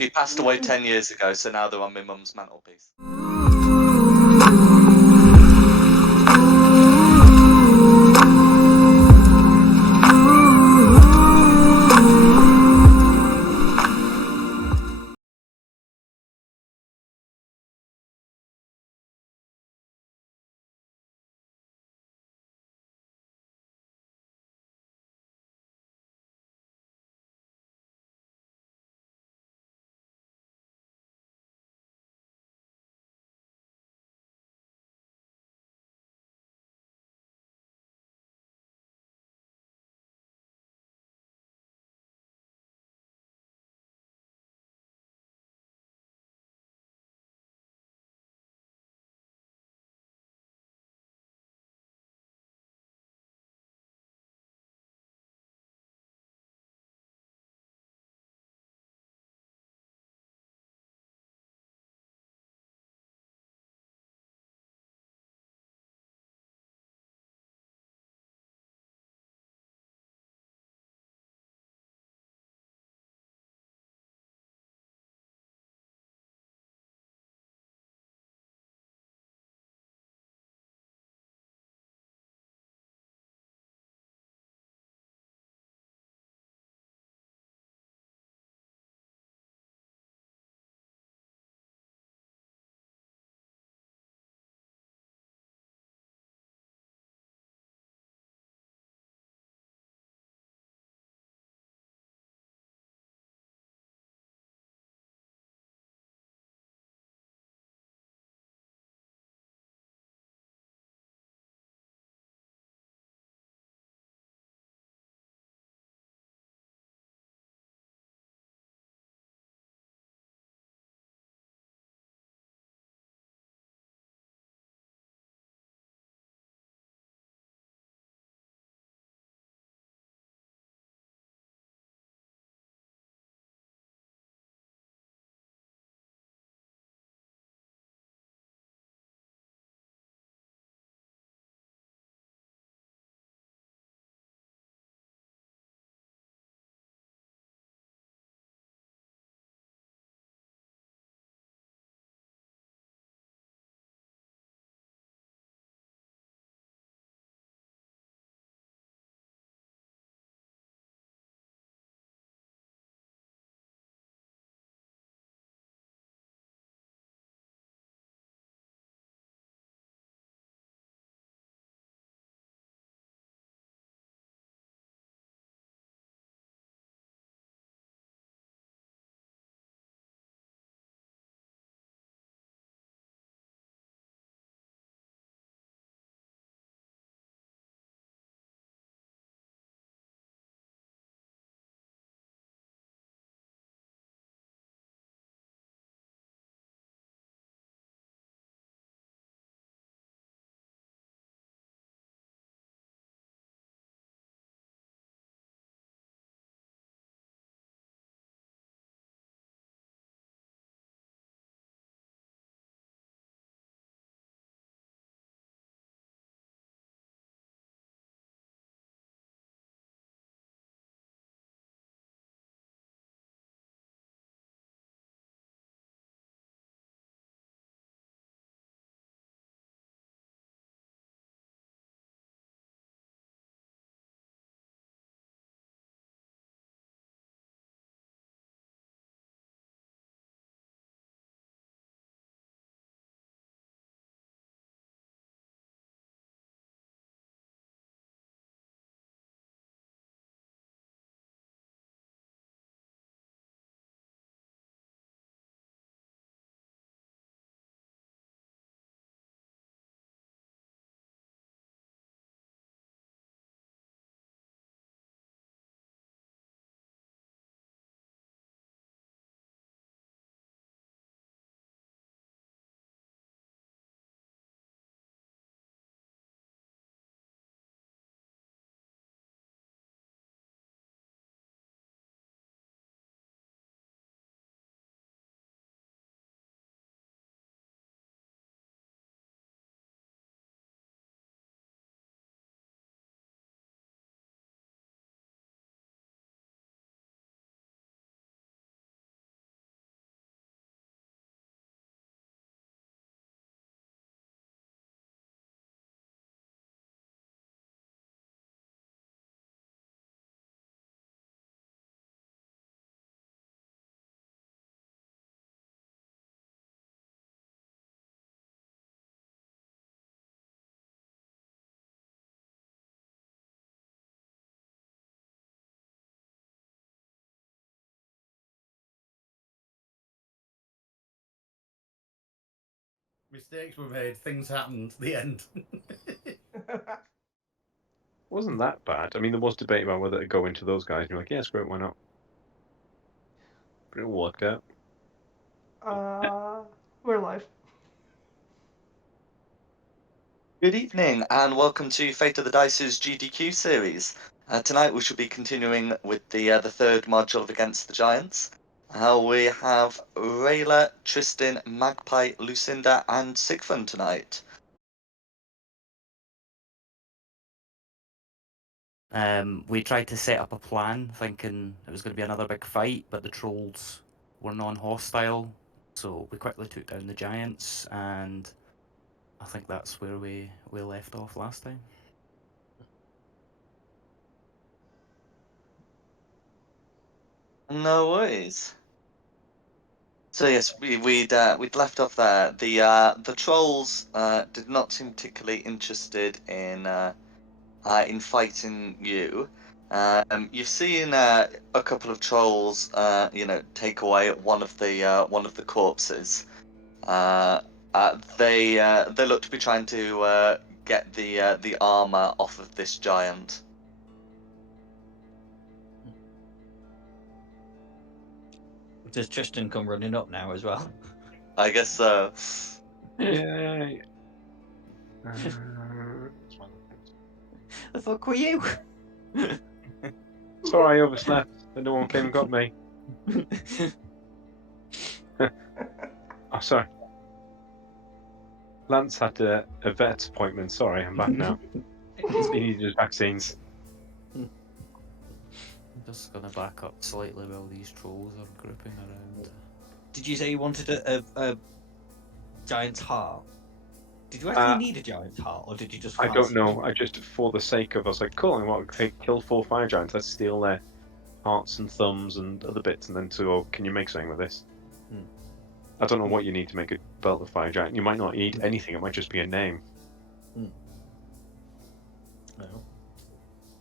He passed away 10 years ago, so now they're on my mum's mantelpiece. Mistakes were made, things happened, the end. Wasn't that bad. I mean, there was debate about whether to go into those guys, and you're like, yeah, screw it, why not? But it all worked out. We're live. Good evening, and welcome to Fate of the Dice's GDQ series. Tonight we shall be continuing with the third module of Against the Giants. We have Rayla, Tristan, Magpie, Lucinda, and Sigfund tonight. We tried to set up a plan, thinking it was going to be another big fight, but the trolls were non-hostile, so we quickly took down the giants, and I think that's where we left off last time. No worries. So yes, we'd left off there. The trolls did not seem particularly interested in fighting you. You've seen a couple of trolls, take away one of the corpses. They look to be trying to get the armor off of this giant. Does Tristan come running up now as well? I guess so. Yay! The fuck were you? Sorry, I overslept, and no one came and got me. Oh, sorry. Lance had a vet's appointment. Sorry, I'm back now. He needed his vaccines. I'm just going to back up slightly while these trolls are grouping around. Did you say you wanted a giant's heart? Did you actually need a giant's heart, or did you just? I don't know. I just, for the sake of, I was like, cool, I want to kill 4 fire giants. Let's steal their hearts and thumbs and other bits, and then to go, can you make something with this? I don't know what you need to make a belt of fire giant. You might not need anything. It might just be a name.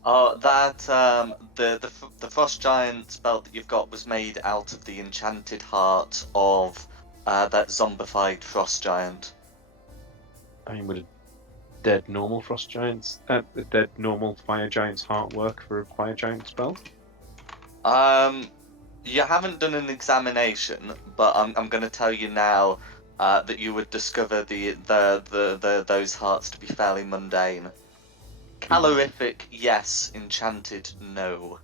Oh, the frost giant belt that you've got was made out of the enchanted heart of that zombified frost giant. I mean, would a dead normal frost giant's, a dead normal fire giant's heart work for a fire giant's belt? You haven't done an examination, but I'm going to tell you now that you would discover those hearts to be fairly mundane. Calorific, yes. Enchanted, no.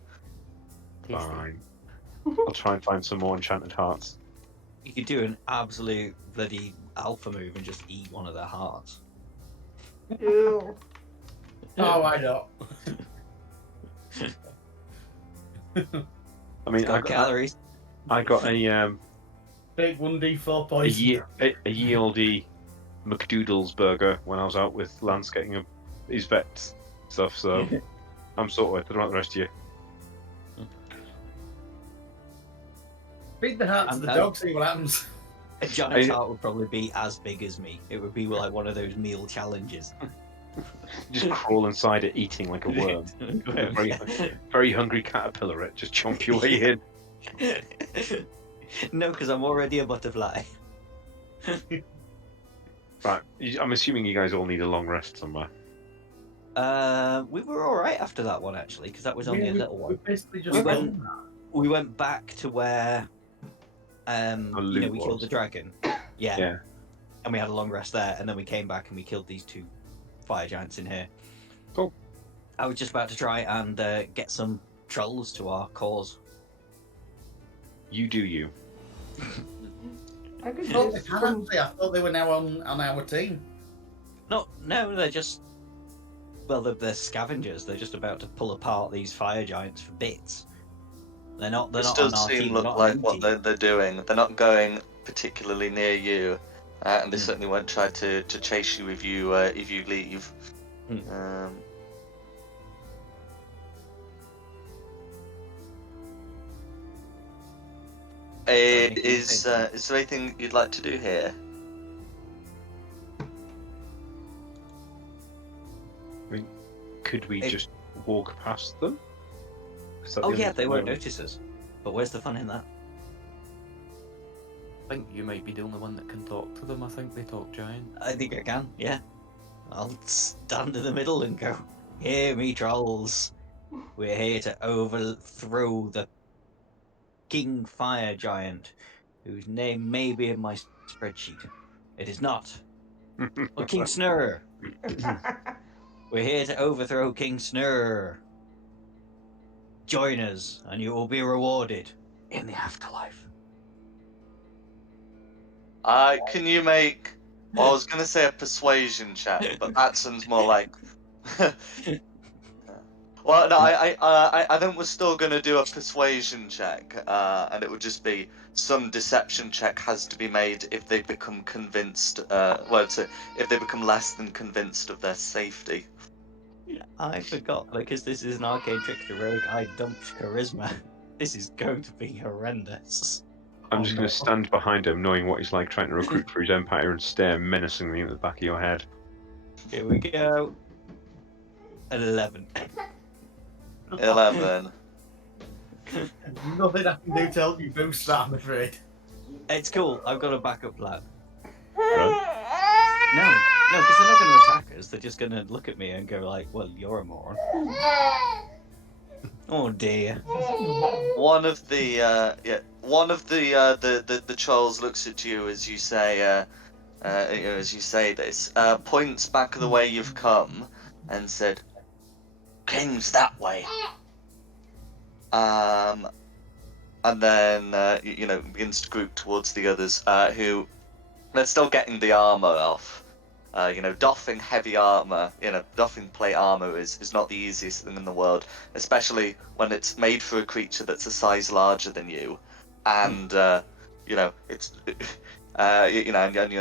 Tasty. Fine. I'll try and find some more enchanted hearts. You could do an absolute bloody alpha move and just eat one of their hearts. Ew. Oh, why not? I mean, I got calories. I got a Big 1d4 poison. a Yieldy McDoodles burger when I was out with Lance getting his vet stuff, so I'm sorted. I don't know about the rest of you. Feed the heart to the dog, see what happens. A giant's heart would probably be as big as me. It would be like one of those meal challenges. Just crawl inside it, eating like a worm. Very hungry caterpillar. It just chomp your way in. No, because I'm already a butterfly. Right, I'm assuming you guys all need a long rest somewhere. We were all right after that one actually, because that was only a little one. We basically just We went back to where, we killed the dragon. Yeah. And we had a long rest there, and then we came back and we killed these 2 fire giants in here. Cool. I was just about to try and get some trolls to our cause. You do you. I thought they were now on our team. No, they're just... Well, they're scavengers. They're just about to pull apart these fire giants for bits. They're not on our team. It does seem look like what they're doing. They're not going particularly near you, and they certainly won't try to chase you if you leave. Is there anything you'd like to do here? I mean, could we just walk past them? Oh yeah, they won't notice us. But where's the fun in that? think you might be the only one that can talk to them. I think they talk giant. I think I can, yeah. I'll stand in the middle and go, "Hear me, trolls. We're here to overthrow the King Fire Giant, whose name may be in my spreadsheet. It is not. Or King Snurr. We're here to overthrow King Snurr. Join us, and you will be rewarded in the afterlife." Can you make? Well, I was gonna say a persuasion check, but that sounds more like. Well, no, I think we're still gonna do a persuasion check, and it would just be some deception check has to be made if they become convinced. If they become less than convinced of their safety. I forgot, because this is an arcade trickster rogue, I dumped charisma. This is going to be horrendous. I'm just going to stand behind him, knowing what he's like trying to recruit for his empire, and stare menacingly at the back of your head. Here we go. An 11. 11. Nothing I can do to help you boost that, I'm afraid. It's cool. I've got a backup plan. Right? No, because they're not going to attack us. They're just going to look at me and go like, "Well, you're a moron." Oh dear. One of the trolls looks at you as you say this, points back the way you've come, and said, "King's that way." And then begins to group towards the others, who they're still getting the armor off. Doffing heavy armor, doffing plate armor is not the easiest thing in the world, especially when it's made for a creature that's a size larger than you, and it's and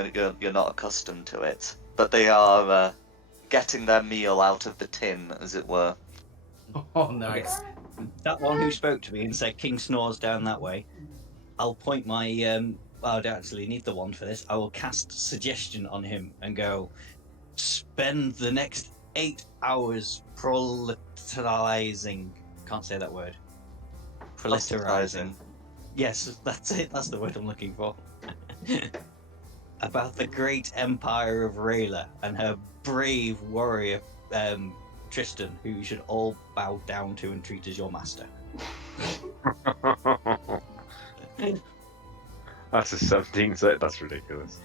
you're not accustomed to it. But they are getting their meal out of the tin, as it were. Oh, nice. That one who spoke to me and said King Snores down that way, I'll point my well, I don't actually need the wand for this. I will cast suggestion on him and go, "Spend the next 8 hours proletarizing." Can't say that word. Proletarizing. Yes, that's it. That's the word I'm looking for. About the great empire of Rayla and her brave warrior Tristan, who you should all bow down to and treat as your master. That's a 17 set. That's ridiculous.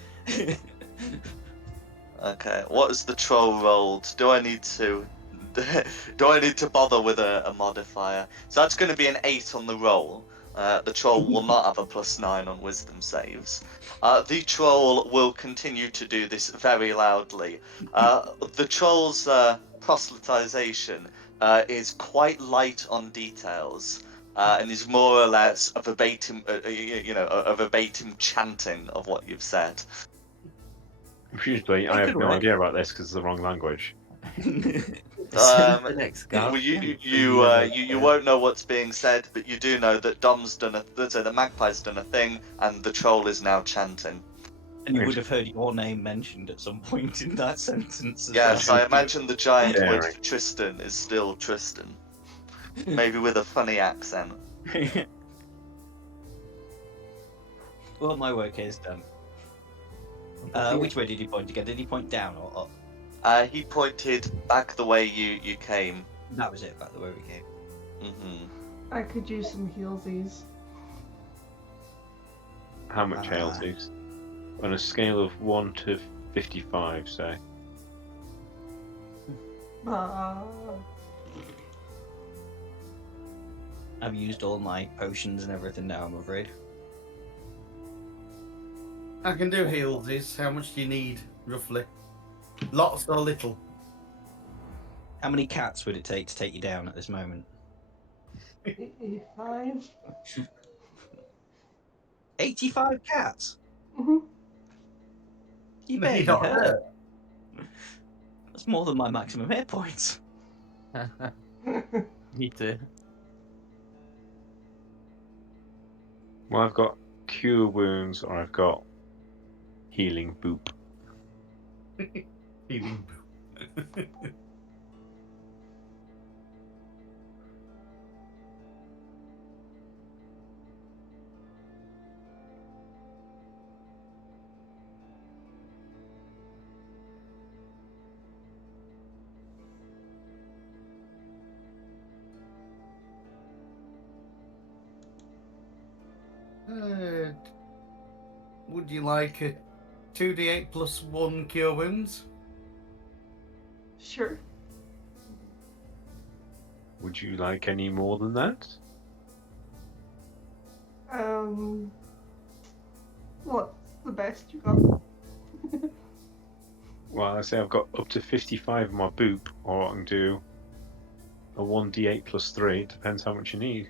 Okay, what is the troll rolled? Do I need to bother with a modifier? So that's going to be an 8 on the roll. The troll will not have a +9 on wisdom saves. The troll will continue to do this very loudly. The troll's proselytization is quite light on details, and is more or less a verbatim, a verbatim chanting of what you've said. Usually, I have no idea about this because it's the wrong language. The next guy. You won't know what's being said, but you do know that the Magpie's done a thing, and the troll is now chanting. And you would have heard your name mentioned at some point in that sentence. Yes, well. I imagine the giant Yeah, word right. for Tristan is still Tristan. Maybe with a funny accent. Well, my work here is done. Which way did he point again? Did he point down or up? He pointed back the way you came. That was it, back the way we came. Mm-hmm. I could use some healsies. How much healsies? On a scale of 1 to 55, say. I've used all my potions and everything now, I'm afraid. I can do healsies. How much do you need, roughly? Lots or little? How many cats would it take to take you down at this moment? 85. 85 cats? Mm-hmm. You But bet you you don't hurt. hurt. That's more than my maximum hit points. Me too. Well, I've got cure wounds, or I've got healing boop. Healing. would you like a 2d8 plus 1 cure wounds? Sure. Would you like any more than that? What's the best you got? Well, I say I've got up to 55 in my boop, or I can do a 1d8 plus 3. It depends how much you need.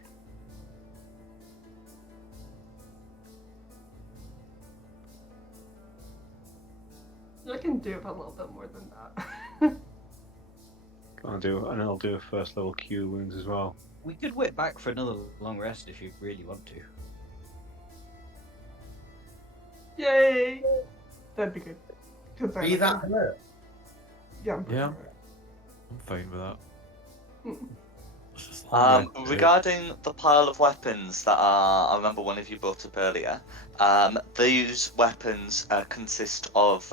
I can do a little bit more than that. I'll do a first level cure wounds as well. We could whip back for another long rest if you really want to. Yay! That'd be good. 'Cause Are you that hurt? Yeah, I'm pretty Yeah. hurt. I'm fine with that. Mm. It's just a long rest, right? Regarding the pile of weapons that I remember one of you brought up earlier. These weapons consist of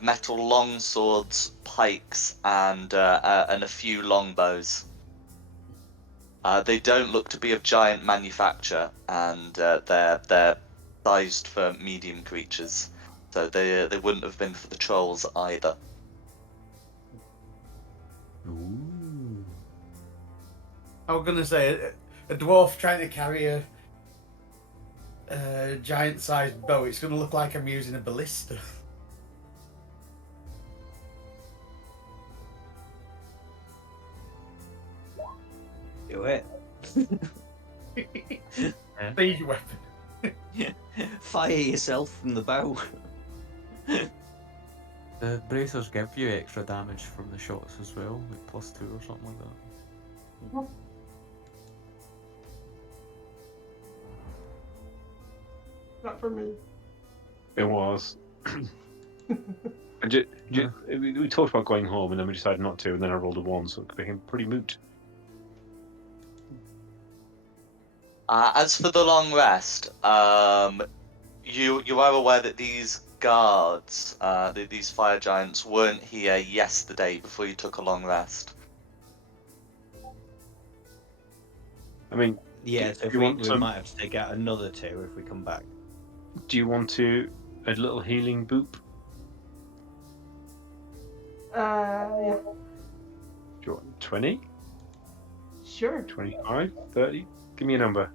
metal long swords, pikes, and a few longbows. They don't look to be of giant manufacture, and they're sized for medium creatures, so they wouldn't have been for the trolls either. Ooh. I was gonna say a dwarf trying to carry a giant-sized bow. It's gonna look like I'm using a ballista. Do it. Siege weapon. Fire yourself from the bow. The bracers give you extra damage from the shots as well, like +2 or something like that. Not for me. It was. And we talked about going home, and then we decided not to, and then I rolled a 1, so it became pretty moot. As for the long rest, you are aware that these guards, these fire giants, weren't here yesterday before you took a long rest. I mean, Yeah, Do so if you we want some- might have to take out another 2 if we come back. do you want a little healing boop? Yeah. Do you want 20? Sure. 25? 30? Give me a number.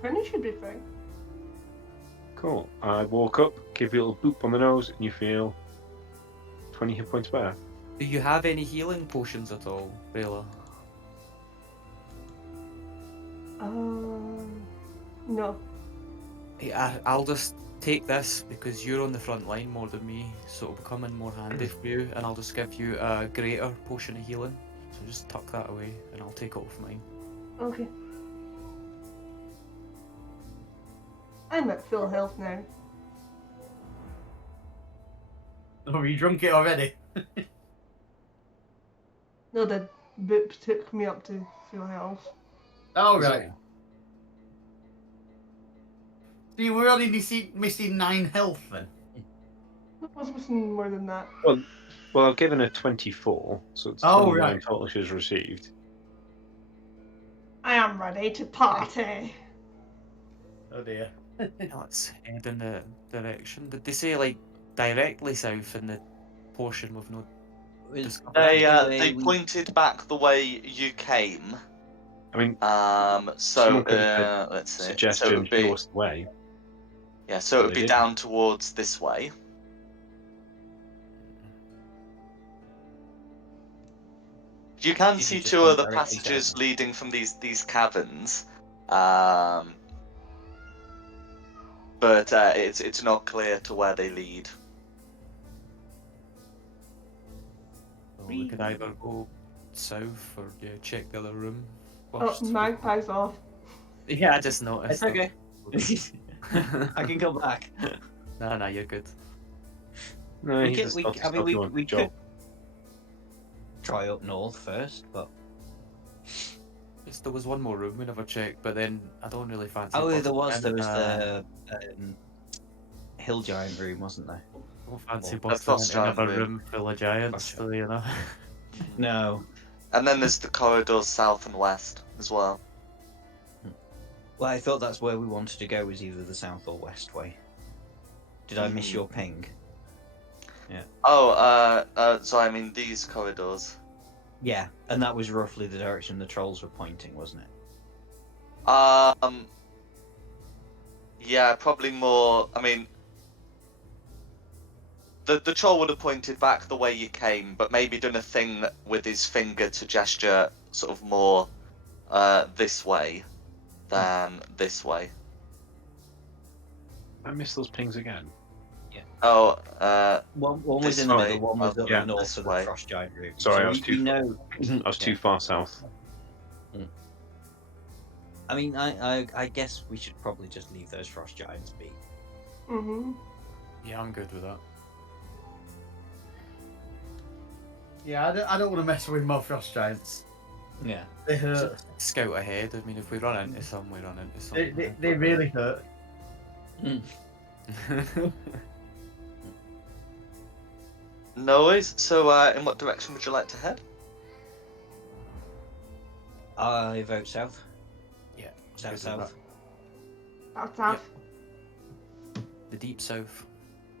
20 should be fine. Cool. I walk up, give you a little boop on the nose, and you feel 20 hit points better. Do you have any healing potions at all, Bela? No. Hey, I'll just take this because you're on the front line more than me, so it'll become in more handy for you, and I'll just give you a greater potion of healing. So just tuck that away, and I'll take it off mine. Okay. I'm at full health now. Oh, you drunk it already? No, the boop took me up to full health. Oh, right. So you were only missing 9 health then? I was missing more than that. Well, I've given her 24, so it's Oh, 29 right. total she's received. I am ready to party. Oh dear. Let's head in the direction. Did they say like directly south in the portion with no? discovery? They pointed back the way you came. I mean, So someone could have said let's see. So it suggestion, would be show us the way. yeah. So it would They be didn't. down towards this way. You can Did see you just two go other directly passages south? leading from these caverns, but it's not clear to where they lead. So we could either go south or check the other room. Oh, first. magpie's off. Yeah, I just noticed. It's okay. I can come back. Nah, you're good. No, We he's could- just we- got I mean, stuff on we the job. could try up north first, but There was one more room we never checked, but then I don't really fancy. oh, busting there was in, the hill giant room, wasn't there? don't fancy The busting frost into giant another room. room full of giants, Frost so you know. No. And then there's the corridors south and west as well. Well, I thought that's where we wanted to go, was either the south or west way. Did I miss your ping? Oh, so I mean these corridors. Yeah, and that was roughly the direction the trolls were pointing, wasn't it? Yeah, probably more. I mean, the troll would have pointed back the way you came, but maybe done a thing with his finger to gesture sort of more this way than this way. I missed those pings again. Oh, One was This in the way. middle, one was Oh, up yeah, the north this of the way. frost giant route. Sorry, So I was we too. know. I was too far south. I mean, I guess we should probably just leave those frost giants be. Mm-hmm. Yeah, I'm good with that. Yeah, I don't want to mess with more frost giants. Yeah. They hurt. Scout ahead. I mean, if we run into some, we run into some. They really hurt. no worries. So, in what direction would you like to head? I vote south. Yeah, South, good with south. That's south. the deep south.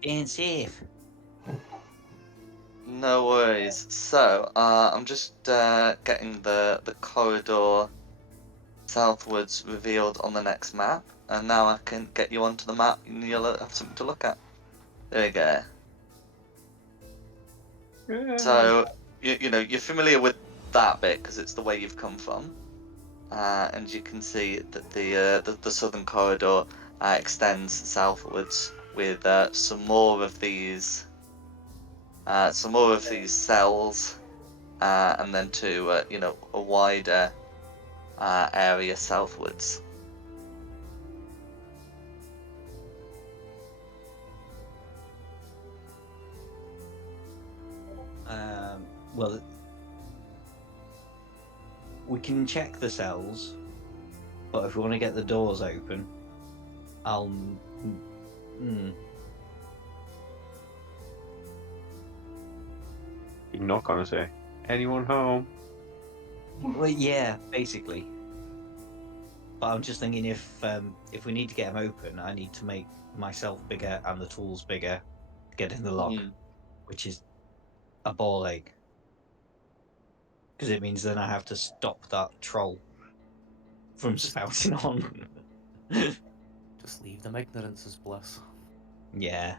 And safe. No worries. So, I'm just getting the corridor southwards revealed on the next map, and now I can get you onto the map, and you'll have something to look at. There you go. So, you know, you're familiar with that bit because it's the way you've come from, and you can see that the southern corridor extends southwards with some more of these cells, and then to you know, a wider area southwards. Well, we can check the cells, but if we want to get the doors open, I'll. You can knock on and say, "Anyone home?" Well, yeah, basically. But I'm just thinking if we need to get them open, I need to make myself bigger and the tools bigger to get in the lock, which is a ball ache. Because it means then I have to stop that troll from spouting on. Just leave them. Ignorance is bliss. Yeah.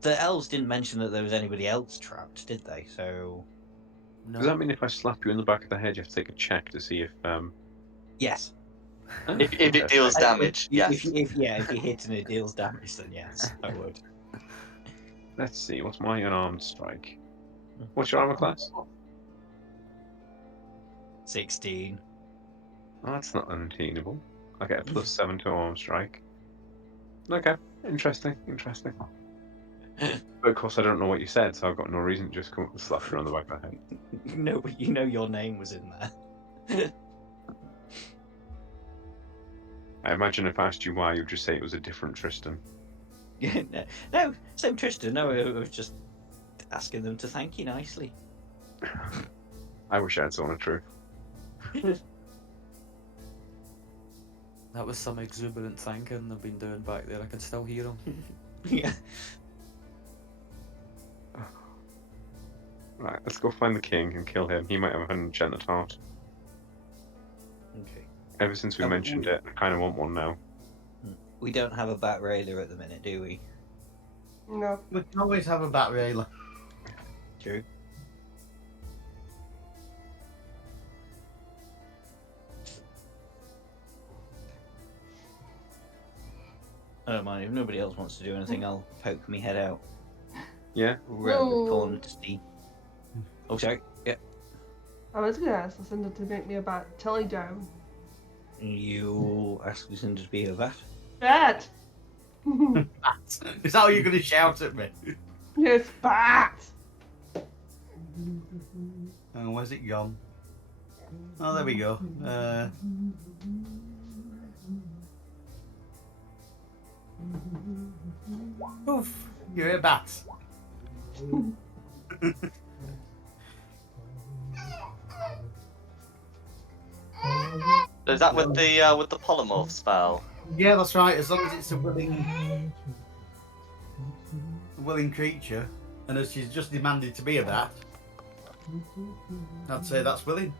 The elves didn't mention that there was anybody else trapped, did they? So. No. Does that mean if I slap you in the back of the head, you have to take a check to see if Yes. If it deals damage, yes. If you hit and it deals damage, then yes, I would. Let's see, what's my unarmed strike? What's your armor class? 16. Oh, that's not unattainable. I get a +7 to arm strike. Okay, interesting. But of course, I don't know what you said, so I've got no reason to just come up and slap you on the back of the head. No, but you know your name was in there. I imagine if I asked you why, you'd just say it was a different Tristan. No, same Tristan. No, I was just asking them to thank you nicely. I wish I had someone true. That was some exuberant thanking they've been doing back there. I can still hear them. Yeah. Right, let's go find the king and kill him. He might have an enchanted heart. Okay. Ever since we mentioned it, I kind of want one now. We don't have a bat railer at the minute, do we? No. We can always have a bat railer. True. I don't mind if nobody else wants to do anything. I'll poke my head out Yeah? around the No. corner to see. Oh, sorry. Yeah. I was gonna ask Lucinda to make me a bat telly down. You asked Lucinda to be a bat. Bat! Is that how you're going to shout at me? Yes, bat! Oh, where's it gone? Oh, there we go. Oof, you're a bat. Is that with the polymorph spell? Yeah, that's right. As long as it's a willing creature, and as she's just demanded to be a that, I'd say that's willing.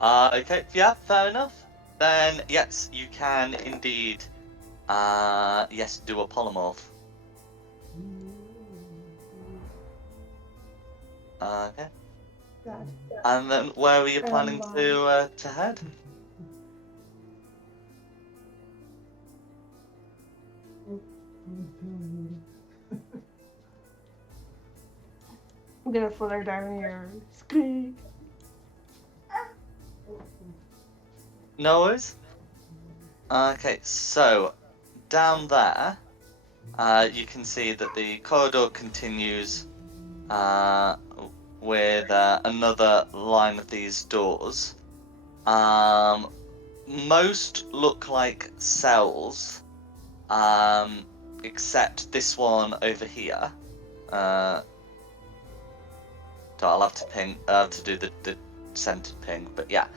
Okay, yeah, fair enough. Then yes, you can indeed. Yes, do a polymorph. Okay. And then where were you planning to head? I'm gonna flutter down here. Squeak. No worries. Okay, so down there, you can see that the corridor continues with another line of these doors. Most look like cells, except this one over here. So I'll have to ping to do the centered ping, but yeah.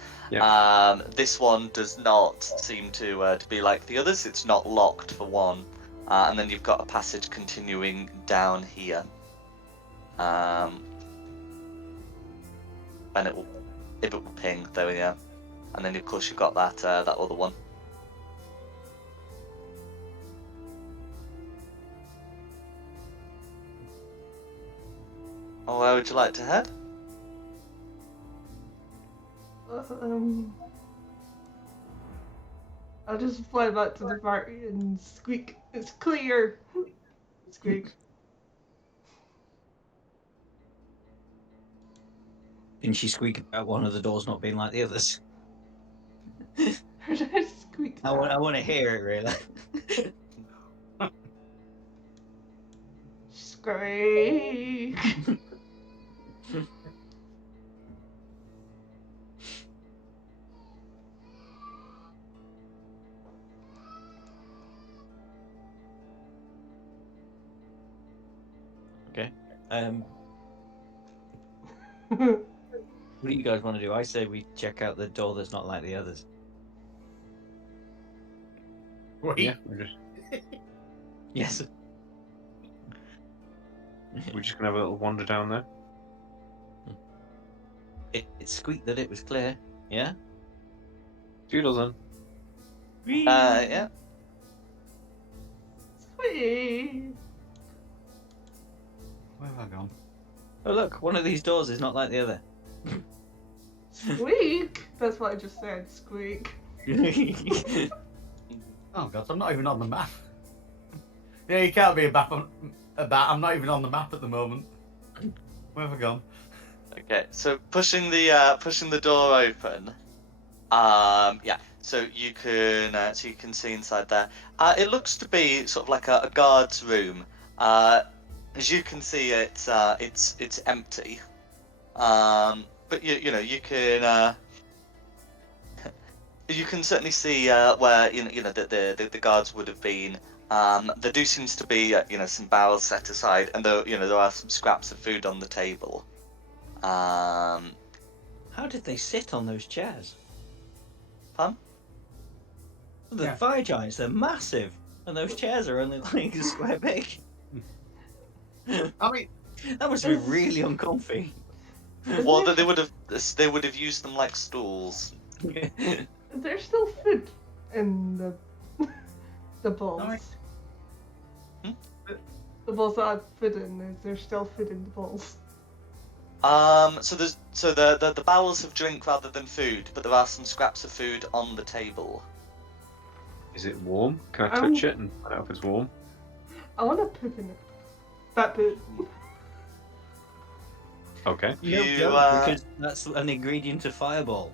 This one does not seem to be like the others. It's not locked for one, and then you've got a passage continuing down here. And it will, if it will ping, there we go. And then of course you've got that that other one. Oh, where would you like to head? I'll just fly back to the party and squeak. It's clear. Squeak. Didn't she squeak about one of the doors not being like the others? Or did I squeak? I want to hear it, really. Squeak. Okay. What do you guys want to do? I say we check out the door that's not like the others. Wait. Yeah, we're Yes. just gonna have a little wander down there. It squeaked that it was clear. Yeah. Doodles then. Yeah. Squeak. Where have I gone? Oh look, one of these doors is not like the other. Squeak. That's what I just said. Squeak. Oh god, I'm not even on the map. Yeah, you can't be a bat. I'm not even on the map at the moment. Where have I gone? Okay, so pushing the door open. Yeah. So you can see inside there. It looks to be sort of like a guard's room. As you can see, it's empty. But you can certainly see where the guards would have been. There do seems to be some barrels set aside, and there are some scraps of food on the table. How did they sit on those chairs? Pardon? The Yeah. fire giants, they're massive, and those chairs are only like a square big. I mean, That must be really uncomfy. Well, they would have used them like stools. There's still food in the bowls. Alright. The bowls that I've food in, is there still food in the bowls? So the barrels have drink rather than food, but there are some scraps of food on the table. Is it warm? Can I touch it and find out if it's warm? I want to poop in it. Fat poop. Okay. Because that's an ingredient of Fireball.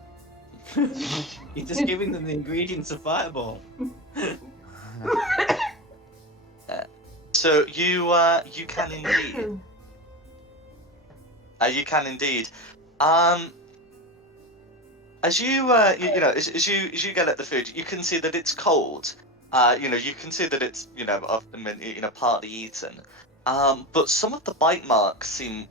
You're just giving them the ingredients of Fireball. So you can indeed. You can indeed. As you as you get at the food, you can see that it's cold. You can see that it's often been partly eaten. But some of the bite marks seem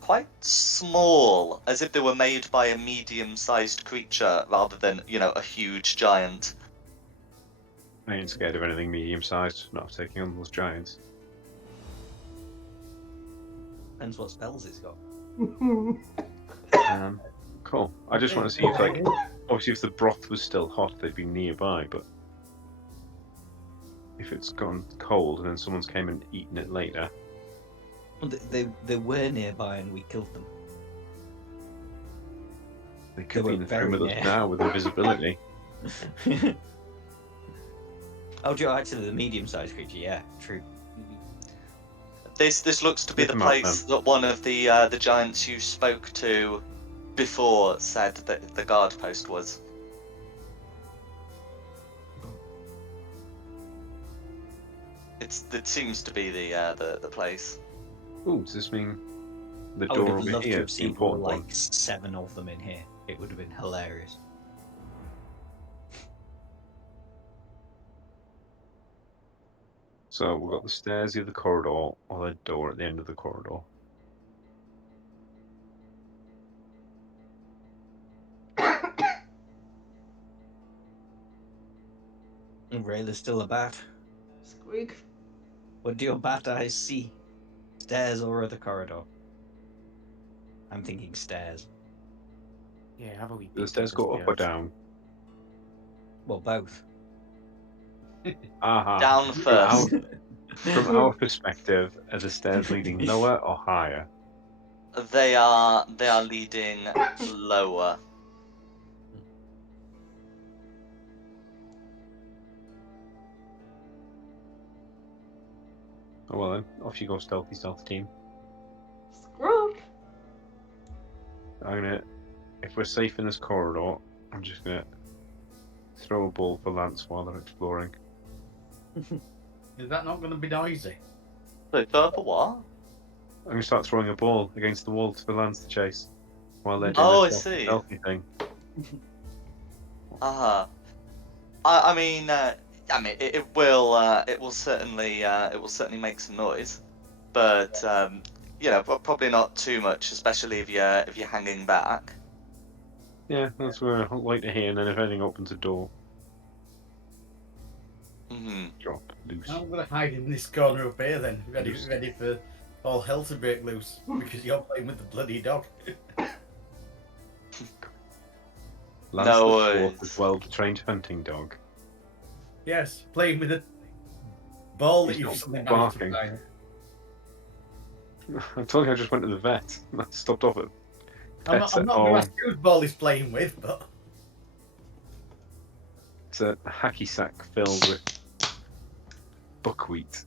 quite small, as if they were made by a medium-sized creature rather than, a huge giant. I ain't scared of anything medium-sized, not taking on those giants. Depends what spells it's got. Cool. I just want to see if, like, obviously if the broth was still hot, they'd be nearby, but if it's gone cold and then someone's came and eaten it later. Well, they were nearby and we killed them. They could were be in the very room with near. us now with invisibility. Oh, Joe, actually, the medium-sized creature. Yeah, true. This looks to be Pick the them up, place that one of the giants you spoke to before said that the guard post was. It seems to be the place. Ooh, does this mean the I would door have over loved to here have is the seen all, important like one? 7 of them in here. It would have been hilarious. So we've got the stairs, either corridor, or the door at the end of the corridor. And Rayla's still a bat. Squeak. What do your bat eyes see? Stairs or other corridor? I'm thinking stairs. Yeah, have a wee Do the peek stairs at go up or stairs. down? Well, both. Aha. Down first. From our perspective, are the stairs leading lower or higher? They are leading lower. Oh well then, off you go, stealthy team. Squirrel. If we're safe in this corridor, I'm just gonna throw a ball for Lance while they're exploring. Is that not going to be noisy? So for what? I'm gonna start throwing a ball against the wall for Lance to chase while they're doing Oh, I this see. stealthy thing. Uh-huh. I mean, it will certainly make some noise, but probably not too much, especially if you're hanging back. Yeah, that's where I like to hear, and then if anything opens a door, Hmm. drop loose. I'm going to hide in this corner up here then, ready for all hell to break loose because you're playing with the bloody dog. Lance No the worries. fourth is well-trained hunting dog. Yes, playing with a ball that He's you've not suddenly managed to barking. find. I told you I just went to the vet. I stopped off at I'm pets not at going to home. ask whose ball he's playing with, but It's a hacky sack filled with buckwheat.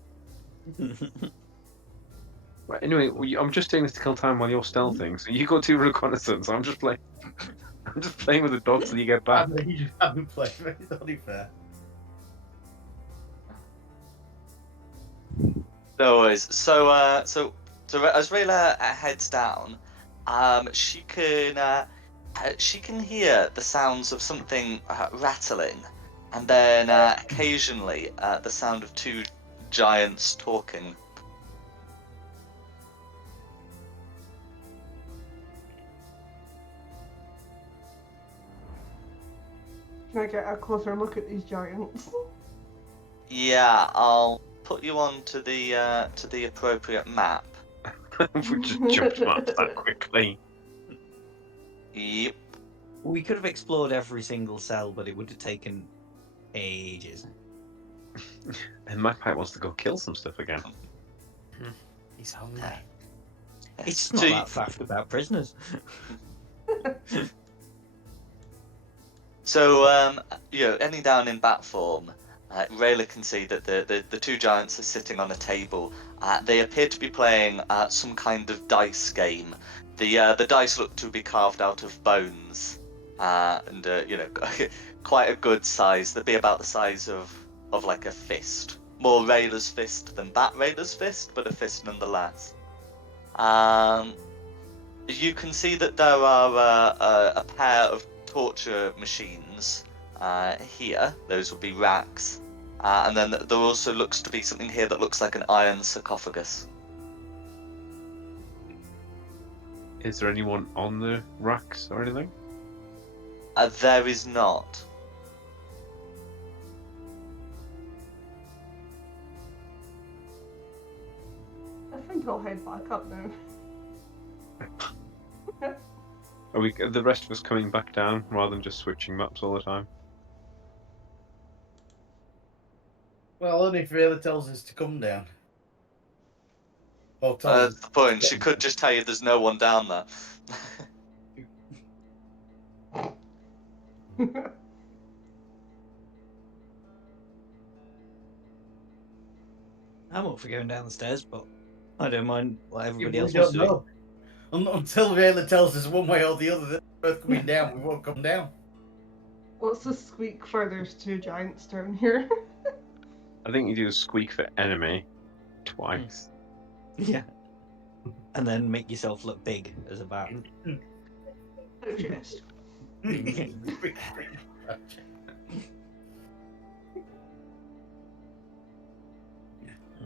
Right, anyway, I'm just doing this to kill time while you're stealthing, so you go do reconnaissance. I'm just playing with the dog till you get back. he just hadn't played. It's only fair. No worries. So as Rayla heads down, she can hear the sounds of something rattling, and then occasionally the sound of 2 giants talking. Can I get a closer look at these giants? Yeah, I'll put you on to the appropriate map. We just jumped maps that quickly. Yep. We could have explored every single cell, but it would have taken ages. And Magpie wants to go kill some stuff again. He's hungry. It's not So that fast about prisoners. So, ending down in bat form, Rayla can see that the 2 giants are sitting on a table. They appear to be playing some kind of dice game. The dice look to be carved out of bones, and quite a good size. They'd be about the size of like a fist. More Rayla's fist than Bat Rayla's fist, but a fist nonetheless. You can see that there are a pair of torture machines here. Those would be racks. And then there also looks to be something here that looks like an iron sarcophagus. Is there anyone on the racks or anything? There is not. I think I'll head back up now. Are the rest of us coming back down rather than just switching maps all the time? Well, only if Rayla tells us to come down. Or tells us That's the point. She could just tell you there's no one down there. I'm up for going down the stairs, but I don't mind what everybody we else wants don't to do. know. Until Rayla tells us one way or the other that we're both coming down, we won't come down. What's the squeak for there's two giants down here? I think you do a squeak for enemy twice. Yeah. And then make yourself look big as a bat. Oh, just.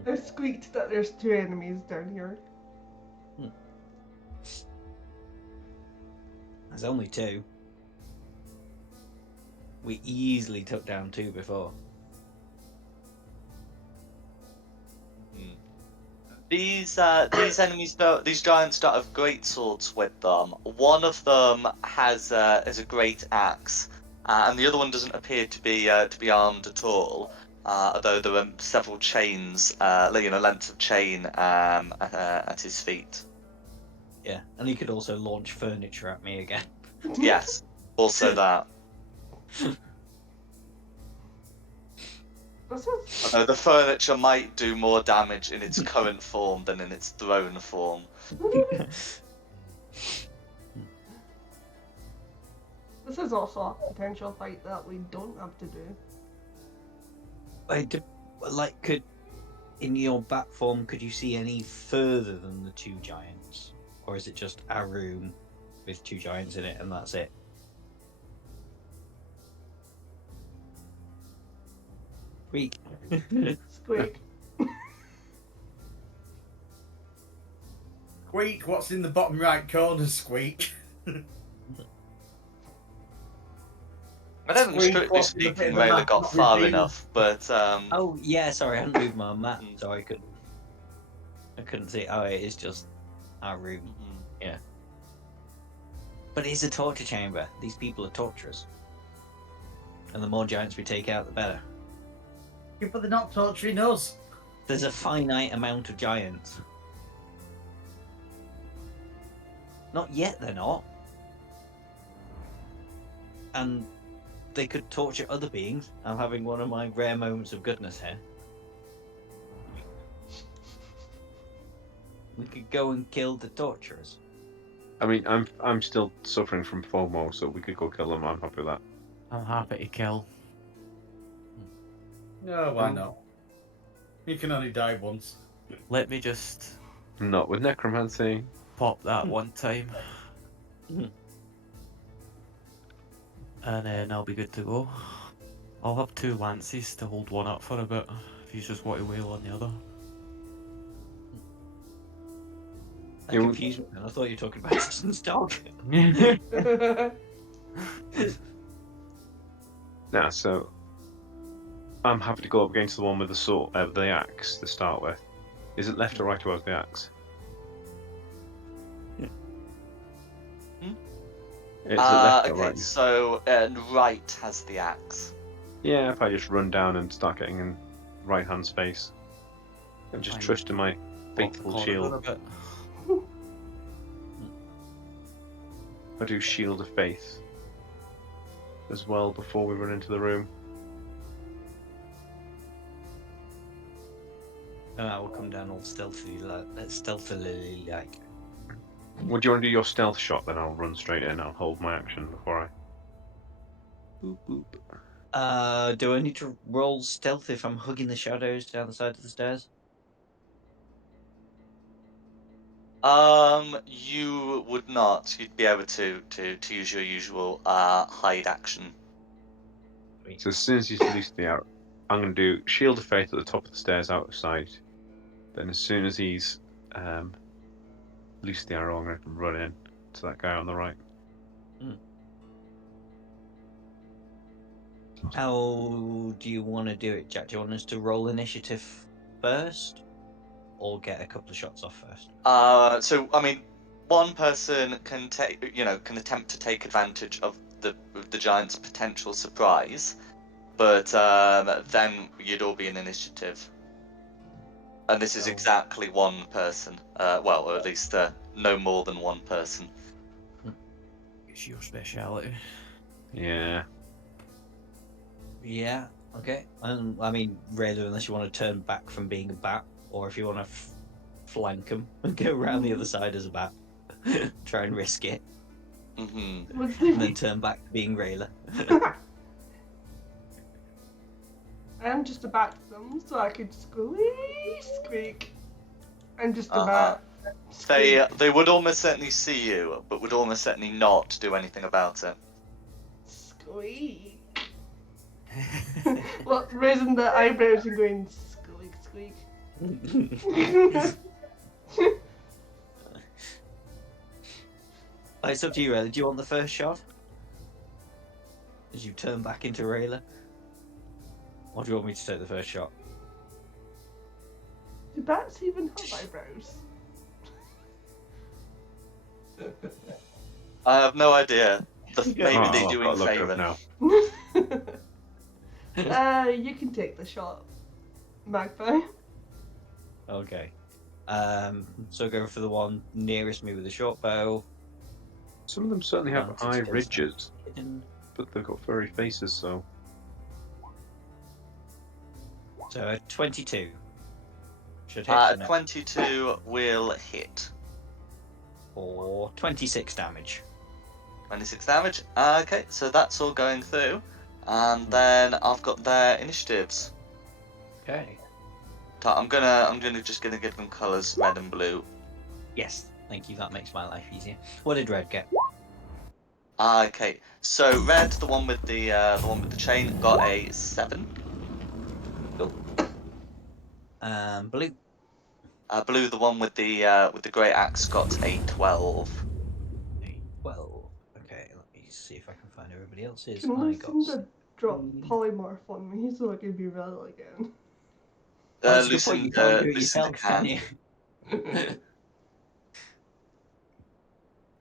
I squeaked that there's two enemies down here. There's only two. We easily took down two before. These enemies these giants don't have great swords with them. One of them has a great axe, and the other one doesn't appear to be armed at all. Although there are several chains, lengths of chain at his feet. Yeah, and he could also launch furniture at me again. Yes, also that. This is Although the furniture might do more damage in its current form than in its thrown form. this is also a potential fight that we don't have to do. In your bat form, could you see any further than the two giants? Or is it just a room with two giants in it and that's it? Squeak. Squeak. Squeak, what's in the bottom right corner, Squeak? I don't think Squeak, strictly what's in the bit speaking of the Rayla map got not far revealed? enough, but Oh yeah, sorry, I hadn't moved my map, so I couldn't see. Oh, it is just our room. mhm. But it's a torture chamber. These people are torturers. And the more giants we take out, the better. Yeah, but they're not torturing us. There's a finite amount of giants. Not yet, they're not. And they could torture other beings. I'm having one of my rare moments of goodness here. We could go and kill the torturers. I mean, I'm still suffering from FOMO, so we could go kill them. I'm happy with that. I'm happy to kill. No, why not? You can only die once. Let me just Not with necromancy. pop that one time. Mhm. And then I'll be good to go. I'll have two lances to hold one up for a bit, if you just want to wail on the other. That confused me, and I thought you were talking about Justin's dog. Nah, so I'm happy to go up against the one with the sword, the axe to start with. Is it left or right towards the axe? Is it left or Okay, right? so right has the axe. Yeah, if I just run down and start getting in right hand space. And just Fine. trust in my Pop the faithful corridor shield. a bit. I do shield of faith as well before we run into the room. And I will come down all stealthily like. Would you want to do your stealth shot? Then I'll run straight in. I'll hold my action before I. Boop boop. Do I need to roll stealth if I'm hugging the shadows down the side of the stairs? You would not. You'd be able to use your usual hide action. So as soon as he's released the arrow, I'm going to do shield of faith at the top of the stairs out of sight. Then as soon as he's released the arrow, I'm going to run in. to that guy on the right. How do you want to do it, Jack? Do you want us to roll initiative first, or get a couple of shots off first? So I mean, one person can can attempt to take advantage of the giant's potential surprise, but then you'd all be in initiative. And this is Oh. exactly one person. Well, or at least no more than one person. It's your speciality. Yeah. Yeah. Okay. I mean, Raider, unless you want to turn back from being a bat, or if you want to flank him and go around the other side as a bat, try and risk it, Mm-hmm. What's and then the... turn back to being Railer. I am just a bat to them, so I could squeak. I'm just a Uh-huh. bat. They would almost certainly see you, but would almost certainly not do anything about it. Squeak. Well, raising the eyebrows and going squeak. It's up to you, Railer. Do you want the first shot? As you turn back into Railer? Or do you want me to take the first shot? Do bats even have eyebrows? I have no idea. Maybe Oh, they I've do got in to look it favour. up now. You can take the shot, Magpie. Okay. So go for the one nearest me with the short bow. Some of them certainly have Advantage eye goes ridges, down. but they've got furry faces, so. So a 22. Should hit for 22 will hit. or 26 damage. 26 damage. Okay, so that's all going through. And then I've got their initiatives. Okay. I'm just gonna give them colours red and blue. Yes, thank you. That makes my life easier. What did Red get? Okay, so red, the one with the chain, got a 7. Blue. Blue, the one with the great axe, got a 12. 12. Okay, let me see if I can find everybody else's. Can I got. Lucinda drop polymorph on me so I can be real again? Oh, that's a good point. You can't do it Lucinda yourself, can you?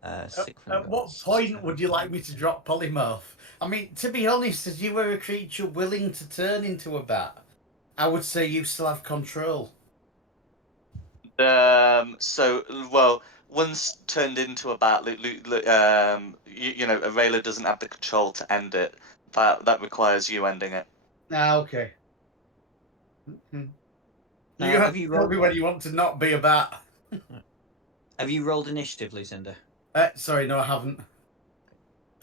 At what point would you like me to drop polymorph? I mean, to be honest, as you were a creature willing to turn into a bat, I would say you still have control. Well, once turned into a bat, Rayla doesn't have the control to end it. That requires you ending it. Ah, okay. You Have have you to tell rolled? me when you want to not be a bat. Have you rolled initiative, Lucinda? Sorry, no, I haven't.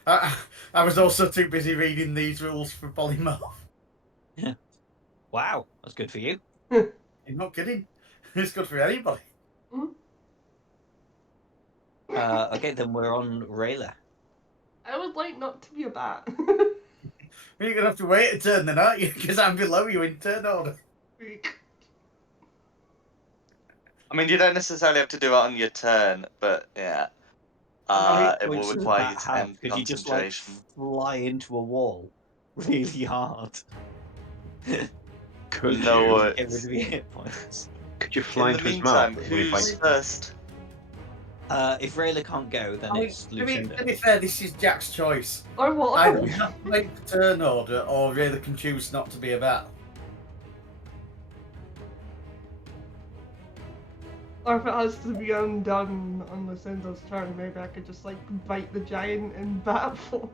I was also too busy reading these rules for polymorph. Wow, that's good for you. You're not kidding. It's good for anybody. Okay, then we're on Rayla. I would like not to be a bat. You're going to have to wait a turn then, aren't you? Because I'm below you in turn order. I mean, you don't necessarily have to do it on your turn, but yeah. It will require you to end Could you just like concentration. fly into a wall really hard? Could No you? worries. Get rid of your hit points. Could you fly In the into his mouth? meantime, when he who's bites? first? If Rayla can't go, then it's to be Lucinda. fair, this is Jack's choice. Or what? Either we have to wait for turn order, or Rayla can choose not to be a bat. Or if it has to be undone on Lucinda's turn, maybe I could just like bite the giant in bat form.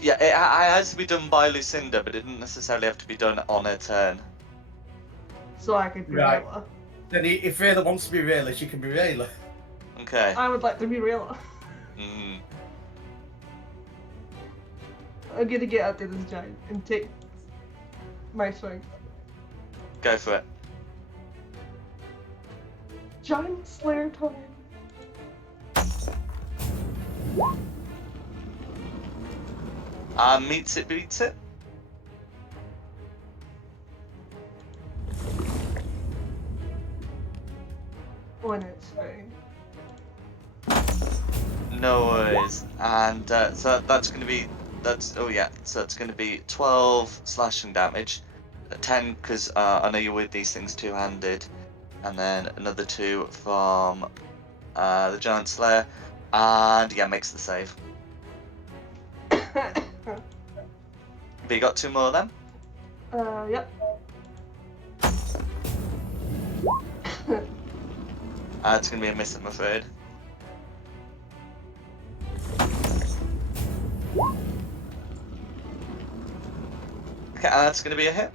Yeah, it has to be done by Lucinda, but it didn't necessarily have to be done on her turn. So I could be Right. Rayla. Then if Rayla wants to be Rayla, she can be Rayla. Okay. I would like to be Rayla. Mm. I'm gonna get out to this giant and take my swing. Go for it. Giant Slayer time. Meets it, beats it. On its swing. No worries. And so that's going to be so it's going to be 12 slashing damage, 10 because I know you're with these things two-handed, and then another 2 from the Giant Slayer, and yeah, makes the save. But you got 2 more of them. Yep. It's going to be a miss, I'm afraid. Okay, that's going to be a hit.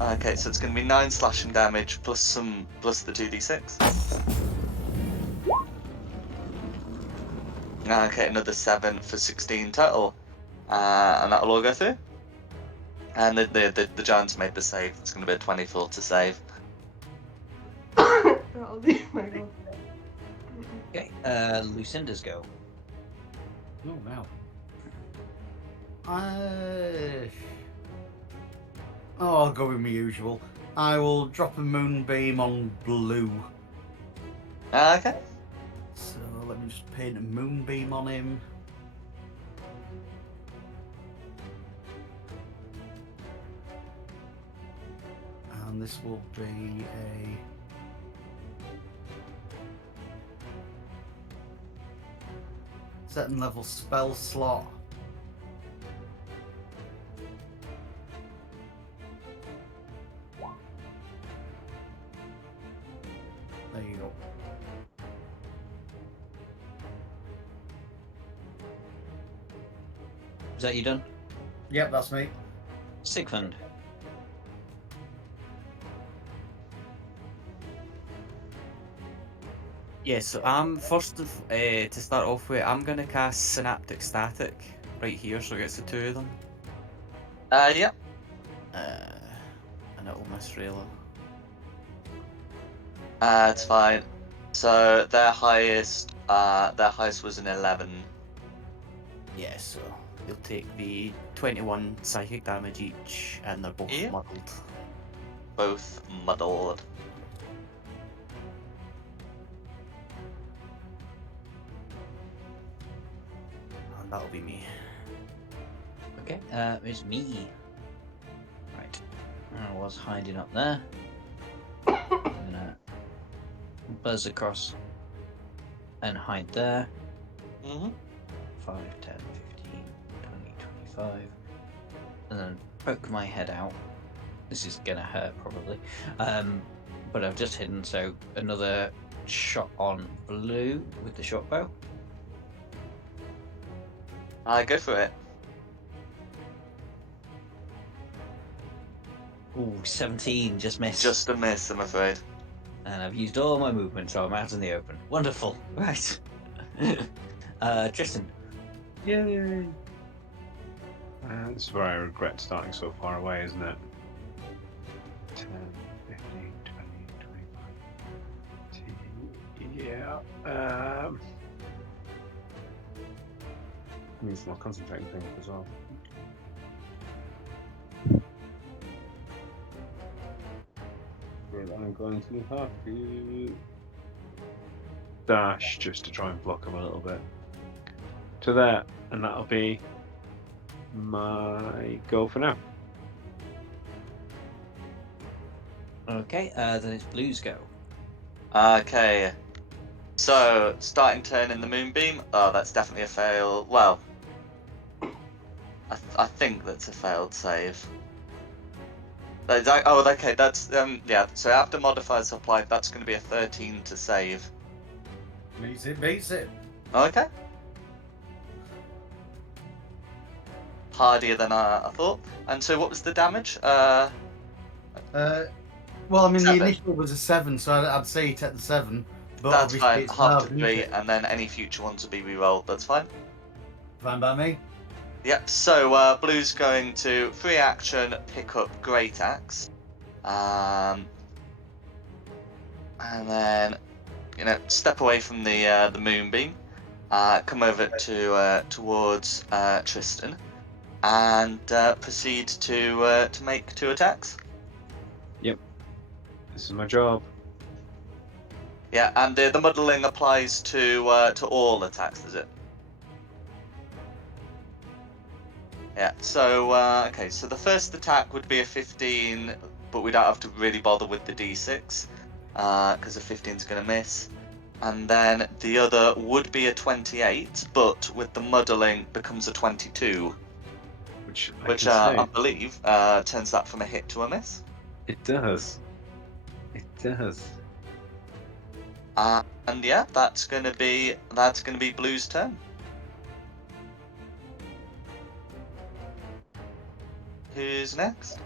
Okay, so it's going to be 9 slashing damage plus the 2d6. Okay, another 7 for 16 total, and that'll all go through. And the giant's made the save. It's going to be a 24 to save. That'll be my go. Okay, Lucinda's go. Oh wow. I'll go with my usual. I will drop a moonbeam on blue. Okay. So let me just paint a moonbeam on him. And this will be a certain level spell slot. There you go. Is that you done? Yep, that's me. Sigmund. Yeah, so I'm to start off with, I'm gonna cast Synaptic Static right here, so it gets the 2 of them. Yeah. And it'll miss Rayla. It's fine. So their highest was an 11. Yeah, so they'll take the 21 psychic damage each, and they're both Yeah. muddled. Both muddled. And that'll be me. Okay, it's me. Right. I was hiding up there. I'm gonna buzz across and hide there. Mm-hmm. 5, 10, 15, 20, 25. And then poke my head out. This is gonna hurt probably. But I've just hidden, so another shot on blue with the short bow. Go for it. Ooh, 17, just missed. Just a miss, I'm afraid. And I've used all my movement, so I'm out in the open. Wonderful. Right. Tristan. Yay! This is where I regret starting so far away, isn't it? 10, 15, 20, 25. Yeah. Needs more concentrating things as well. But I'm going to have to dash just to try and block him a little bit. To that, and that'll be my goal for now. Okay, then it's blue's go. Okay. So, starting turn in the moonbeam. Oh, that's definitely a fail. Well, I think that's a failed save. Okay, that's yeah. So after modifiers applied, that's going to be a 13 to save. Beats it, beats it. Okay. Hardier than I thought. And so, what was the damage? Well, I mean, 7. the initial was a 7, so I'd say you take the 7. But That's obviously fine. it's Half to halved, isn't 3, it? and then any future ones will be re-rolled. That's fine. Fine by me. Yep. So Blue's going to free action pick up Great Axe, and then step away from the moonbeam, come over to towards Tristan, and proceed to make 2 attacks. This is my job. Yeah, and the muddling applies to all attacks, does it? Yeah. So okay, so the first attack would be a 15, but we don't have to really bother with the d6 because a 15 is going to miss. And then the other would be a 28, but with the muddling becomes a 22, Which which can say I believe turns that from a hit to a miss. it does. It does. And yeah, that's gonna be Blue's turn. Who's next?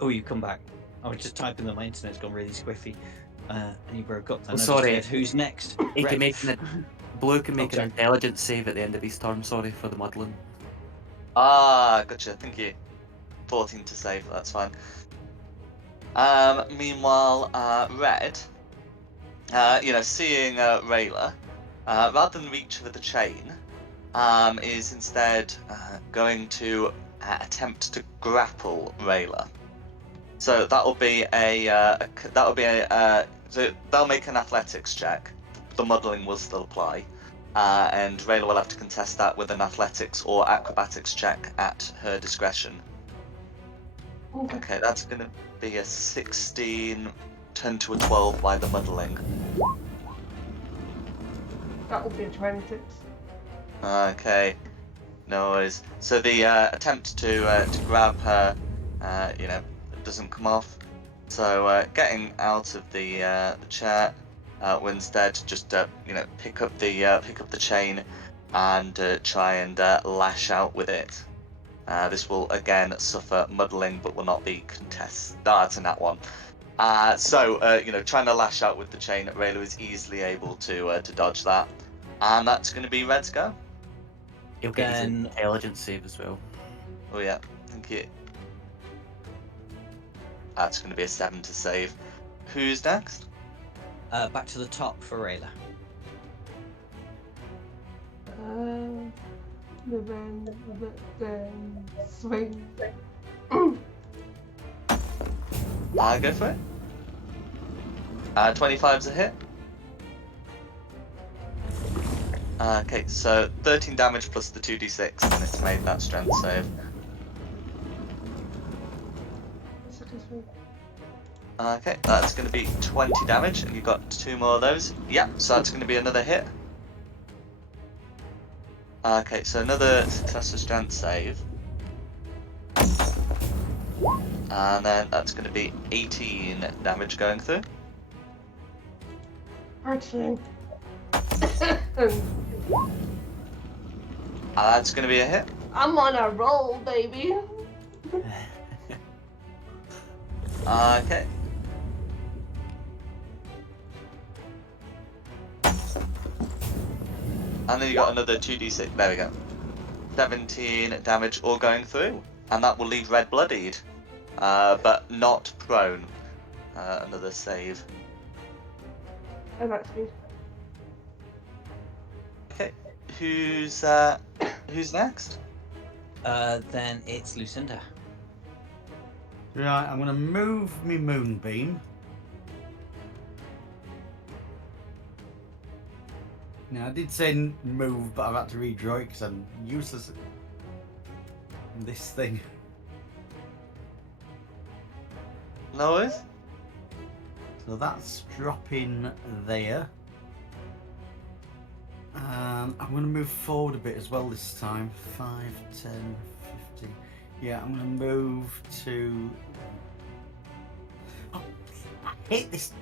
Oh, you come back. I was just typing that my internet's gone really squiffy, and you broke up. Then Oh, I sorry. just said, "Who's next?" He can Rex. make Blue can make an Okay. intelligence save at the end of his turn. Sorry for the muddling. Gotcha. Thank you. 14 to save. That's fine. Meanwhile, Red, seeing Rayla, rather than reach for the chain, is instead going to attempt to grapple Rayla. So that'll be so they'll make an athletics check. The muddling will still apply, and Rayla will have to contest that with an athletics or acrobatics check at her discretion. Okay. Okay, that's gonna be a 16 turned to a 12 by the muddling. That will be a 26. Okay, no worries. So the attempt to grab her, doesn't come off. So getting out of the chair, will instead just pick up the chain and try and lash out with it. This will again suffer muddling, but will not be contest. No, that's a nat one. Trying to lash out with the chain, Rayla is easily able to dodge that, and that's going to be Red's go. He'll get his Then- intelligence save as well. Oh yeah, thank you. That's going to be a 7 to save. Who's next? Back to the top for Rayla. Then swing. Go for it. 25's a hit. Okay, so 13 damage plus the 2d6, and it's made that strength save. Okay, that's going to be 20 damage, and you've got 2 more of those. Yeah, so that's going to be another hit. Okay, so another successful strength save. And then that's going to be 18 damage going through. 13. That's going to be a hit. I'm on a roll, baby. Okay. And then you got another 2d6. There we go. 17 damage all going through. And that will leave Red bloodied. But not prone. Another save. Oh, that's me. Okay. Who's next? Then it's Lucinda. Right, I'm going to move me moonbeam. Now, I did say move, but I've had to redraw it because I'm useless at this thing. No worries. So that's dropping there. I'm going to move forward a bit as well this time. 5, 10, 15. Yeah, I'm going to move to... Oh, I hate this.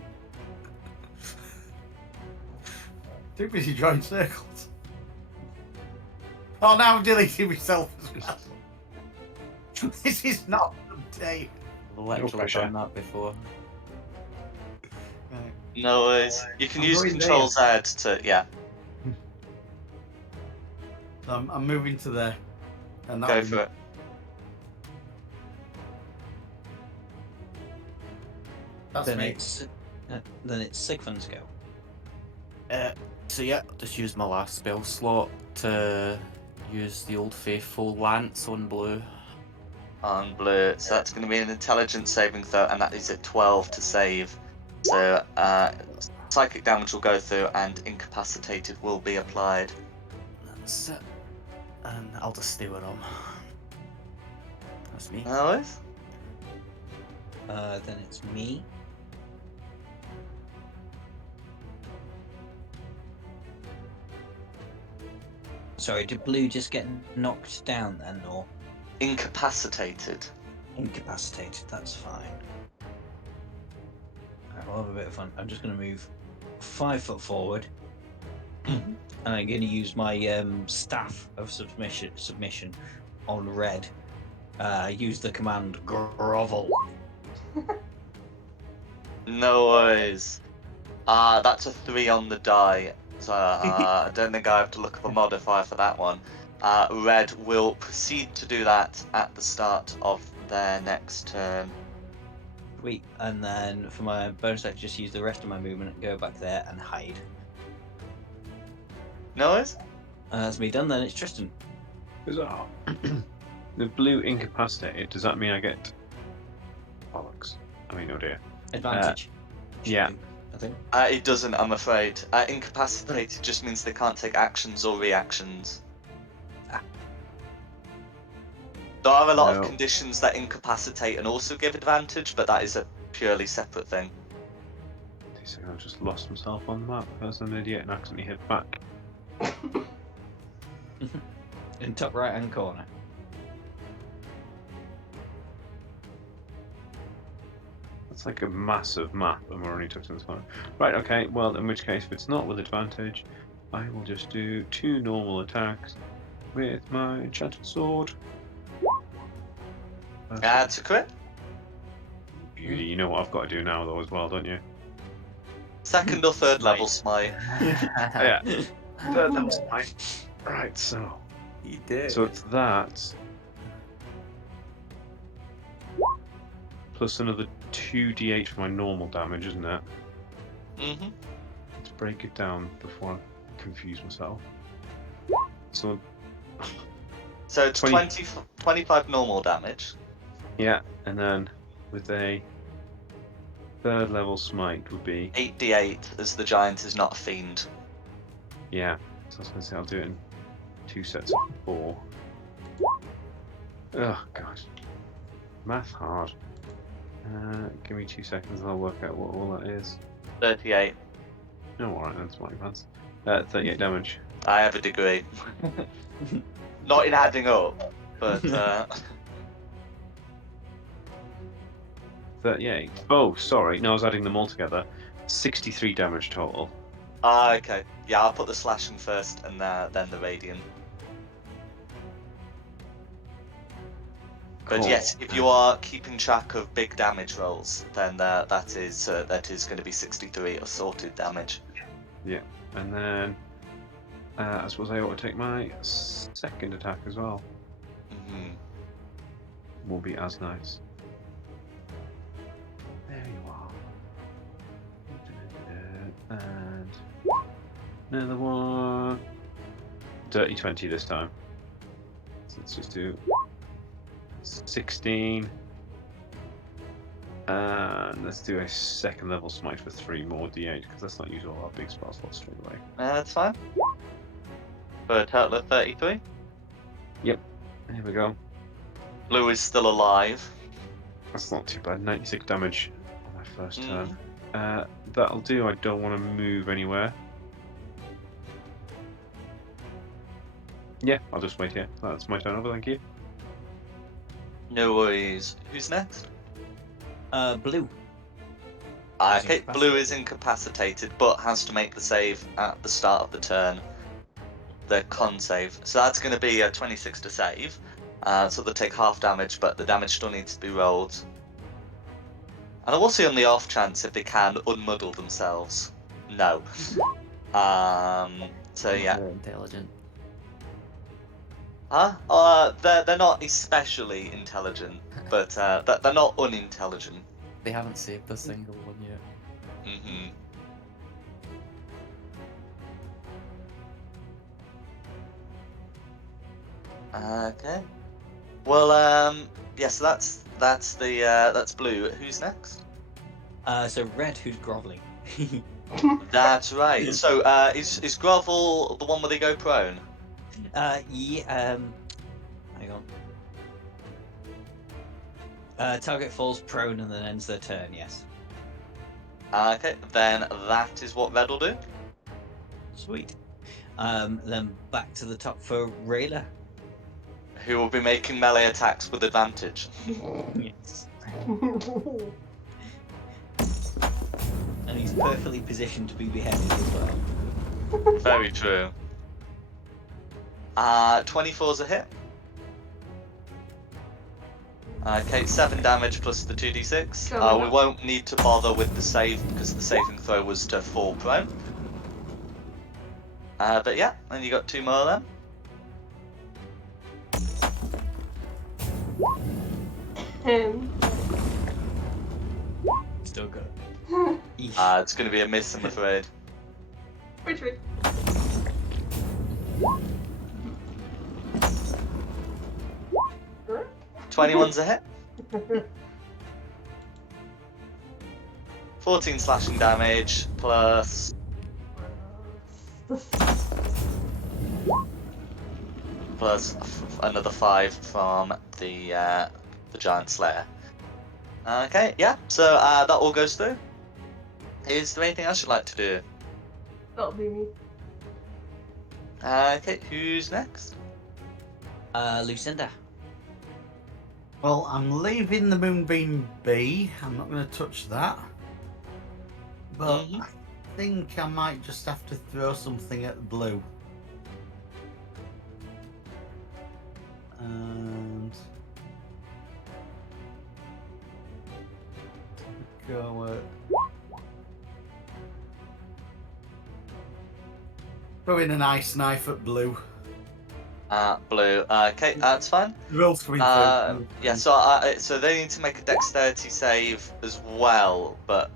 Too busy drawing circles. Oh, now I'm deleting myself as well. This is not a good day. I've literally pressure. done that before. Right. No worries. You can I'm use going Control there. Z to, yeah. So I'm moving to there. And Go that'll for be- it. That's Then me. it's Sigfund's go. So yeah, just use my last spell slot to use the Old Faithful Lance on Blue. On Blue. So that's going to be an intelligence saving throw, and that is a 12 to save. So psychic damage will go through, and incapacitated will be applied. That's it. And I'll just stay where I'm. That's me. No worries. Then it's me. Sorry, did Blue just get knocked down then, or Incapacitated. incapacitated? That's fine. Alright, we'll have a bit of fun. I'm just going to move 5 foot forward, and I'm going to use my staff of submission on red. Use the command grovel. No worries. That's a 3 on the die. So I don't think I have to look up a modifier for that one. Red will proceed to do that at the start of their next turn. Sweet. And then for my bonus action, just use the rest of my movement and go back there and hide. No worries. That's me done. Then it's Tristan. Huzzah. The blue incapacitated, does that mean I get bollocks? I mean, oh dear. Advantage. yeah. Should do, I think. It doesn't, I'm afraid. Incapacitated just means they can't take actions or reactions. Ah. There are a lot No. of conditions that incapacitate and also give advantage, but that is a purely separate thing. This guy just lost himself on the map as an idiot and accidentally hit back. In top right hand corner. That's like a massive map and we're only touching this corner. Right, okay, well, in which case, if it's not with advantage, I will just do 2 normal attacks with my enchanted sword. That's a crit. You know what I've got to do now, though, as well, don't you? Second or third level smite. Yeah. That was fine. Right, so. He did. So it's that. Plus another 2d8 for my normal damage, isn't it? Mm-hmm. Let's break it down before I confuse myself. So, So it's 20 25 normal damage. yeah, and then with a 3rd level smite would be, 8d8, as the giant is not a fiend. yeah, so I was going to say I'll do it in 2 sets of 4. Oh, God. Math hard. Give me 2 seconds and I'll work out what all that is. 38. Oh, alright, that's my pants. 38 damage. I have a degree. Not in adding up, but 38. Oh, sorry. No, I was adding them all together. 63 damage total. okay. Yeah, I'll put the slashing first and then the radiant. But Cool. yes, if you are keeping track of big damage rolls, then that is going to be 63 assorted damage. And then I suppose I ought to take my 2nd attack as well. Mm-hmm. Will be as nice. There you are. And another one. Dirty 20 this time. So let's just do 16. And let's do a 2nd level smite for 3 more d8 because let's not use all our big spell slots straight away. That's fine. For a total of 33. Here we go. Blue is still alive. That's not too bad. 96 damage on my first Mm. turn. That'll do. I don't want to move anywhere. Yeah, I'll just wait here. That's my turn over, thank you. No worries. Who's next? Blue. Okay, Blue is incapacitated, but has to make the save at the start of the turn. The con save. So that's going to be a 26 to save. So they'll take half damage, but the damage still needs to be rolled. And I will say on the off chance if they can unmuddle themselves. No. So yeah. They're intelligent. Huh? They're not especially intelligent, but they're not unintelligent. They haven't saved a single one yet. Mm-hmm. Okay. Well, yeah. So that's Blue. Who's next? So Red, who's groveling. That's right. So, is Grovel the one where they go prone? Yeah. Hang on. Target falls prone and then ends their turn. Yes. Okay, then that is what Red will do. Sweet. Then back to the top for Rayla. Who will be making melee attacks with advantage. Yes. And he's perfectly positioned to be beheaded as well. Very true. 24's a hit. Okay, 7 damage plus the 2d6. We won't need to bother with the save because the saving throw was to fall prone. But yeah, and you got 2 more then. Still good. It's going to be a miss, I'm afraid. Which way? 21's a hit. 14 slashing damage plus another 5 from the giant slayer. Okay, yeah. So that all goes through. Is there anything else you'd like to do? That'll be me. Okay, who's next? Lucinda. Well, I'm leaving the Moonbeam be. I'm not going to touch that. But Mhm. I think I might just have to throw something at the blue. And go throw in an ice knife at blue. Blue. Okay, that's fine. Rolls coming through. Yeah, so they need to make a dexterity save as well, but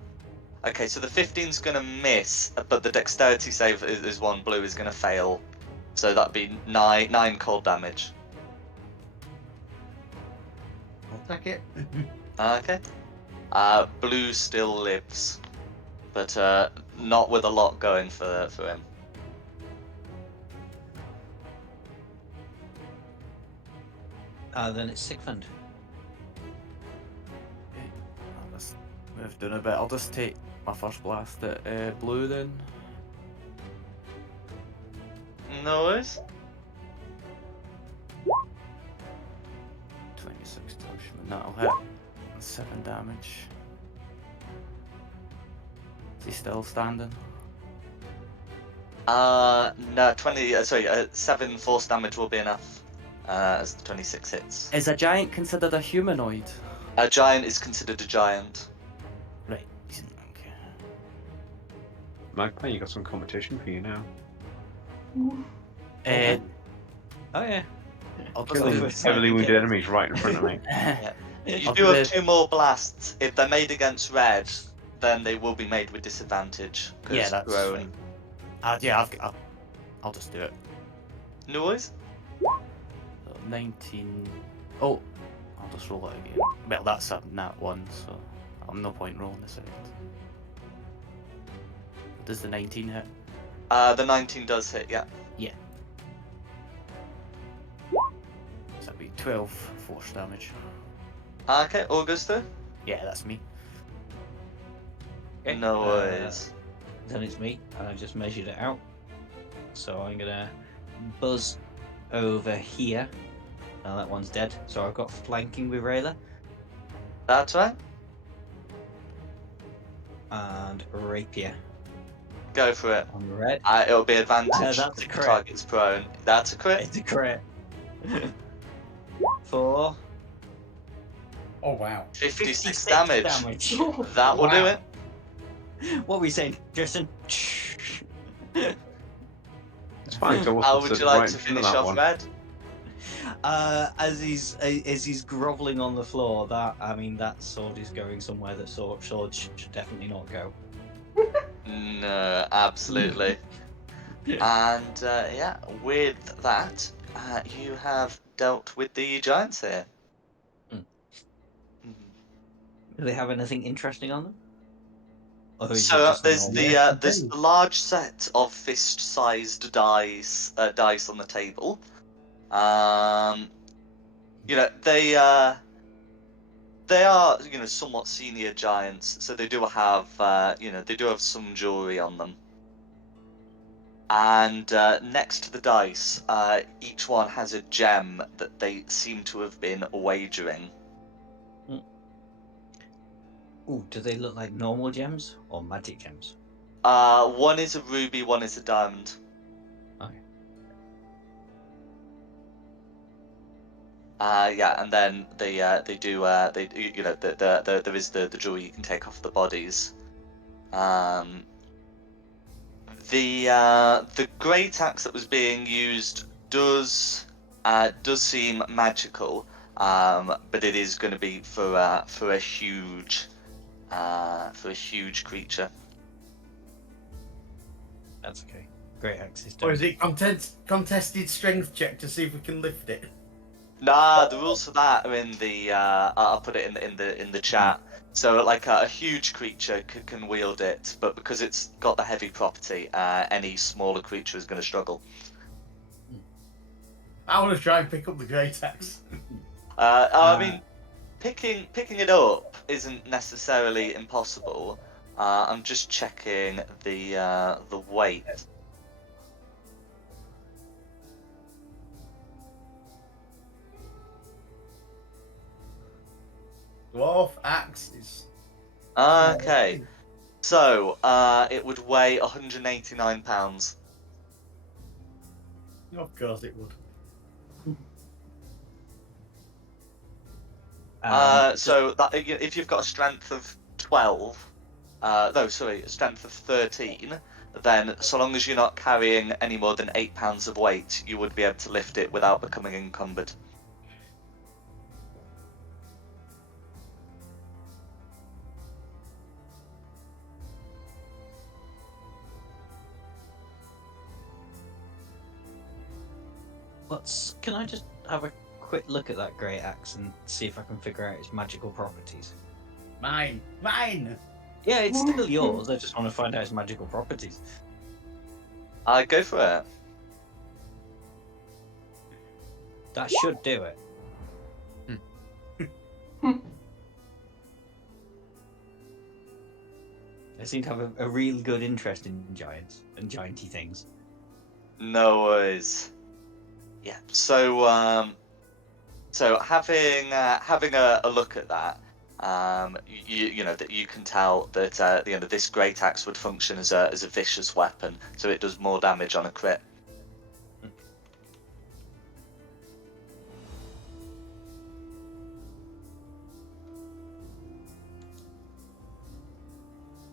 okay, so the 15's gonna miss, but the dexterity save is one blue is gonna fail, so that'd be 9 cold damage. I'll take it. Okay. Blue still lives, but not with a lot going for him. Then it's Sigmund. I'll just move down a bit. I'll just take my first blast at blue then. No worries. 26 touch, and that'll hit. 7 damage. Is he still standing? No, 7 force damage will be enough, as the 26 hits. Is a giant considered a humanoid? A giant is considered a giant. Right. Okay. Magpie, you got some competition for you now. Oh yeah. I'll just Killing do, heavily wounded enemies right in front of me. You I'll do do have the- 2 more blasts. If they're made against red, then they will be made with disadvantage. 'Cause Yeah, that's prone. fine. Yeah, I'll just do it. No worries. So 19. Oh, I'll just roll it again. Well, that's a nat 1, so I'm no point rolling the second. Does the 19 hit? The 19 does hit, yeah. So that'd be 12 force damage. Okay, all goes through. Yeah, that's me. Okay, No worries. Then it's me, and I've just measured it out. So I'm gonna buzz over here. Now that one's dead. So I've got flanking with Rayla That's right. and rapier Go for it. on red. It'll be advantage That's a if the crit. target's prone. That's a crit. It's a crit. 4. Oh wow. 56 damage. damage. That will do Wow. it. What were you saying, Justin? It's fine. So How would you like to in front of finish that off one. red? As he's groveling on the floor, that sword is going somewhere that sword should definitely not go. No, absolutely. And yeah, with that, you have dealt with the giants here. Hmm. Mhm. Do they have anything interesting on them? Or is it So just there's normal? there's a large set of fist-sized dice on the table. You know, they are, you know, somewhat senior giants, so they do have they do have some jewelry on them. And next to the dice, each one has a gem that they seem to have been wagering. Ooh, do they look like normal gems or magic gems? One is a ruby, one is a diamond. Okay. Yeah, and then they you know there is the jewelry you can take off the bodies. The great axe that was being used does seem magical, but it is going to be for a huge creature. That's okay. Great axes Or don't. is it contested strength check to see if we can lift it? Nah, the rules for that are in the. I'll put it in the chat. So like a huge creature can wield it, but because it's got the heavy property, any smaller creature is going to struggle. I want to try and pick up the great axe. I mean, picking it up isn't necessarily impossible. I'm just checking the weight. Dwarf axe is. Okay, so it would weigh 189 pounds. Of course it would. So that if you've got a strength of 12, no, sorry, a strength of 13, then so long as you're not carrying any more than 8 pounds of weight, you would be able to lift it without becoming encumbered. Can I just have a quick look at that great axe and see if I can figure out its magical properties? Mine! Yeah, it's still yours. I just want to find out its magical properties. Go for it. That should do it. I seem to have a real good interest in giants and gianty things. No worries. Yeah. So having a look at that, you know that you can tell that this great axe would function as a vicious weapon, so it does more damage on a crit.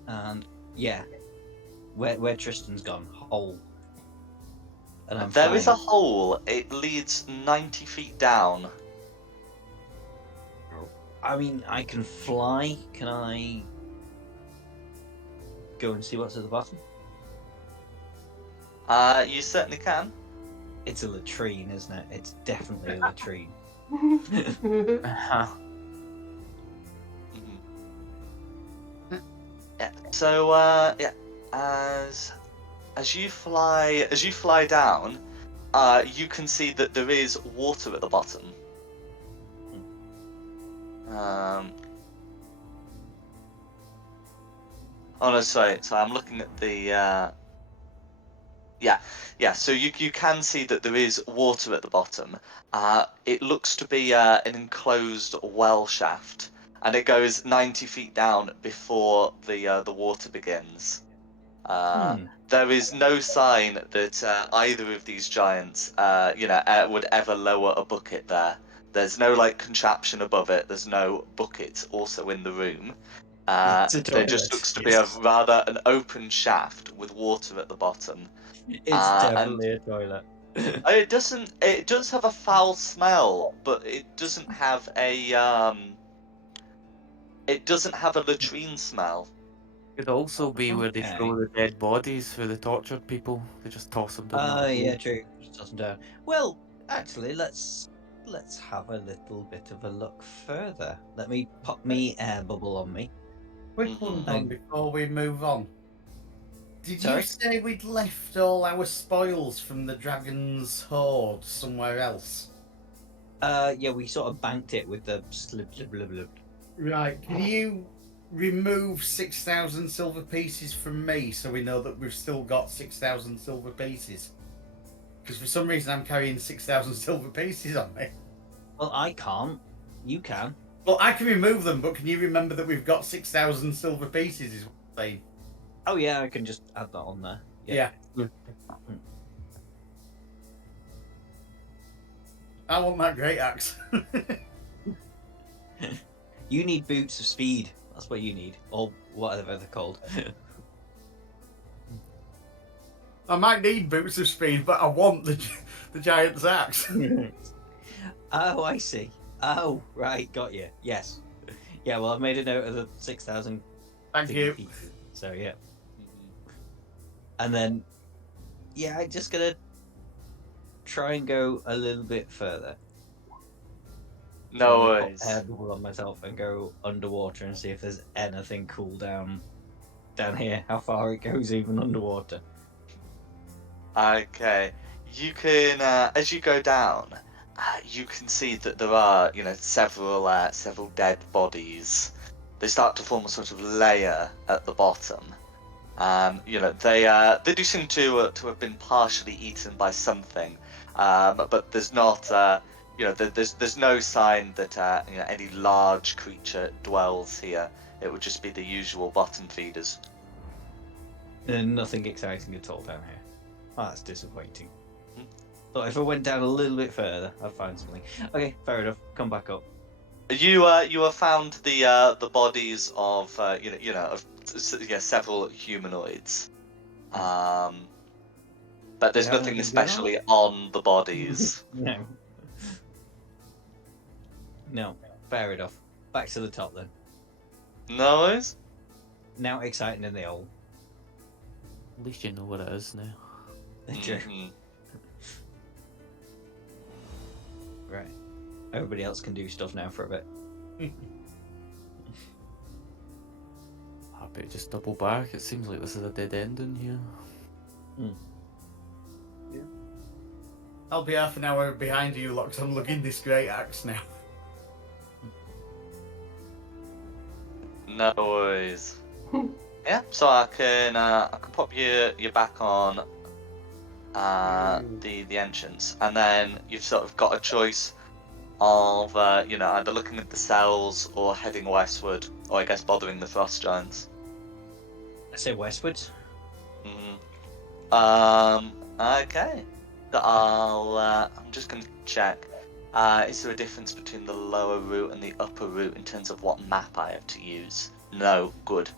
And yeah, where Tristan's gone, hole. And I'm There is a flying. hole. It leads 90 feet down. I mean, I can fly. Can I go and see what's at the bottom? You certainly can. It's a latrine, isn't it? It's definitely a latrine. Uh-huh. Yeah. So yeah, as you fly down, you can see that there is water at the bottom. Oh no, sorry. So I'm looking at the. Yeah. So you can see that there is water at the bottom. It looks to be an enclosed well shaft, and it goes 90 feet down before the water begins. There is no sign that either of these giants, would ever lower a bucket there. There's no like contraption above it. There's no bucket also in the room. It's a There just toilet. looks to be a rather an open shaft with water at the bottom. It's And definitely a toilet. it doesn't. It does have a foul smell, but it doesn't have a. It doesn't have a latrine smell. Could also be where they Okay. throw the dead bodies for the tortured people. They just toss them down. the Yeah, hole. true. Just toss them down. Well, actually, let's have a little bit of a look further. Let me pop me air bubble on me. Quick one, Don, before we move on. Did Sorry? you say we'd left all our spoils from the dragon's hoard somewhere else? Yeah, we sort of banked it with the slip. Right. Can you remove 6,000 silver pieces from me so we know that we've still got 6,000 silver pieces? Because for some reason I'm carrying 6,000 silver pieces on me. Well, I can't. You can. Well, I can remove them, but can you remember that we've got 6,000 silver pieces? Is what I'm saying. Oh yeah, I can just add that on there. Yeah. I want that great axe. You need boots of speed. That's what you need, or whatever they're called. I might need boots of speed, but I want the giant's axe. Oh, I see. Oh, right, got you. Yes. Yeah, well, I've made a note of the 6,000. Thank you. pieces, so yeah. And then, yeah, I'm just gonna try and go a little bit further. No Put worries. air bubble on myself and go underwater and see if there's anything cool down here. How far it goes even underwater. Okay, you can as you go down, you can see that there are several dead bodies. They start to form a sort of layer at the bottom. They do seem to have been partially eaten by something, but there's not there's no sign that any large creature dwells here. It would just be the usual bottom feeders. And nothing exciting at all down here. Oh, that's disappointing. But if I went down a little bit further, I'd find something. Okay, fair enough. Come back up. You have found the bodies of several humanoids, but there's They haven't nothing been especially on the bodies. No. No, fair enough. Back to the top then. No worries. Now exciting in the hole. At least you know what it is now. True. Mhm. Right. Everybody else can do stuff now for a bit. Happy to just double back. It seems like this is a dead end in here. I'll be half an hour behind you, locked on lugging this great axe now. No worries. Yeah, so I can pop you back on the entrance, and then you've sort of got a choice of either looking at the cells or heading westward, or I guess bothering the frost giants. I say westwards. Okay. So I'm just going to check. Is there a difference between the lower route and the upper route in terms of what map I have to use? No. Good.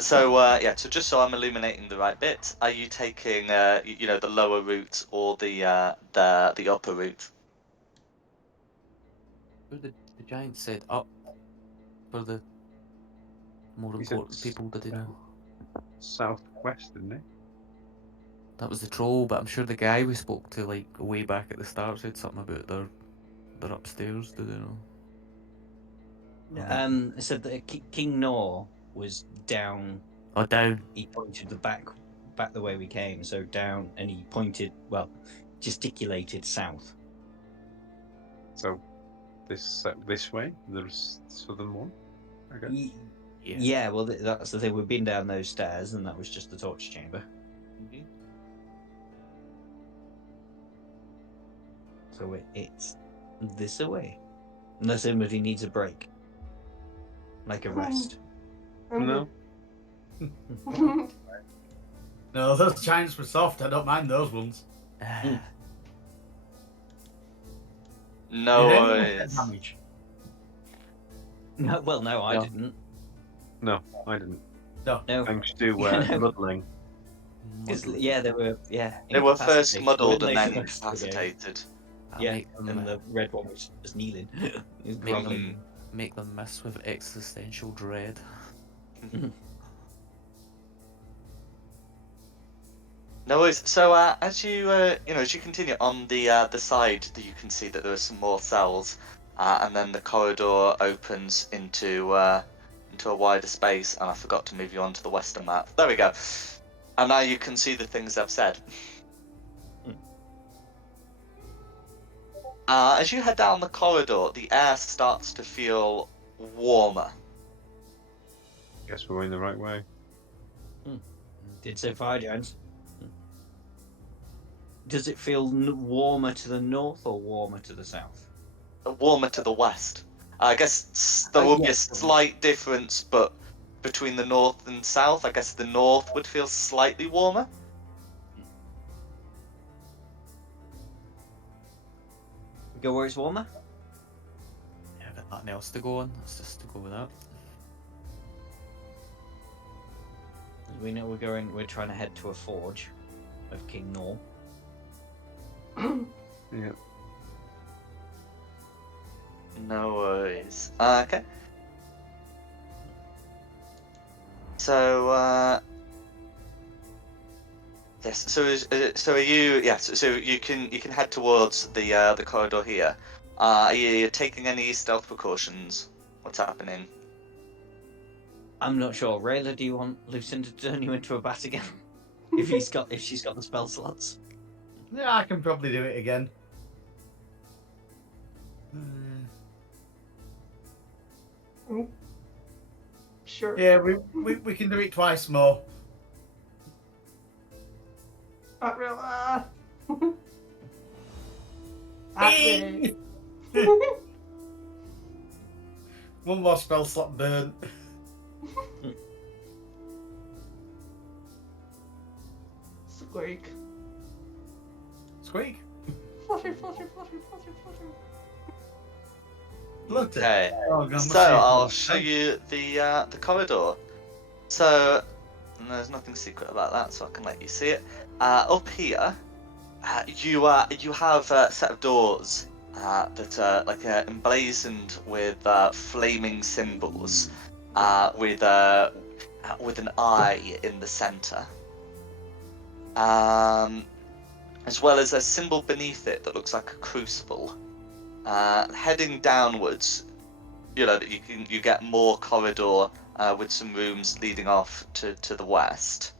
So just so I'm illuminating the right bit, are you taking the lower route or the upper route? The giant said up for the more He said important people, did he know? Southwest, didn't he? That was the troll, but I'm sure the guy we spoke to, like, way back at the start, said something about they're upstairs, did they know? It said that King Nor was down. Oh, down. He pointed the back the way we came, so down, and he pointed, gesticulated south. So this way, the southern one, I guess. Yeah, well, that's the thing. We've been down those stairs, and that was just the torture chamber. So it's this away. Unless anybody needs a break. Like a rest. No. No, those giants were soft. I don't mind those ones. No Did anyone get worries. damage? No, well, no, I No. didn't. No, I didn't. No. Thanks to muddling. Yeah, they were. Yeah, They were first incapacitated. muddled and They then first again. incapacitated. Yeah, and the red one was just kneeling. He was Make groveling. them, make them miss with existential dread. No worries. So as you continue on the side, that you can see that there are some more cells, and then the corridor opens into into a wider space, and I forgot to move you onto the western map. There we go. And now you can see the things I've said. As you head down the corridor, the air starts to feel warmer. Guess we're going the right way. Did say fire giants. Does it feel warmer to the north or warmer to the south? Warmer to the west. I guess there will be a yes. slight difference, but between the north and south, I guess the north would feel slightly warmer. Go where it's warmer? Yeah, I've got nothing else to go on. Let's just to go with that. We know we're trying to head to a forge of King Nor. Yeah. No worries. Okay. So, yes. So are you? Yes. So you can head towards the corridor here. Are you taking any stealth precautions? What's happening? I'm not sure. Rayla, do you want Lucian to turn you into a bat again? if she's got the spell slots. Yeah, I can probably do it again. Sure. Yeah, we can do it twice more. Not real. At One more spell slot burn. Squeak. Squeak. Flutter, flutter, flutter, flutter, flutter. Look Okay. Oh, God, So I'll show you the corridor. So there's nothing secret about that, so I can let you see it. Up here, you have a set of doors that are like emblazoned with flaming symbols, with an eye in the center, as well as a symbol beneath it that looks like a crucible. Heading downwards, you get more corridor with some rooms leading off to the west.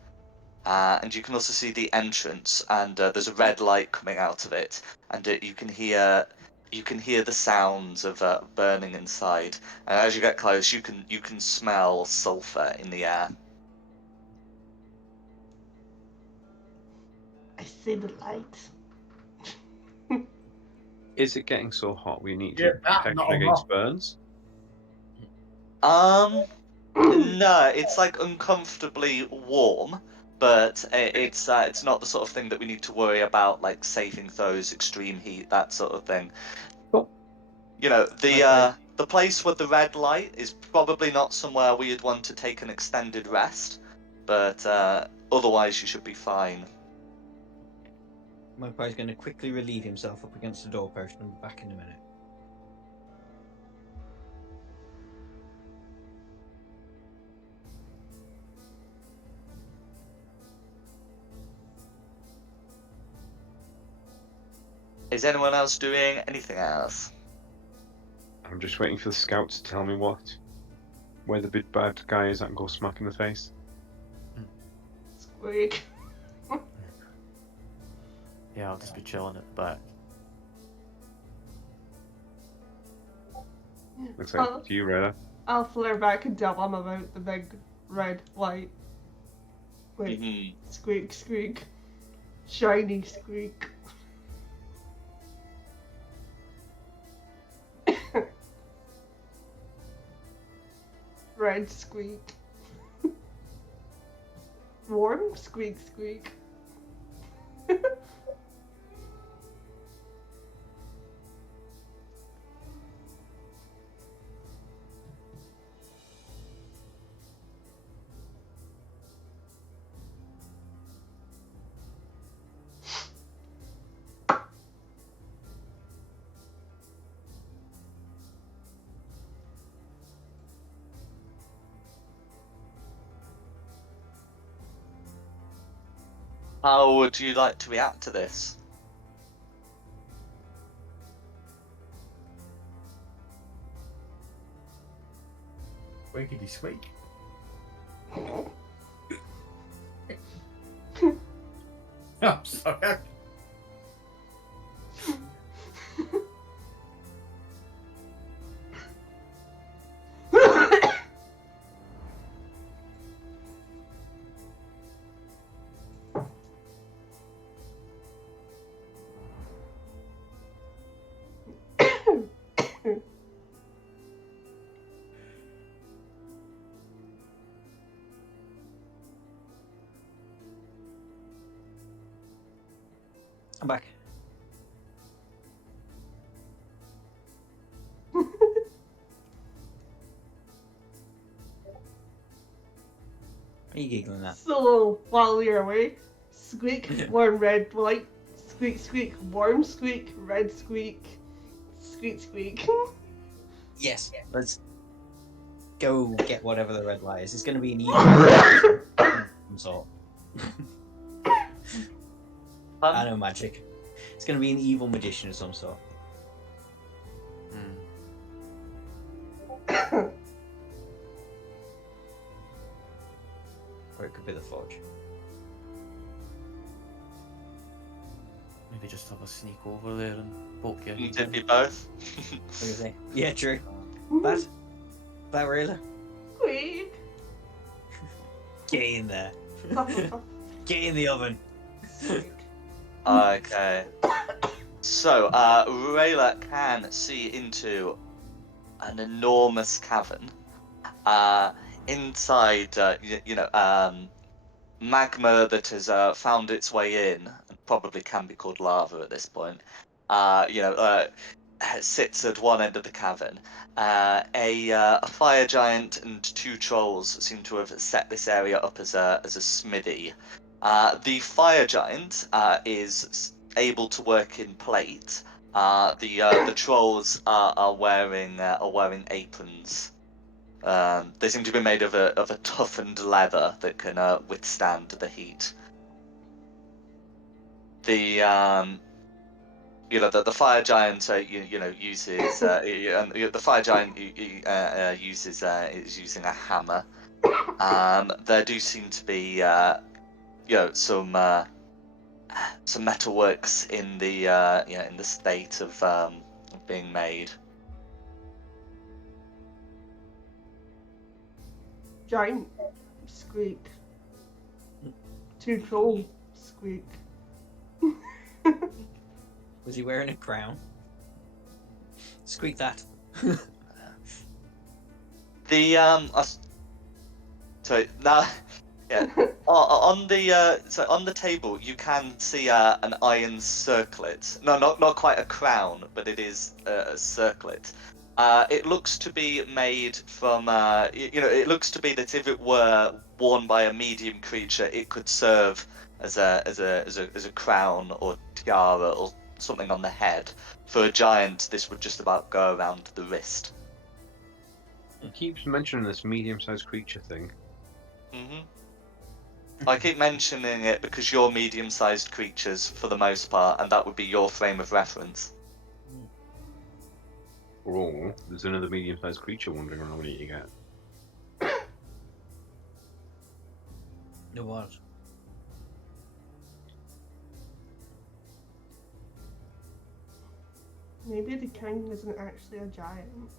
And you can also see the entrance, and there's a red light coming out of it, and you can hear the sounds of burning inside. And as you get close, you can smell sulfur in the air. I see the light. Is it getting so hot we need Yeah, to that, protect not a against lot. burns? No, it's like uncomfortably warm, but it's not the sort of thing that we need to worry about, like saving throws, extreme heat, that sort of thing. Cool. The place with the red light is probably not somewhere we'd want to take an extended rest, but otherwise you should be fine. Magpie's going to quickly relieve himself up against the doorpost and be back in a minute. Is anyone else doing anything else? I'm just waiting for the scouts to tell me where the big bad guy is. I can go smack in the face. Squeak. Yeah, I'll just be chilling at the back. Looks like you, Rayla. I'll flare back and tell them about the big red light. Wait, Mhm. squeak, squeak. Shiny squeak. Red squeak. Warm squeak, squeak. How would you like to react to this? Squeakity squeak. Oh, sorry. I'm back. Are you giggling at? So while we were away, squeak, warm, red, light, squeak, squeak, warm, squeak, red, squeak, squeak, squeak. Yes. Let's go get whatever the red light is. It's going to be an evil magician of some sort. I know magic. It's going to be an evil magician of some sort. Or it could be the forge. Maybe just have a sneak over there and poke you. You did be both. What do you say? Yeah, true. Bat Rayla, Squeak. get in there. Get in the oven. Squeak. Okay. So, Rayla can see into an enormous cavern. Inside, magma that has found its way in, and probably can be called lava at this point. Sits at one end of the cavern. A fire giant and two trolls seem to have set this area up as a smithy. The fire giant is able to work in plate. The trolls are wearing aprons. They seem to be made of a toughened leather that can withstand the heat. The fire giant uses the fire giant is using a hammer. There do seem to be some metalworks in the state of being made. Giant. Squeak. Two troll. Squeak. Was he wearing a crown? Squeak that. So now, yeah, on the table you can see an iron circlet. No, not quite a crown, but it is a circlet. It looks to be made from it looks to be that if it were worn by a medium creature, it could serve as a crown or tiara or something on the head. For a giant, this would just about go around the wrist. He keeps mentioning this medium-sized creature thing. I keep mentioning it because you're medium-sized creatures for the most part, and that would be your frame of reference. Oh, there's another medium-sized creature wandering around. What do you get? There was. Maybe the king isn't actually a giant.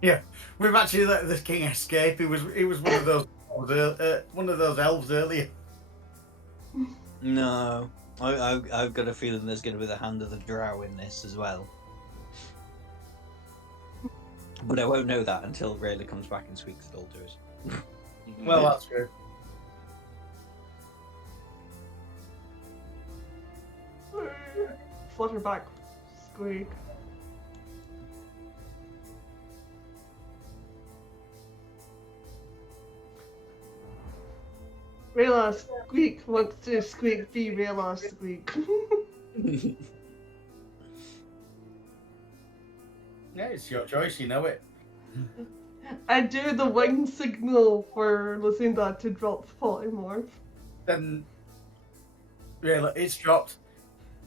Yeah, we've actually let the king escape. He was one of those elves earlier. No. I've got a feeling there's going to be the hand of the drow in this as well. But I won't know that until Rayla comes back and speaks it all to us. Well, that's true. Flutter back. Squeak. Rayla Squeak wants to squeak be Rayla Squeak. Yeah, it's your choice. You know it. I do the wing signal for Lucinda to drop polymorph. Then, really, it's dropped.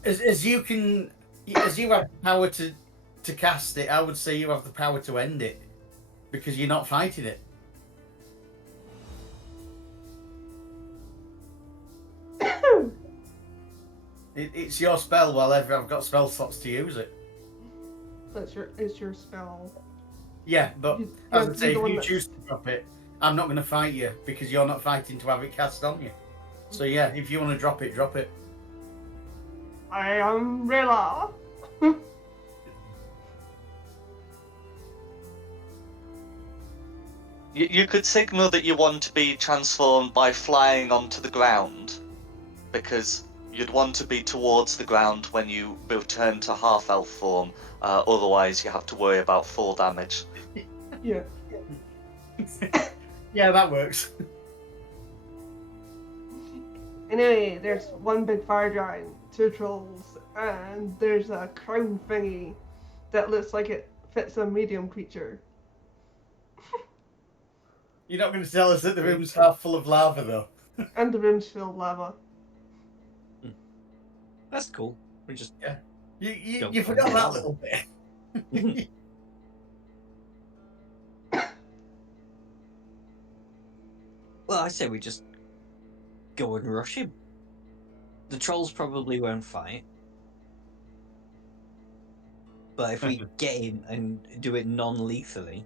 As you can as you have power to cast it, I would say you have the power to end it because you're not fighting it. It's your spell. While I've got spell slots to use it. It's your spell. Yeah, but You- as yeah, I say, you're the if one you that's- choose to drop it, I'm not going to fight you because you're not fighting to have it cast on you. So yeah, if you want to drop it, drop it. I am Rilla. You could signal that you want to be transformed by flying onto the ground, because you'd want to be towards the ground when you return to half-elf form. Otherwise, you have to worry about fall damage. Yeah. Yeah, that works. Anyway, there's one big fire giant, 2 trolls, and there's a crown thingy that looks like it fits a medium creature. You're not going to tell us that the room's half full of lava, though. And the room's full of lava. That's cool. We just You Don't forgot find that lava. little bit. well, I say we just go and rush him. The trolls probably won't fight. But if we get him and do it non-lethally,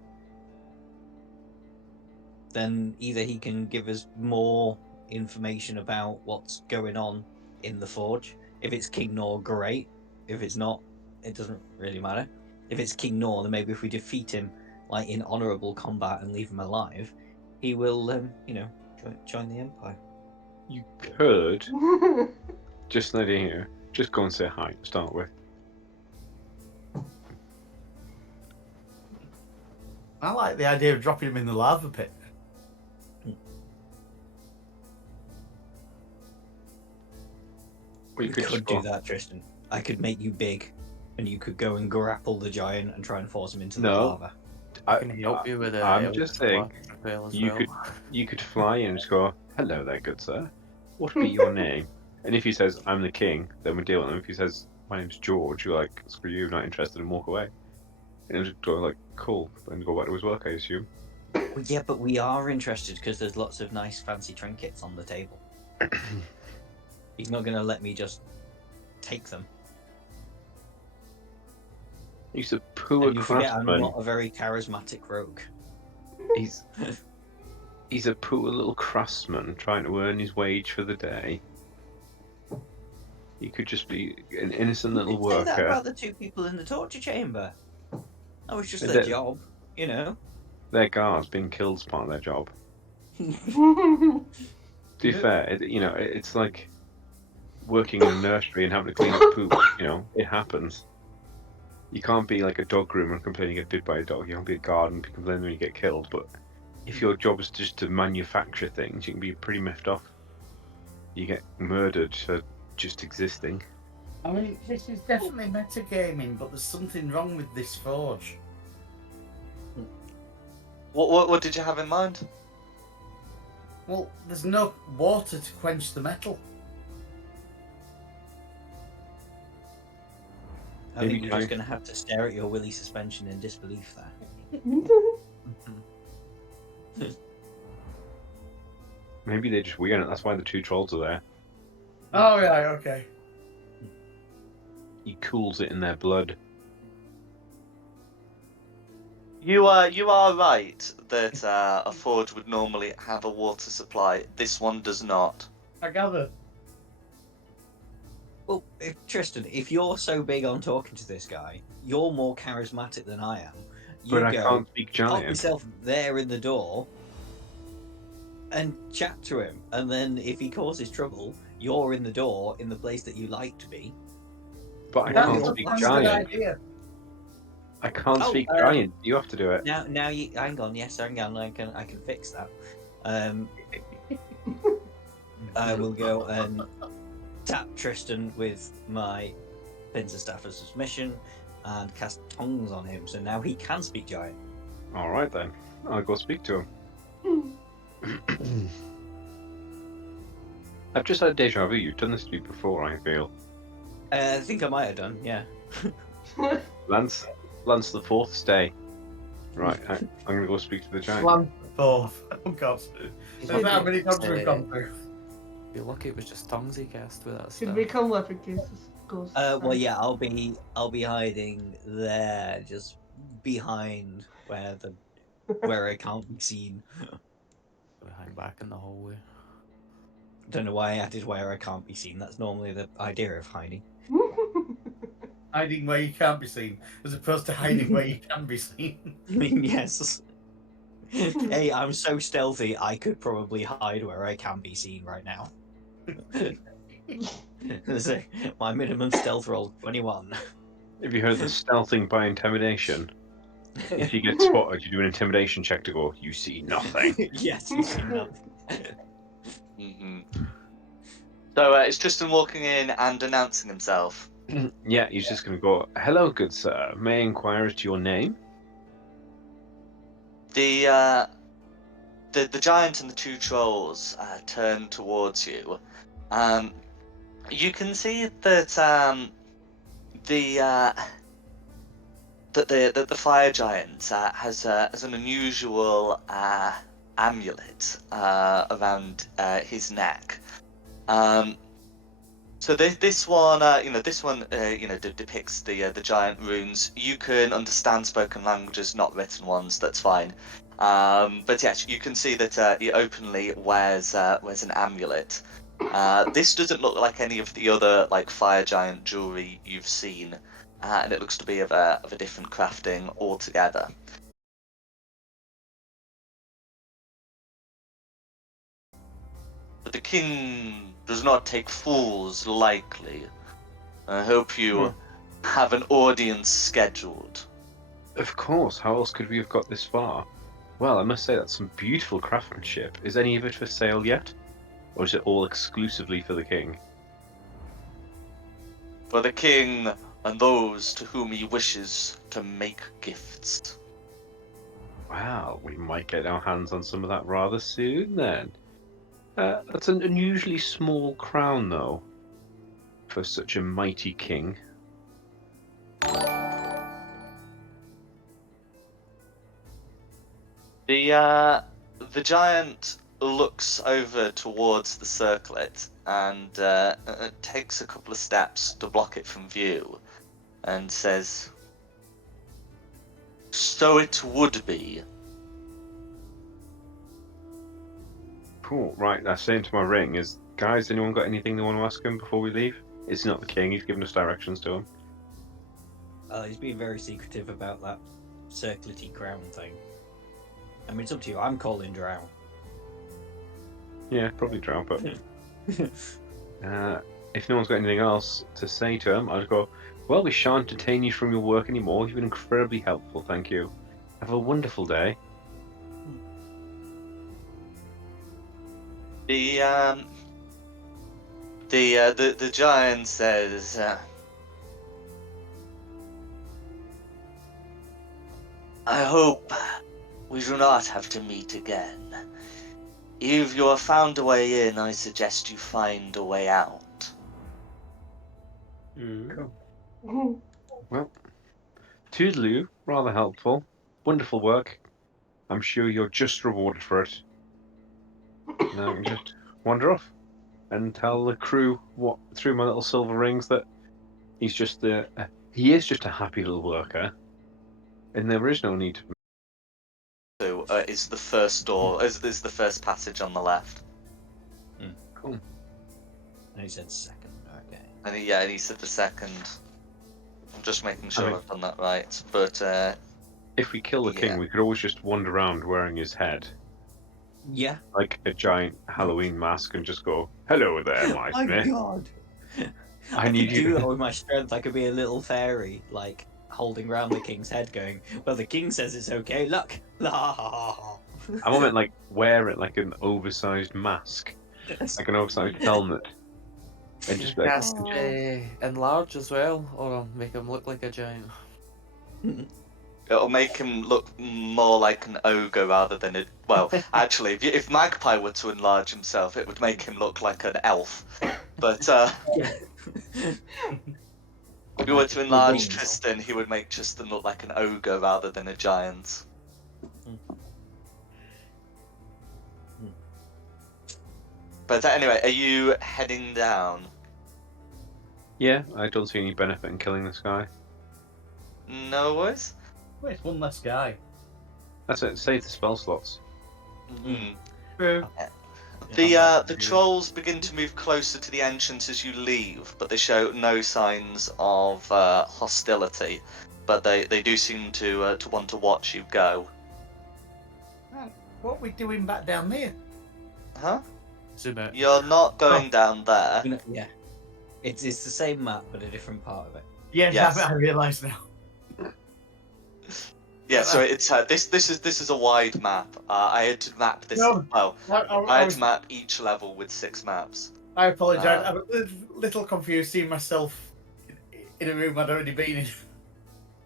then either he can give us more information about what's going on in the forge. If it's King Nor, great. If it's not, it doesn't really matter. If it's King Nor, then maybe if we defeat him like in honourable combat and leave him alive, he will, join the Empire. You could, just an idea here, just go and say hi to start with. I like the idea of dropping him in the lava pit. Or you We could could just do go, that, Tristan. I could make you big, and you could go and grapple the giant and try and force him into the No. lava. I can help you with the. I'm just saying, as you well. you could fly in and just go, hello there, good sir. What be your name? And if he says, I'm the king, then we deal with him. If he says, my name's George, you're like, screw you, not interested, and walk away. And he'll just go like, cool, and go back to his work, I assume. Well, yeah, but we are interested because there's lots of nice fancy trinkets on the table. He's not going to let me just take them. He's a poor And you forget I'm craftsman. not a very charismatic rogue. He's a poor little craftsman trying to earn his wage for the day. He could just be an innocent little You didn't say that worker. about the 2 people in the torture chamber. That was just Is their it- job, you know. Their guards being killed is part of their job. To be fair, it's like working in a nursery and having to clean up poop. It happens. You can't be like a dog groomer and complain you get bit by a dog. You can't be a guard and complain when you get killed. But if your job is just to manufacture things, you can be pretty miffed off. You get murdered for just existing. I mean, this is definitely metagaming, but there's something wrong with this forge. What did you have in mind? Well, there's no water to quench the metal. I Maybe think you're try- just going to have to stare at your willy suspension in disbelief there. Maybe they're just weird. That's why the 2 trolls are there. Oh, right, okay. He cools it in their blood. You are right that a forge would normally have a water supply. This one does not. I gather. Well, Tristan, if you're so big on talking to this guy, you're more charismatic than I am. You But I go, can't speak pop giant. yourself there in the door and chat to him. And then if he causes trouble, you're in the door in the place that you like to be. But I That's can't a speak good giant. idea. I can't Oh, speak giant. You have to do it. Now you hang on. Yes, hang on. I can fix that. I will go and tap Tristan with my pins and staff as submission and cast tongues on him. So now he can speak giant. All right then. I'll go speak to him. I've just had deja vu. You've done this to me before, I feel. I think I might have done. Yeah. Lance the fourth, stay. Right, I'm gonna go speak to the giant. Land fourth. Oh god. That's how many dogs we've gone through. You're lucky it was just tongues he cast with that Should stuff. we come up in case this goes? Well, yeah, I'll be hiding there, just behind where I can't be seen. We hang back in the hallway. Don't know why I added where I can't be seen. That's normally the idea of hiding. Hiding where you can't be seen, as opposed to hiding where you can be seen. Yes. Hey, I'm so stealthy. I could probably hide where I can be seen right now. So, my minimum stealth roll 21. Have you heard the stealthing by intimidation? If you get spotted, you do an intimidation check to go, you see nothing. Yes, you see nothing. Hmm. So it's Tristan walking in and announcing himself. Yeah, he's just going to go, hello, good sir. May I inquire as to your name? The giant and the two trolls turn towards you. You can see that the fire giant has an unusual amulet around his neck. So this one, depicts the giant runes. You can understand spoken languages, not written ones. That's fine. But yes, you can see that he openly wears an amulet. This doesn't look like any of the other like fire giant jewelry you've seen, and it looks to be of a different crafting altogether. But the king does not take fools lightly. I hope you have an audience scheduled. Of course, how else could we have got this far? Well, I must say that's some beautiful craftsmanship. Is any of it for sale yet? Or is it all exclusively for the king? For the king and those to whom he wishes to make gifts. Wow, we might get our hands on some of that rather soon then. That's an unusually small crown, though, for such a mighty king. The giant looks over towards the circlet and takes a couple of steps to block it from view, and says, "So it would be." Cool, right, that's saying to my ring is, guys, anyone got anything they want to ask him before we leave? It's not the king, he's given us directions to him. He's being very secretive about that circlety crown thing. I mean, it's up to you. I'm calling Drow. Yeah, probably drown, but if no one's got anything else to say to him, I'd go, well, we shan't detain you from your work anymore. You've been incredibly helpful, thank you. Have a wonderful day. The giant says, "I hope we do not have to meet again. If you have found a way in, I suggest you find a way out." Cool. Well, toodaloo, rather helpful. Wonderful work. I'm sure you're just rewarded for it. Now we can just wander off and tell the crew what through my little silver rings that he is just a happy little worker, and there is no need to. So is the first door, is the first passage on the left. Cool. And he said second. Okay. And he said the second. I'm just making sure I mean- I've done that right. But If we kill the Yeah. king, we could always just wander around wearing his head Yeah. like a giant Halloween mask and just go, "Hello there, my My smith. God. I need could you do to-" that with my strength. I could be a little fairy, like holding round the king's head, going, "Well, the king says it's okay. Look." I meant like wear it like an oversized mask, like an oversized helmet, and just be like, Cast enlarge as well, or make him look like a giant. it'll make him look more like an ogre rather than a. Well, actually, if Magpie were to enlarge himself, it would make him look like an elf. But Yeah. we were to enlarge Wings. Tristan, he would make Tristan look like an ogre rather than a giant. But anyway, are you heading down? Yeah, I don't see any benefit in killing this guy. No worries. Wait, it's one less guy. That's it. Save the spell slots. Mhm. True. The trolls begin to move closer to the entrance as you leave, but they show no signs of hostility. But they do seem to want to watch you go. What are we doing back down there? Huh? Zoom out. You're not going down there. Yeah. It's the same map, but a different part of it. Yes, Yes. I realise now. Yeah, so it's this is a wide map. I had to map this. No, Well, I I had to map each level with 6 maps. apologise. I'm a little confused seeing myself in a room I'd already been in.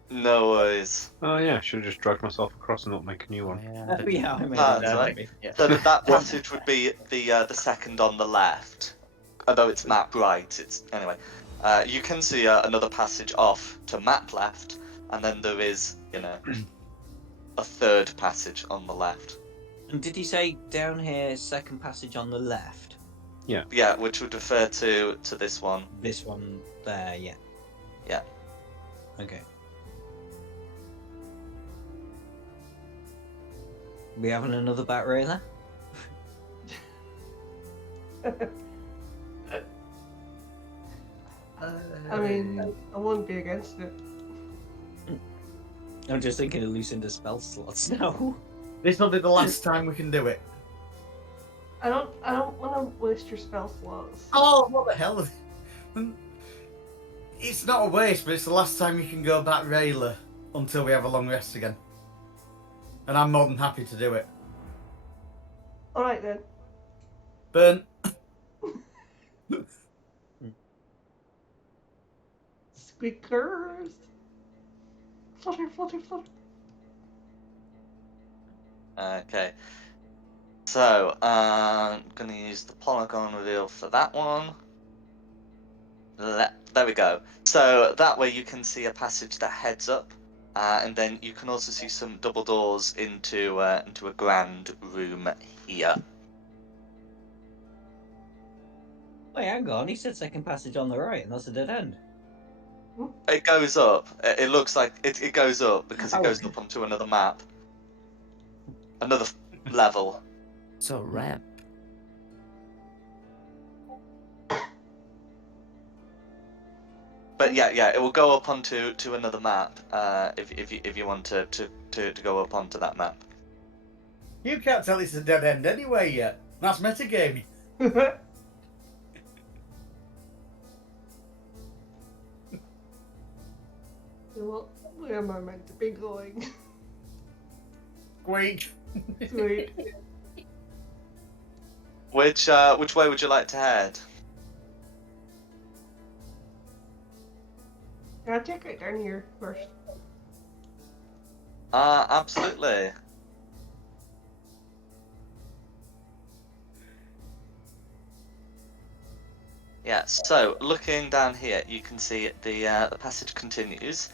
No worries. Oh yeah, should have just dragged myself across and not make a new one. Yeah, I made That's it. right. Yeah. So that passage would be the second on the left. Although it's map right, it's anyway. You can see another passage off to map left, and then there is, a third passage on the left. And did he say down here, second passage on the left? Yeah, which would refer to this one. This one there, yeah. Yeah. Okay. We having another bat railer? I mean, I wouldn't be against it. I'm just thinking of Lucinda spell slots now. This will be the last time we can do it. I don't want to waste your spell slots. Oh, what the hell? It's not a waste, but it's the last time you can go back Rayla until we have a long rest again. And I'm more than happy to do it. All right then. Burn. Squeakers. Flutter, flutter, flutter. Okay. So, I'm going to use the polygon reveal for that one. There we go. So that way you can see a passage that heads up, and then you can also see some double doors into a grand room here. Wait, hang on. He said second passage on the right, and that's a dead end. It goes up. It looks like it goes up because it Oh. goes up onto another map. Another level. So ramp. But yeah, it will go up onto another map if you want to go up onto that map. You can't tell it's a dead end anyway yet. That's metagaming. Well, where am I meant to be going? Squeak. Sweet. Which way would you like to head? Can I check it down here first? Absolutely. Yeah, so looking down here, you can see the passage continues.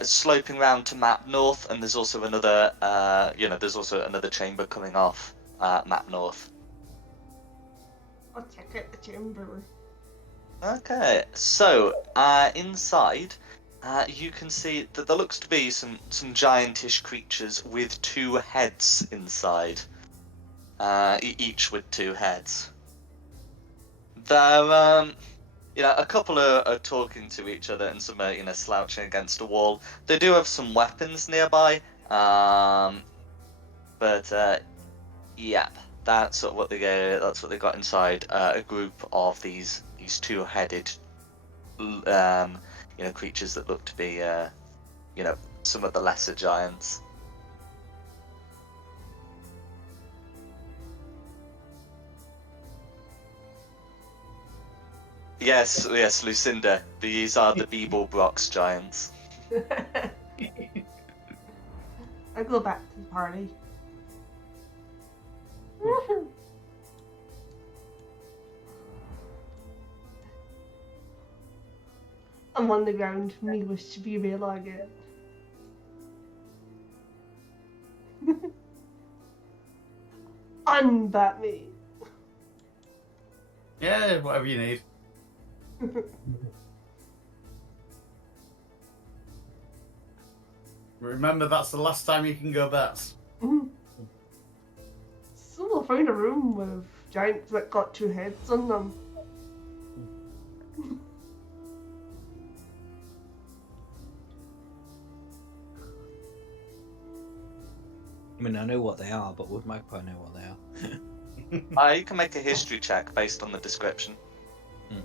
Sloping round to map north, and there's also another, another chamber coming off map north. I'll check out the chamber. Okay, so inside, you can see that there looks to be some giantish creatures with 2 heads inside, each with 2 heads. They're, a couple are talking to each other and some are, slouching against a wall. They do have some weapons nearby, but yeah, that's what they got inside a group of these 2-headed, creatures that look to be, some of the lesser giants. Yes, Lucinda. These are the Beeblebrox giants. I go back to the party. I'm on the ground. Me wish to be real again. Unbat me. Yeah, whatever you need. Remember, that's the last time you can go bats. So I found a room with giants that got 2 heads on them. I mean, I know what they are, but would Magpie know what they are? You can make a history check based on the description. Give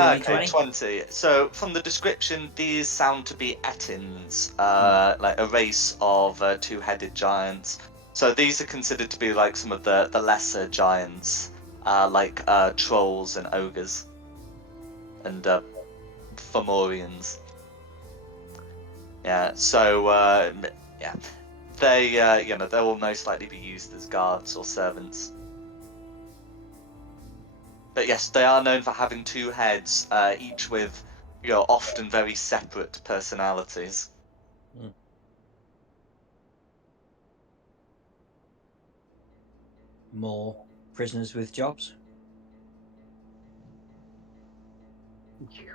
me Okay, 20. 20. So, from the description, these sound to be Ettins, like a race of 2-headed giants. So these are considered to be like some of the lesser giants, like trolls and ogres, and Fomorians. Yeah. So yeah, they they will most likely be used as guards or servants. But yes, they are known for having 2 heads, each with, often very separate personalities. More prisoners with jobs?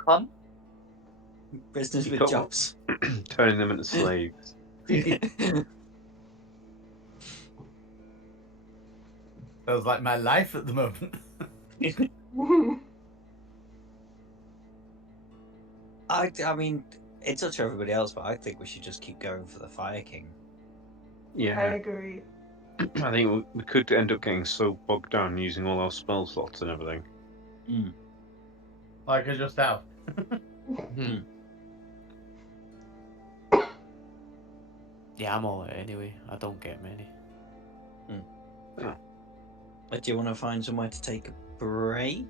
Fun? Prisoners You with got- jobs. Turning them into slaves. Feels like my life at the moment. I mean, it's up to everybody else, but I think we should just keep going for the Fire King. I Yeah, agree. I think we could end up getting so bogged down using all our spell slots and everything. Like I just have. Yeah, I'm all out anyway. I don't get many. But do you want to find somewhere to take a break?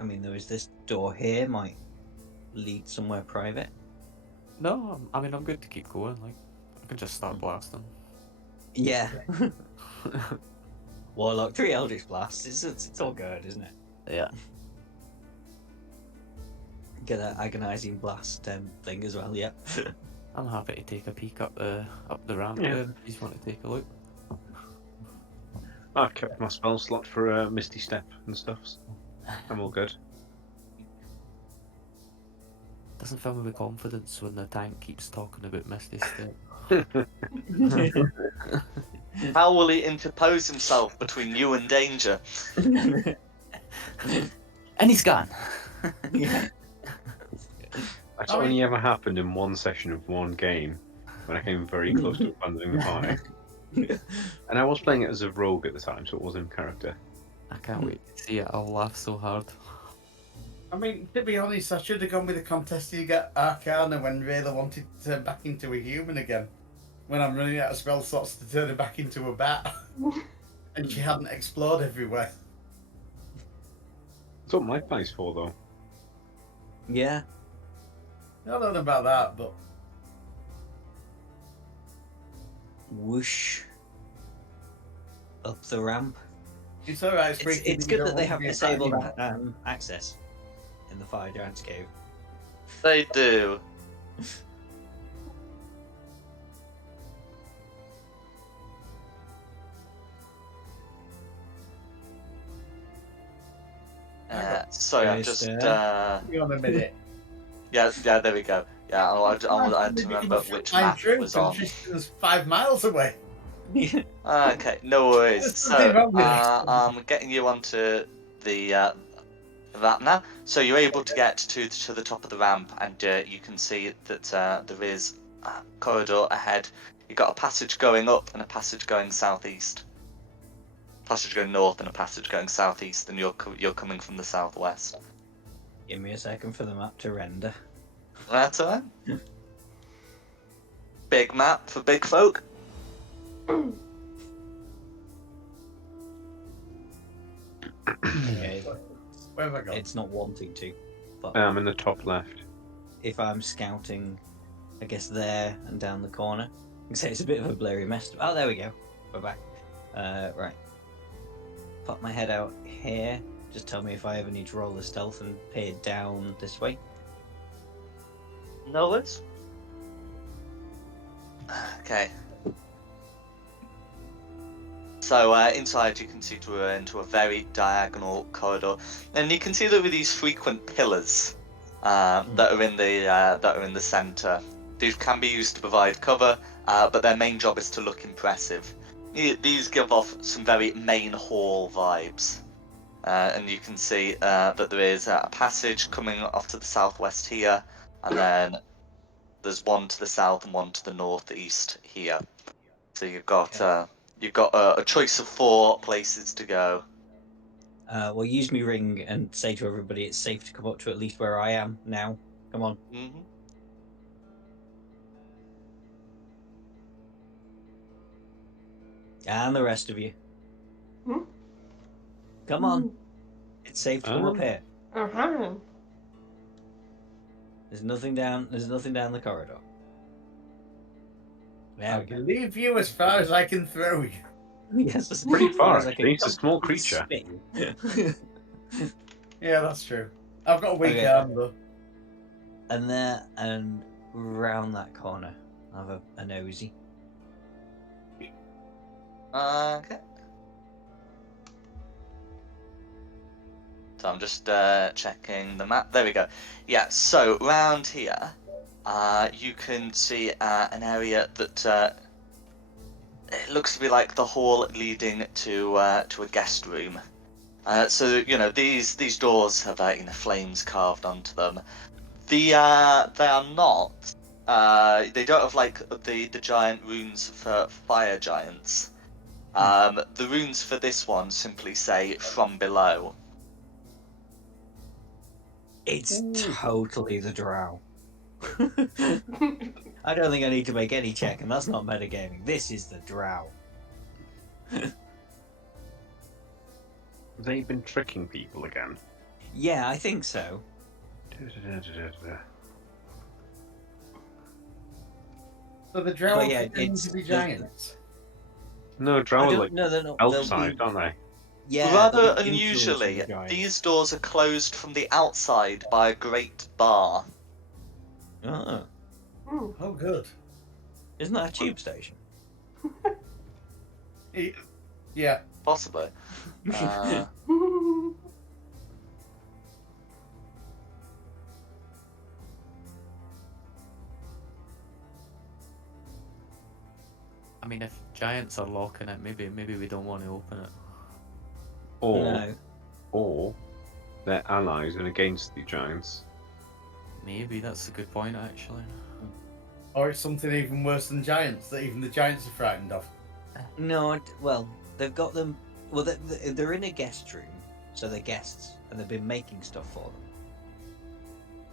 I mean, there is this door here, might lead somewhere private. No, I mean I'm good to keep going. Like I can just start blasting. Yeah. Warlock, 3 Eldritch Blasts. It's all good, isn't it? Yeah. Get that agonizing blast thing as well. Yeah. I'm happy to take a peek up the ramp Yeah. there. If you just want to take a look. I've kept my spell slot for Misty Step and stuff. So I'm all good. Doesn't fill me with confidence when the tank keeps talking about Misty Step. How will he interpose himself between you and danger? And he's gone. Yeah. That's I mean- only ever happened in one session of one game when I came very close to abandoning the party. And I was playing it as a rogue at the time, so it was in character. I can't wait to see it. I'll laugh so hard. I mean, to be honest, I should have gone with the contest you get Arcana when Rayla wanted to turn back into a human again. When I'm running out of spell slots to turn her back into a bat. And she hadn't explored everywhere. That's what my play's for, though. Yeah. I don't know about that, but Whoosh. Up the ramp. it's alright. It's good that they have disabled access in the Fire Giant's Cave. They do. Sorry, I'm just. Hang on a minute. Yeah, there we go. Yeah, I had to remember which I'm map true, it was on. Tristan's 5 miles away. Okay, no worries. There's nothing So, wrong with it. I'm getting you onto the ramp now. So you're able to get to the top of the ramp, and you can see that there is a corridor ahead. You've got a passage going up and a passage going southeast. Passage going north and a passage going southeast, and you're coming from the southwest. Give me a second for the map to render. That's alright. Big map for big folk. Okay. Where have I gone? It's not wanting to, but I'm in the top left. if I'm scouting, I guess there and down the corner. You can say it's a bit of a blurry mess. Oh, there we go. We're back. Right. pop my head out here. Just tell me if I ever need to roll the stealth and peer down this way. No worries. Okay. So inside you can see into a very diagonal corridor, and you can see there are these frequent pillars that are in the center. These can be used to provide cover, but their main job is to look impressive. These give off some very main hall vibes, and you can see that there is a passage coming off to the southwest here, and then there's one to the south and one to the northeast here. So you've got a choice of 4 places to go. We'll use me ring and say to everybody it's safe to come up to at least where I am now. Come on. Mm-hmm. And the rest of you. Hmm? Come on. It's safe to come up here. Uh-huh. There's nothing down the corridor. There I we go. believe you as far as I can throw you. Yes, as Pretty far far, as I can actually. It's a small comfortably creature. spin. Yeah, that's true. I've got a weak Okay. arm though. And there and round that corner, I have a nosy. Okay. So I'm just checking the map. There we go. Yeah. So round here, you can see an area that it looks to be like the hall leading to a guest room. So these doors have flames carved onto them. They are not. They don't have like the giant runes for fire giants. The runes for this one simply say "from below." It's totally the drow. I don't think I need to make any check, and that's not metagaming. This is the drow. They've been tricking people again. Yeah, I think so. So the drow But yeah, pretend it's to be the- giants. No, I drow are don't like know. They're not. elf they'll be- side, aren't they? Yeah. Rather they'll be influencing unusually, the giants. these doors are closed from the outside by a great bar. Oh, Hmm. Oh, good. isn't that a tube station? Yeah. Possibly. I mean, if giants are locking it, maybe we don't want to open it. Or, No. or they're allies and against the giants. Maybe that's a good point, actually. Or it's something even worse than giants that even the giants are frightened of. No. Well, they've got them. Well, they're in a guest room, so they're guests, and they've been making stuff for them.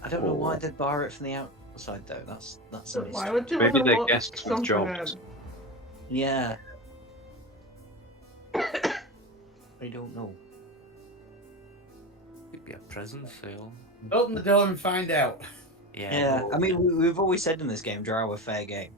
I don't know why Or- they'd bar it from the outside though. That's So a why mystery. would you Maybe want to they're lock guests with something jobs. in? Yeah. I don't know. Could be a prison cell. Open the door and find out. Yeah, no. I mean, we've always said in this game, drow are fair game.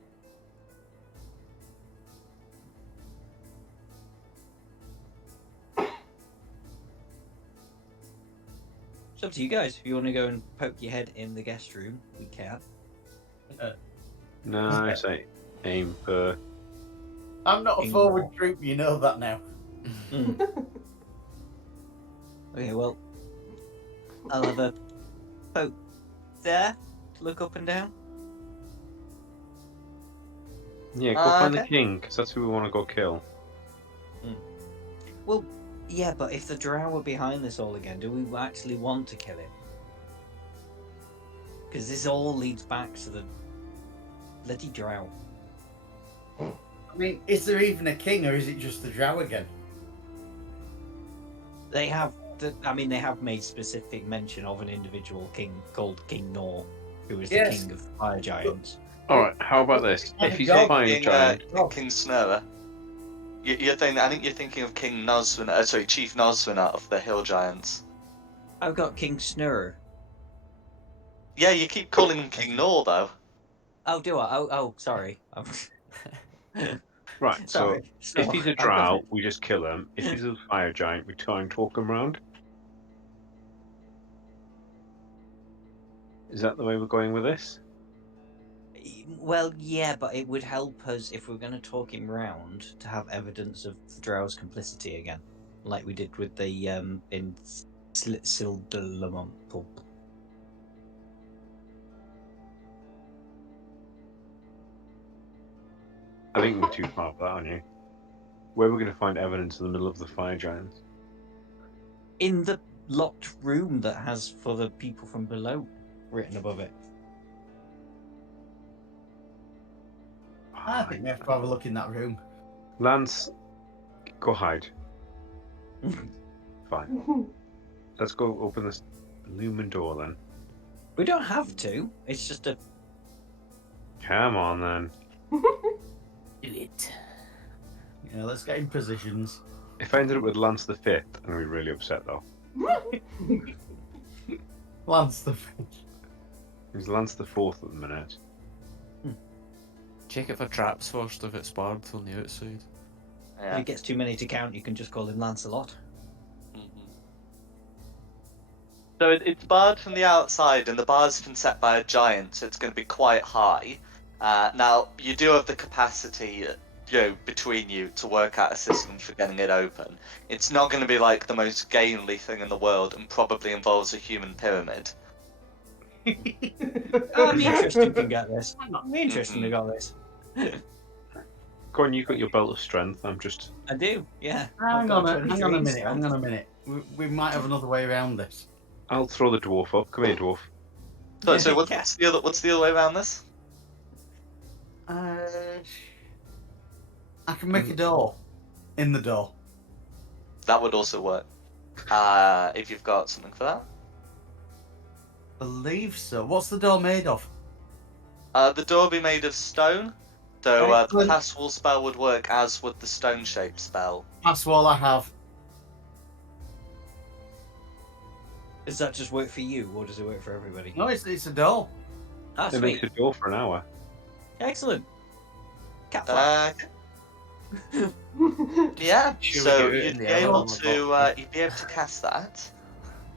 It's up to you guys. If you want to go and poke your head in the guest room, we can. No, I say aim for. I'm not a In forward what? troop, you know that now. Okay, well, I'll have a poke there to look up and down. Yeah, go find the Okay. king, because that's who we want to go kill. Well, yeah, but if the drow are behind this all again, do we actually want to kill him? Because this all leads back to the bloody drow. I mean, is there even a king or is it just the drow again? They have, they have made specific mention of an individual king called King Nor, who is Yes. the king of fire giants. Alright, how about this? And If he's God, a fire King, giant, King Snurra. I think you're thinking of King Nosrina. Sorry, Chief Nosrina of the Hill Giants. I've got King Snurr. Yeah, you keep calling him King Nor though. Oh, do I? Oh, sorry. Right, Sorry. so if he's a I've got drow, it. we just kill him. If he's a fire giant, we try and talk him round. Is that the way we're going with this? Well, yeah, but it would help us if we're going to talk him round to have evidence of the Drow's complicity again, like we did with the in Sildalamon. I think we're too far for that, aren't you? Where are we going to find evidence in the middle of the fire giants? In the locked room that has for the people from below written above it. I think we have to have a look in that room. Lance, go hide. Fine. Let's go open this lumen door then. We don't have to. It's just a. Come on then. Do it. Yeah, let's get in positions. If I ended up with Lance the Fifth, I'm gonna be really upset though. Lance the He's Lance the Fourth at the minute. Check it for traps first if it's barred on the outside. If Yeah. it gets too many to count, you can just call him Lancelot. Mhm. So it's barred from the outside, and the bar's been set by a giant, so it's going to be quite high. Now, you do have the capacity, between you to work out a system for getting it open. It's not going to be like the most gainly thing in the world, and probably involves a human pyramid. Oh, me and Tristan can get this. Me and Tristan have got this. Go on, you've got your belt of strength. I'm just. I do, yeah. Hang on a minute. Strength. Hang on a minute. We might have another way around this. I'll throw the dwarf up. Come here, dwarf. So what's, Yeah. what's the other way around this? I can make a door in the door. That would also work. If you've got something for that. Believe so. What's the door made of? The door will be made of stone, so the Excellent. pass wall spell would work as would the stone shape spell. That's all I have. Does that just work for you, or does it work for everybody? No, it's a door. Ah, It sweet. makes a door for an hour. Excellent. Cat flap. Yeah, Should we so do it you'd in be the able hour? to cast that.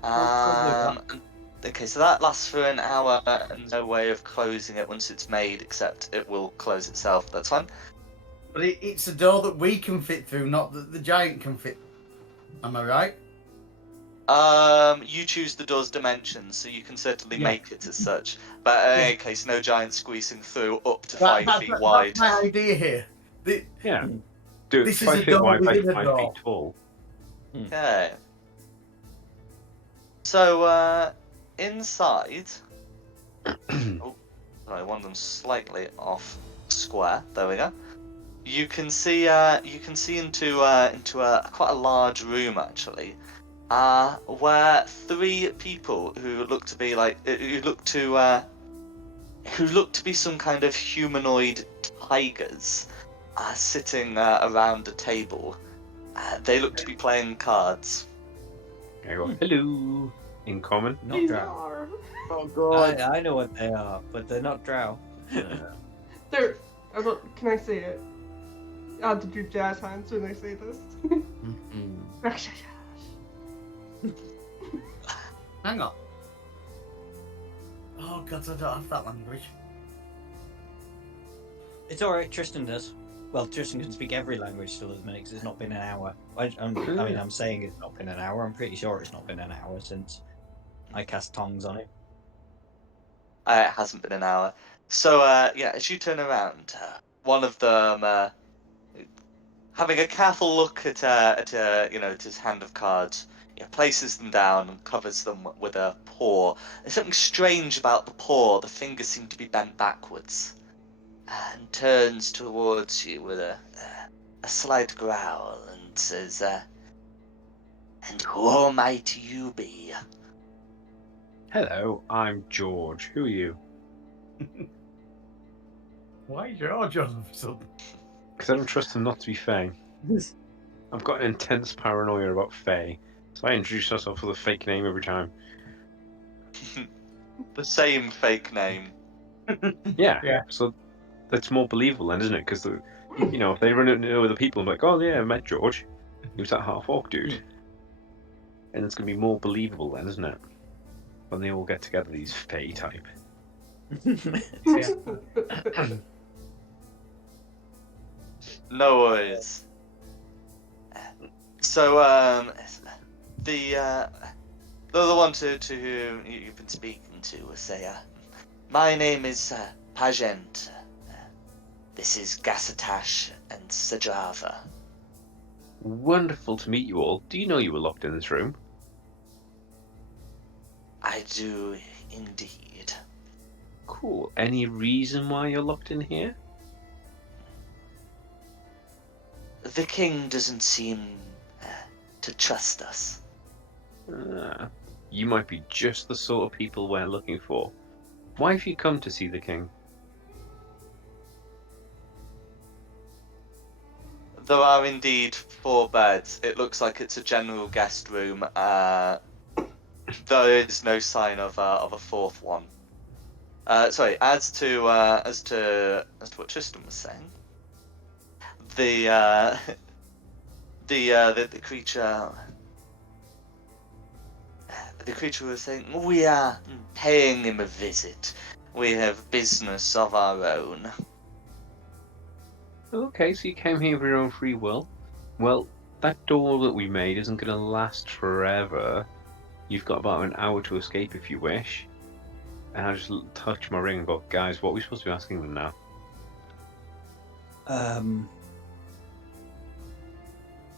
We'll do Okay, so that lasts for an hour, and no way of closing it once it's made, except it will close itself. That's fine. But it's a door that we can fit through, not that the giant can fit. Am I right? You choose the door's dimensions, so you can certainly Yeah. make it as such. But in Yeah. any case, no giant squeezing through up to 5 feet That's wide. my idea here. Yeah. Do it This is 5 a feet door wide by within a 5 door. feet tall. Okay. So, inside. Oh, sorry, one of them slightly off square. There we go. You can see into quite a large room actually, where 3 people who look to be some kind of humanoid tigers are sitting around a table. They look to be playing cards. I go, hello. In common. Not These drow. are. Oh god. I know what they are, but they're not drow. They're. Can I say it? To do jazz hands when I say this. Hang on. Oh god, I don't have that language. It's alright, Tristan does. Well, Tristan can speak every language still at the minute because it's not been an hour. I'm saying it's not been an hour. I'm pretty sure it's not been an hour since I cast tongues on it. It hasn't been an hour. So, yeah, as you turn around, one of them, having a careful look at his hand of cards, places them down and covers them with a paw. There's something strange about the paw. The fingers seem to be bent backwards, and turns towards you with a slight growl and says, "And who might you be?" Hello, I'm George. Who are you? Why George all of a sudden? Because I don't trust him not to be Fae. I've got an intense paranoia about Fae, so I introduce myself with a fake name every time. The same fake name. Yeah. Yeah. So that's more believable then, isn't it? Because You know, if they run into other people and be like, oh yeah, I met George. He was that half-orc dude. And it's going to be more believable then, isn't it? When they all get together, these Fae type. No worries. So, the other one to whom you've been speaking to will say, my name is Pagent. This is Gasatash and Sajava. Wonderful to meet you all. Do you know you were locked in this room? I do indeed. Cool. Any reason why you're locked in here? The king doesn't seem to trust us. You might be just the sort of people we're looking for. Why have you come to see the king? There are indeed 4 beds. It looks like it's a general guest room. There is no sign of a 4th one. Sorry. As to what Tristan was saying, the creature. The creature was saying, we are paying him a visit. We have business of our own. Okay, so you came here of your own free will. Well, that door that we made isn't going to last forever. You've got about an hour to escape if you wish. And I just touch my ring and go, guys, what are we supposed to be asking them now?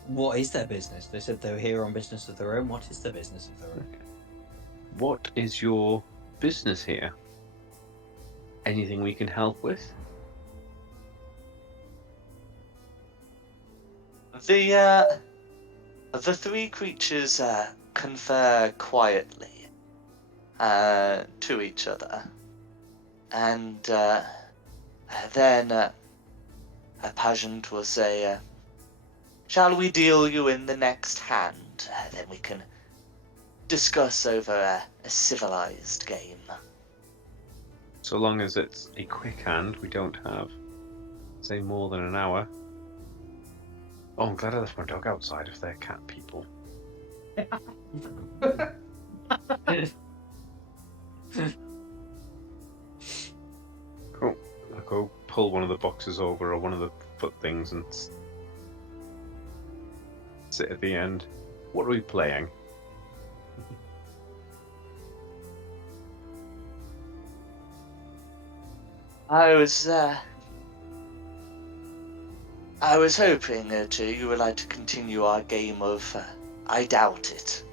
What is their business? They said they were here on business of their own. What is their business of their own? Okay. What is your business here? Anything we can help with? The 3 creatures confer quietly to each other, and then Pagent will say, shall we deal you in the next hand? Then we can discuss over a civilized game. So long as it's a quick hand, we don't have, say, more than an hour. Oh, I'm glad I left my dog outside if they're cat people. Cool. I'll go pull one of the boxes over or one of the foot things and sit at the end. What are we playing? I was hoping that you would like to continue our game of I Doubt It.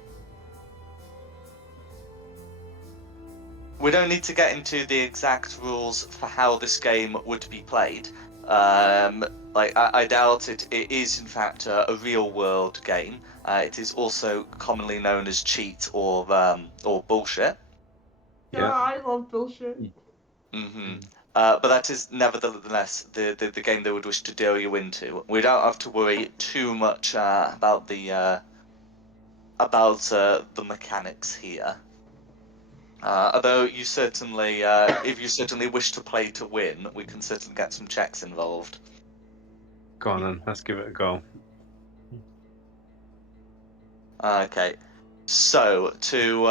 We don't need to get into the exact rules for how this game would be played. I doubt it. It is in fact a real-world game. It is also commonly known as cheat or bullshit. Yeah, I love bullshit. But that is nevertheless the game they would wish to deal you into. We don't have to worry too much about the mechanics here. Although you certainly, if you certainly wish to play to win, we can certainly get some checks involved. Go on then, let's give it a go. Okay, so to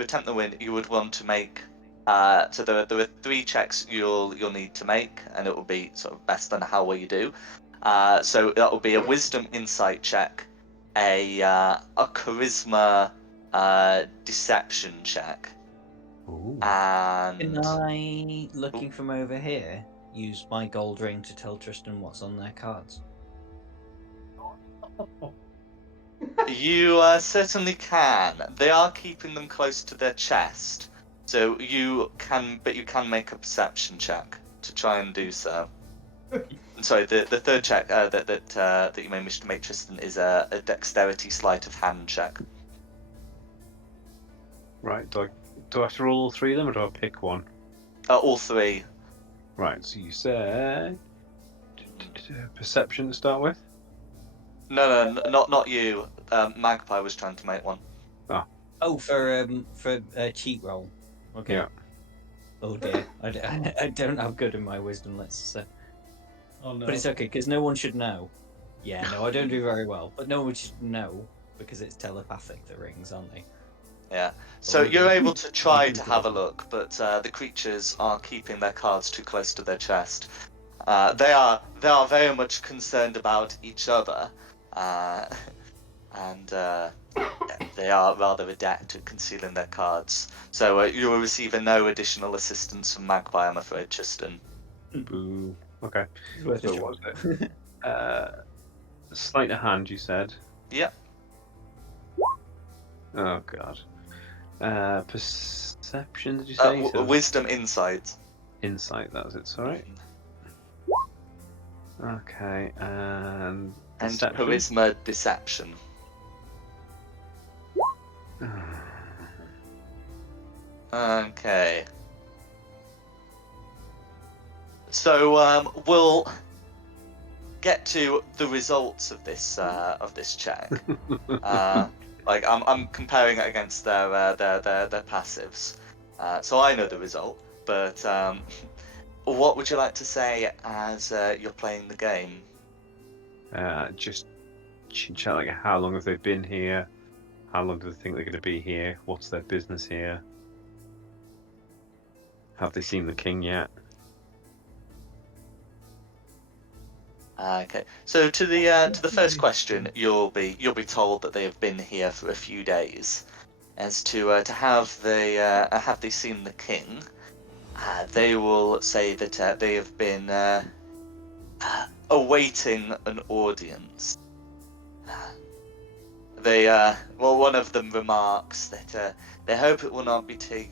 attempt the win, you would want to make. So there are 3 checks you'll need to make, and it will be sort of based on how well you do. So that will be a Wisdom Insight check, a Charisma Deception check, Ooh. and Can I, looking from over here, use my gold ring to tell Tristan what's on their cards? you certainly can. They are keeping them close to their chest, so you can make a perception check to try and do so. Sorry, the 3rd check that you may wish to make, Tristan, is a Dexterity Sleight of Hand check. Right, do I have to roll all 3 of them or do I pick one? All 3. Right, so you said perception to start with? No, not you. Magpie was trying to make one. Oh, for a cheat roll. Okay. Yeah. Oh dear, I don't have good in my wisdom. Let's. Oh no. But it's okay because no one should know. Yeah, no, I don't do very well, but no one should know because it's telepathic. The rings, aren't they? Yeah. So Oh, you're yeah. able to try do to have a telepathy. look, but the creatures are keeping their cards too close to their chest. They are very much concerned about each other, and they are rather adept at concealing their cards. So you will receive no additional assistance from Magpie, I'm afraid, Tristan. Boo. Okay. It's worth So a what shot. was it? Sleight of hand, you said. Yep. Oh god. Perception, did you say? So Wisdom insight. insight, that was it. Sorry. Okay, and And perception. charisma deception. Okay. So we'll get to the results of this check. Like I'm comparing it against their passives. So I know the result, but what would you like to say as you're playing the game? Just chat like how long have they been here? How long do they think they're going to be here? What's their business here? Have they seen the king yet? Okay. So to the first question, you'll be told that they have been here for a few days. As to have they seen the king? They will say that they have been awaiting an audience. One of them remarks that they hope it will not be too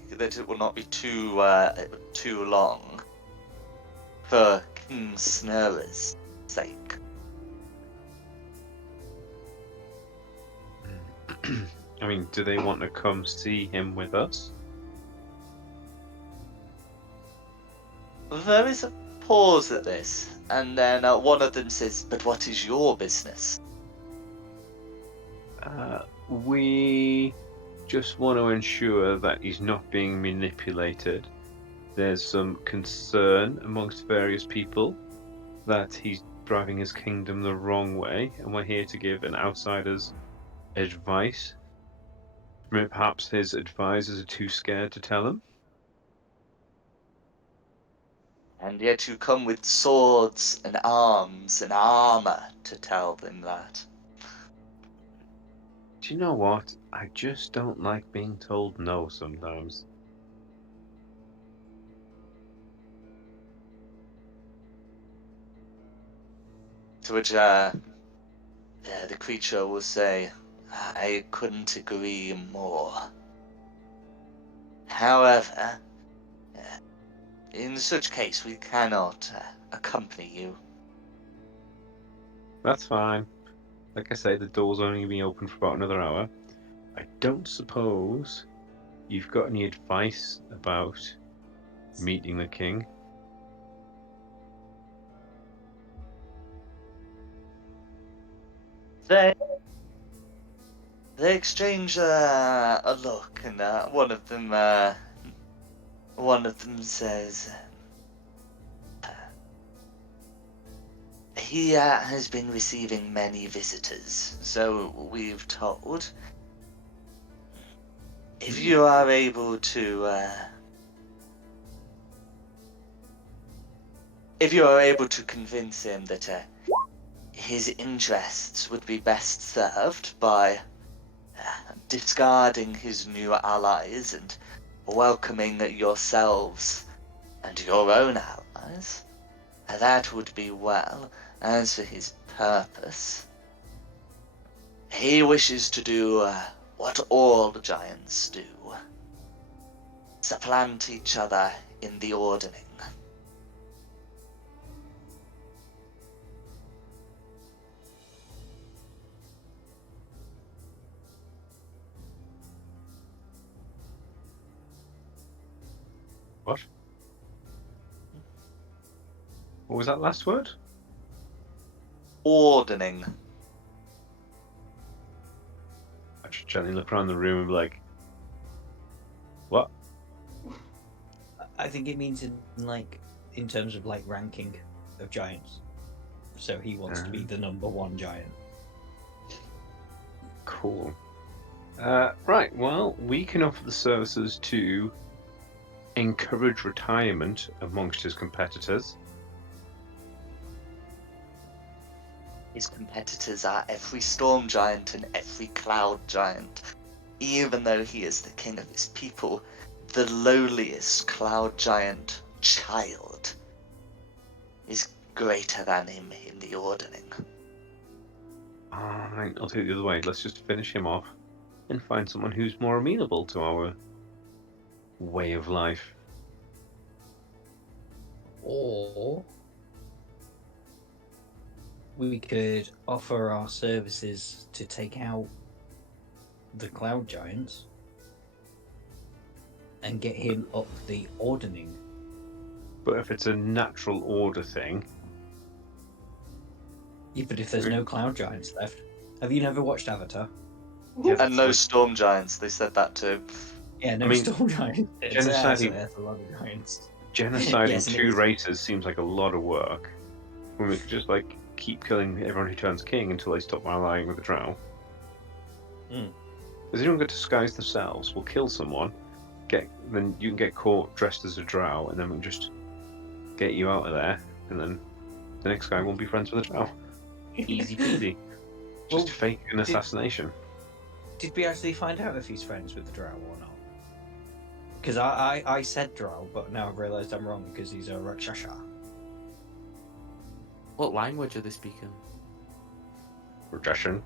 long for King Snorri's sake. I mean, do they want to come see him with us? There is a pause at this, and then one of them says, "But what is your business?" We just want to ensure that he's not being manipulated. There's some concern amongst various people that he's driving his kingdom the wrong way, and we're here to give an outsider's advice. Perhaps his advisors are too scared to tell him. And yet you come with swords and arms and armor to tell them that. Do you know what? I just don't like being told no sometimes. To which the creature will say, "I couldn't agree more. However, in such case, we cannot accompany you." That's fine. Like I say, the door's only going to be open for about another hour. I don't suppose you've got any advice about meeting the king? They exchange a look, and one of them says, "He has been receiving many visitors, so we've told. If you are able to convince him that his interests would be best served by discarding his new allies and welcoming yourselves and your own allies, that would be well. As for his purpose, he wishes to do what all giants do: supplant each other in the ordering." What? What was that last word? Ordering. I just gently look around the room and be like, what? I think it means in terms of like ranking of giants. So he wants to be the #1 giant. Cool. Right, well, we can offer the services to encourage retirement amongst his competitors. His competitors are every storm giant and every cloud giant. Even though he is the king of his people, the lowliest cloud giant child is greater than him in the ordering. Alright, I'll take it the other way. Let's just finish him off and find someone who's more amenable to our way of life. Or we could offer our services to take out the cloud giants and get him up the ordering. But if it's a natural order thing, Yeah, but if there's no cloud giants left, have you never watched Avatar? And no storm giants, they said that too. Yeah, no I mean, storm giants. genociding- That's a lot of giants. genociding Yes, it two is. races seems like a lot of work. When we could just keep killing everyone who turns king until they stop allying with the drow. Mm. Does anyone get to disguise themselves? We'll kill someone, then you can get caught dressed as a drow, and then we'll just get you out of there, and then the next guy won't be friends with the drow. Easy peasy. Just Well, fake an assassination. Did we actually find out if he's friends with the drow or not? Because I said drow, but now I've realised I'm wrong because he's a Rakshasa. What language are they speaking? Regestion.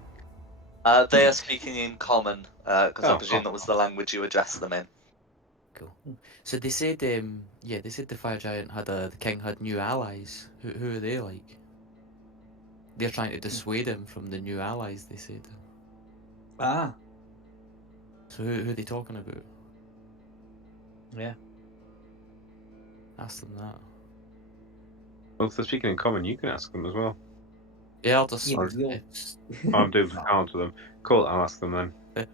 They are speaking in common, because I Oh, presume that was the language you addressed them in. Cool. So they said, they said the fire giant the king had new allies. Who are they like? They're trying to dissuade him from the new allies. They said. Ah, So who are they talking about? yeah. Ask them that. Well, if they're speaking in common, you can ask them as well. Yeah, I'll just. Yeah, but you're- It's- I'm doing cards with them. Cool, I'll ask them then.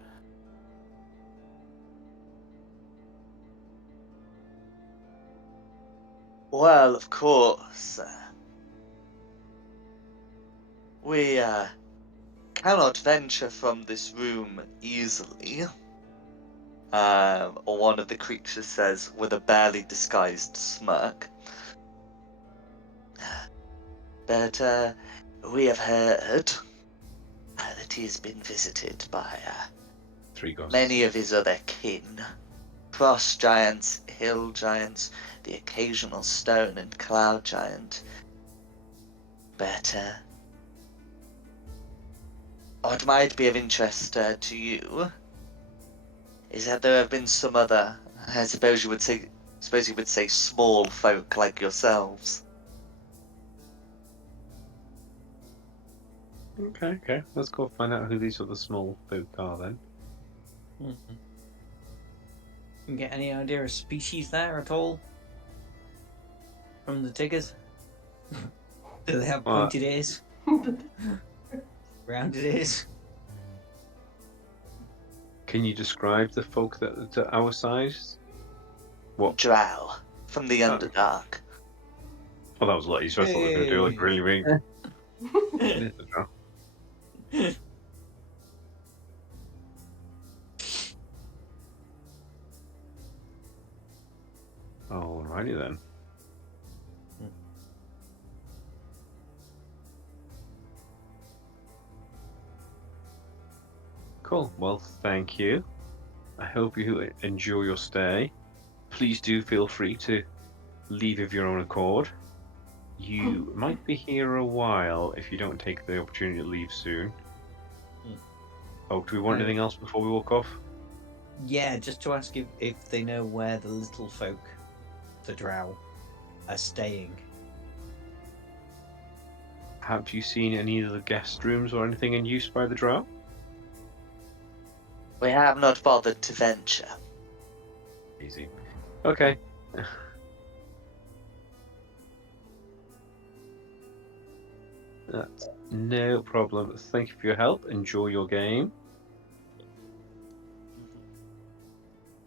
Well, of course. We cannot venture from this room easily. Or one of the creatures says with a barely disguised smirk. But we have heard that he has been visited by 3 ghosts. many of his other kin. Frost giants, hill giants, the occasional stone and cloud giant. But what might be of interest to you is that there have been some other, I suppose you would say small folk like yourselves. Okay. Let's go find out who these other small folk are then. Mm-hmm. You get any idea of species there at all? From the diggers? Do they have pointed ears? Rounded ears? Can you describe the folk that are our size? What? Drow from the Oh. Underdark. Oh, that was a lot easier. I thought they were going to do really It is a drow. Alrighty then. Cool. Well, thank you. I hope you enjoy your stay. Please do feel free to leave of your own accord. You might be here a while if you don't take the opportunity to leave soon. Oh, do we want anything else before we walk off? Yeah, just to ask if they know where the little folk, the drow, are staying. Have you seen any of the guest rooms or anything in use by the drow? We have not bothered to venture. Easy. Okay. That's no problem. Thank you for your help. Enjoy your game.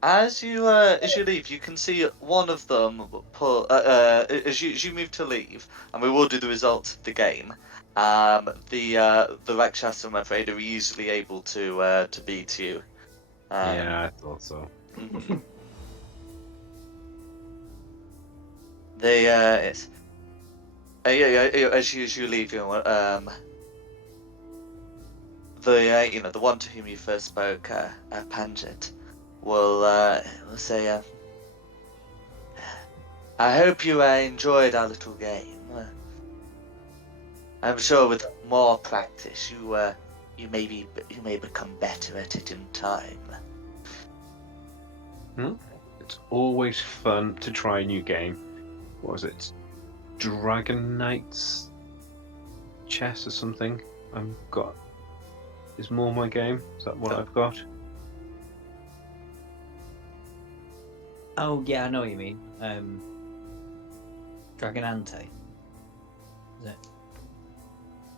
As you leave, you can see one of them pull. As you move to leave, and we will do the results of the game. The Rakshasa, I'm afraid, are easily able to beat you. Yeah, I thought so. Mhm. They it's yeah, as you leave, the one to whom you first spoke, Panjit, will say, I hope you enjoyed our little game. I'm sure with more practice, you may become better at it in time. It's always fun to try a new game. What was it? Dragon Knights chess or something? I've got. Is more my game? Is that what I've got? Oh yeah, I know what you mean. Dragon Ante. Is it?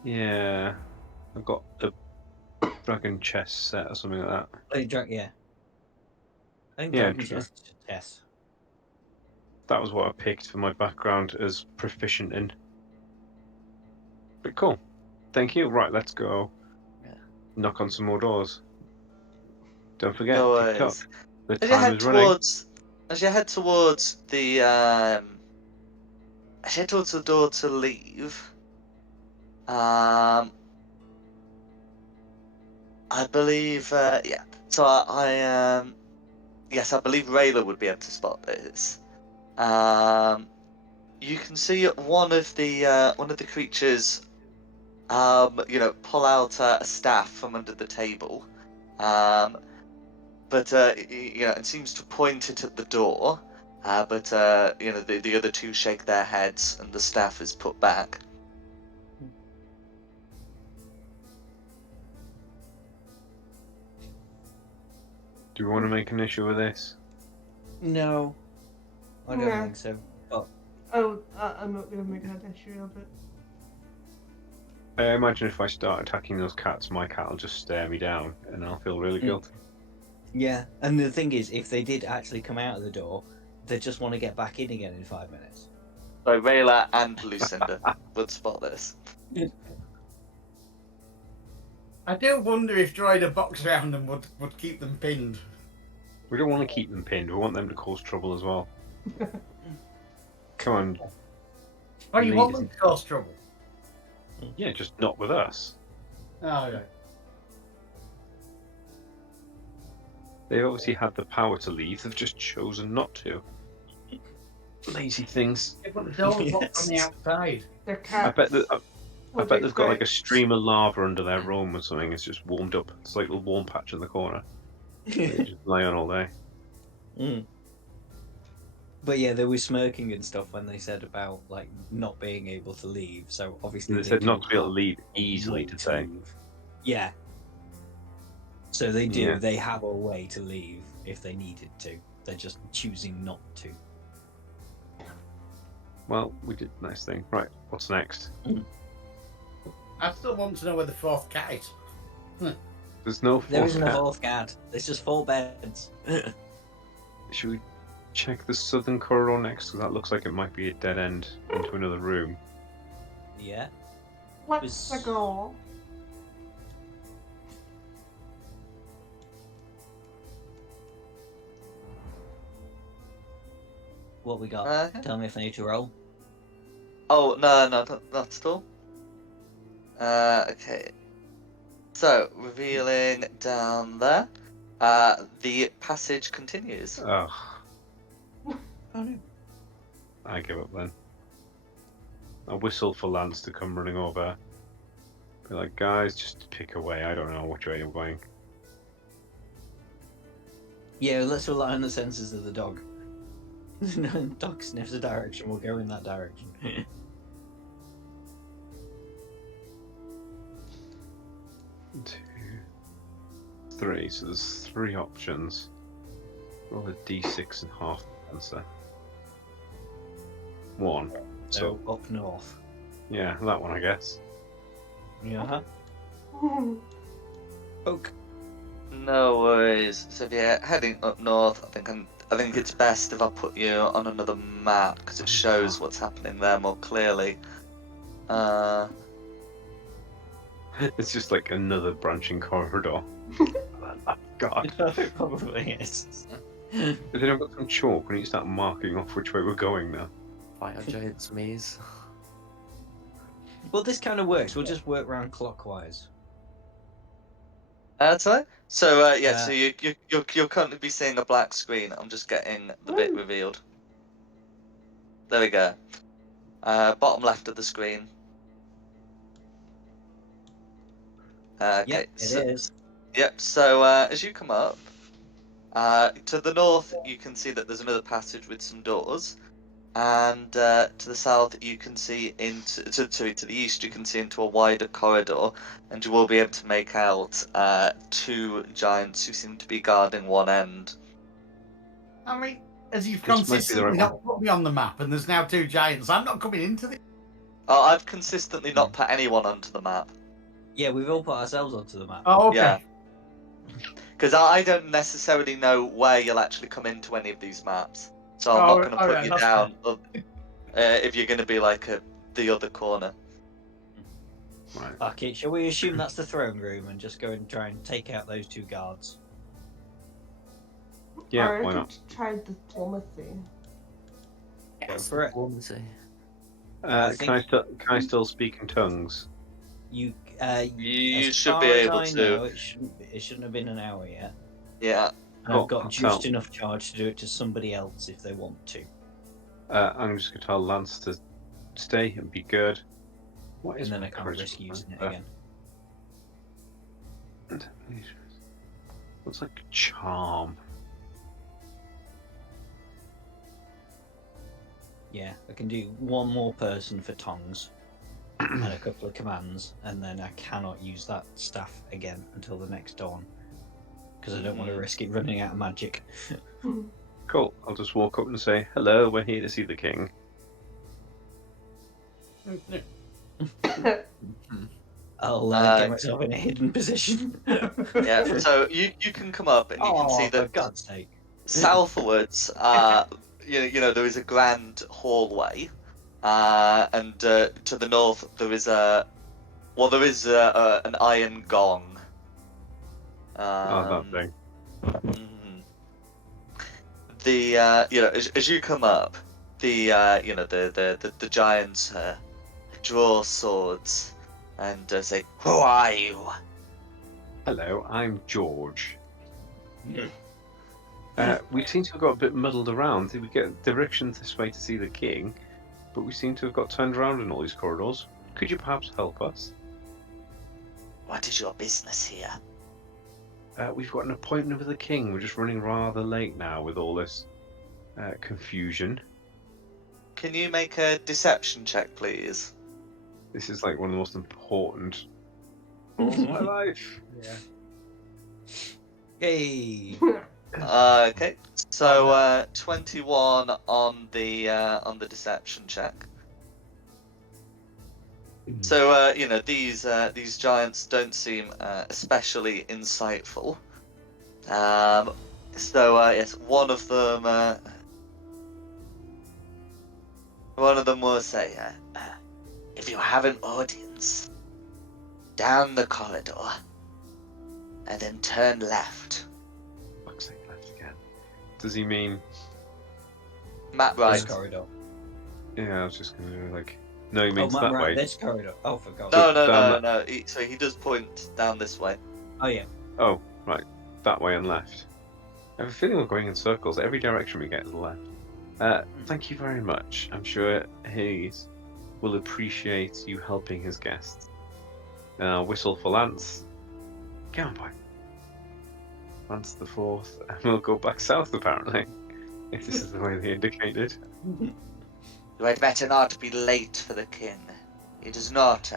Yeah, I've got the Dragon chess set or something like that. Yeah. I think Yeah, Dragon Chess. Chess. that was what I picked for my background as proficient in. But cool, thank you. Right, let's go. Yeah. Knock on some more doors. Don't forget No TikTok. worries. The As you time head is running. towards, as you head towards the as you head towards the door to leave, I believe, yeah. So yes, I believe Rayla would be able to spot this. You can see one of the creatures, pull out a staff from under the table, but it seems to point it at the door. But the other two shake their heads, and the staff is put back. Do you want to make an issue with this? No, I don't Yeah. think so. But Oh, I'm not gonna make an issue of it. I imagine if I start attacking those cats, my cat will just stare me down, and I'll feel really guilty. yeah, and the thing is, if they did actually come out of the door, they just want to get back in again in 5 minutes. So Rayla and Lucinda would spot this. I do wonder if drawing a box around them would keep them pinned. We don't want to keep them pinned. We want them to cause trouble as well. Come on. Oh, you want them Ladies to cause trouble? Yeah, just not with us. Oh, yeah. They obviously had the power to leave. They've just chosen not to. Lazy things. Yeah, but the door's locked on the outside. They're I cats. bet that. I What bet do you they've got like a expect? stream of lava under their room or something. It's just warmed up. It's like a little warm patch in the corner. They just lie on all day. Mm. But yeah, they were smirking and stuff when they said about like not being able to leave. So obviously They said do not to be able to have leave a easily way to say. leave. Yeah. So they do. Yeah. They have a way to leave if they needed to. They're just choosing not to. Well, we did a nice thing. Right, what's next? I still want to know where the fourth cat is. There's no There fourth isn't a cat. fourth cat. There's just 4 beds. Should we check the southern corridor next? Because that looks like it might be a dead end into another room. Yeah. Let's go. What we got? Okay. Tell me if I need to roll. Oh, no, not at all. Okay. So, revealing down there, the passage continues. Ugh, Oh no. I give up then. I whistle for Lance to come running over. Be like, guys, just pick away. I don't know which way you're going. Yeah, let's rely on the senses of the dog. Dog sniffs a direction, we'll go in that direction. 2, 3. So there's 3 options. Roll a d6 and half the answer. 1. So up north. Yeah, that one, I guess. Yeah. Oak. No worries. So if you're heading up north, I think it's best if I put you on another map because it shows what's happening there more clearly. It's just like another branching corridor. Oh, God. It probably is. Have they not got some chalk? We need to start marking off which way we're going now. Fire Giant's maze. Well, this kind of works. We'll just work round clockwise. That's right. So yeah, so Uh, you'll currently be seeing a black screen. I'm just getting the bit revealed. There we go. Bottom left of the screen. Okay. Yep, it is. Yep. So as you come up, to the north, you can see that there's another passage with some doors, and to the south, you can see to the east, you can see into a wider corridor, and you will be able to make out two giants who seem to be guarding one end. I mean, as you've This might be the consistently right not put me on the map, and there's now two giants, I'm not coming into this. Oh, I've consistently not put anyone onto the map. Yeah, we've all put ourselves onto the map. Oh, okay. Yeah. Because I don't necessarily know where you'll actually come into any of these maps, so I'm not going to put alright, you that's down if you're going to be like at the other corner. Right. Okay, shall we assume that's the throne room and just go and try and take out those two guards? Yeah, Or I why could not? try diplomacy. Go for it. Diplomacy. think- Can I still speak in tongues? You, You as should far be as able I to. know, it shouldn't have been an hour yet. Yeah. And Oh, I've got I'll just tell. enough charge to do it to somebody else if they want to. I'm just going to tell Lance to stay and be good. What is And then my I can't charisma? risk using it again. Looks like charm. Yeah, I can do one more person for tongs and a couple of commands, and then I cannot use that staff again until the next dawn because I don't want to risk it running out of magic. Cool. I'll just walk up and say, hello, we're here to see the king. I'll get myself in a hidden position. Yeah. So you can come up and you can see For that God's sake. southwards, you know, there is a grand hallway, and to the north there is an iron gong. That thing. Mhm. The you know, as you come up, the giants draw swords and say, "Who are you?" Hello, I'm George. We seem to have got a bit muddled around. We get directions this way to see the king, but we seem to have got turned around in all these corridors. Could you perhaps help us? What is your business here? We've got an appointment with the king. We're just running rather late now with all this confusion. Can you make a deception check, please? This is like one of the most important of my life. Yeah. Hey. Okay, so 21 on the deception check. So you know, these giants don't seem especially insightful. So yes, one of them will say, if you have an audience, down the corridor, and then turn left. Fuck's sake, left again. Does he mean? Map This right. corridor. Yeah, I was just gonna do like. No, he Oh, means map that right, way. this corridor. Oh, for God's No, sake. no, down no, no. So he does point down this way. Oh, yeah. Oh, right. That way and left. I have a feeling we're going in circles. Every direction we get is left. Thank you very much. I'm sure Hayes will appreciate you helping his guests. Whistle for Lance. Get on, boy. Lance the fourth, and we'll go back south apparently. If this is the way they indicated. You had better not be late for the king. He does not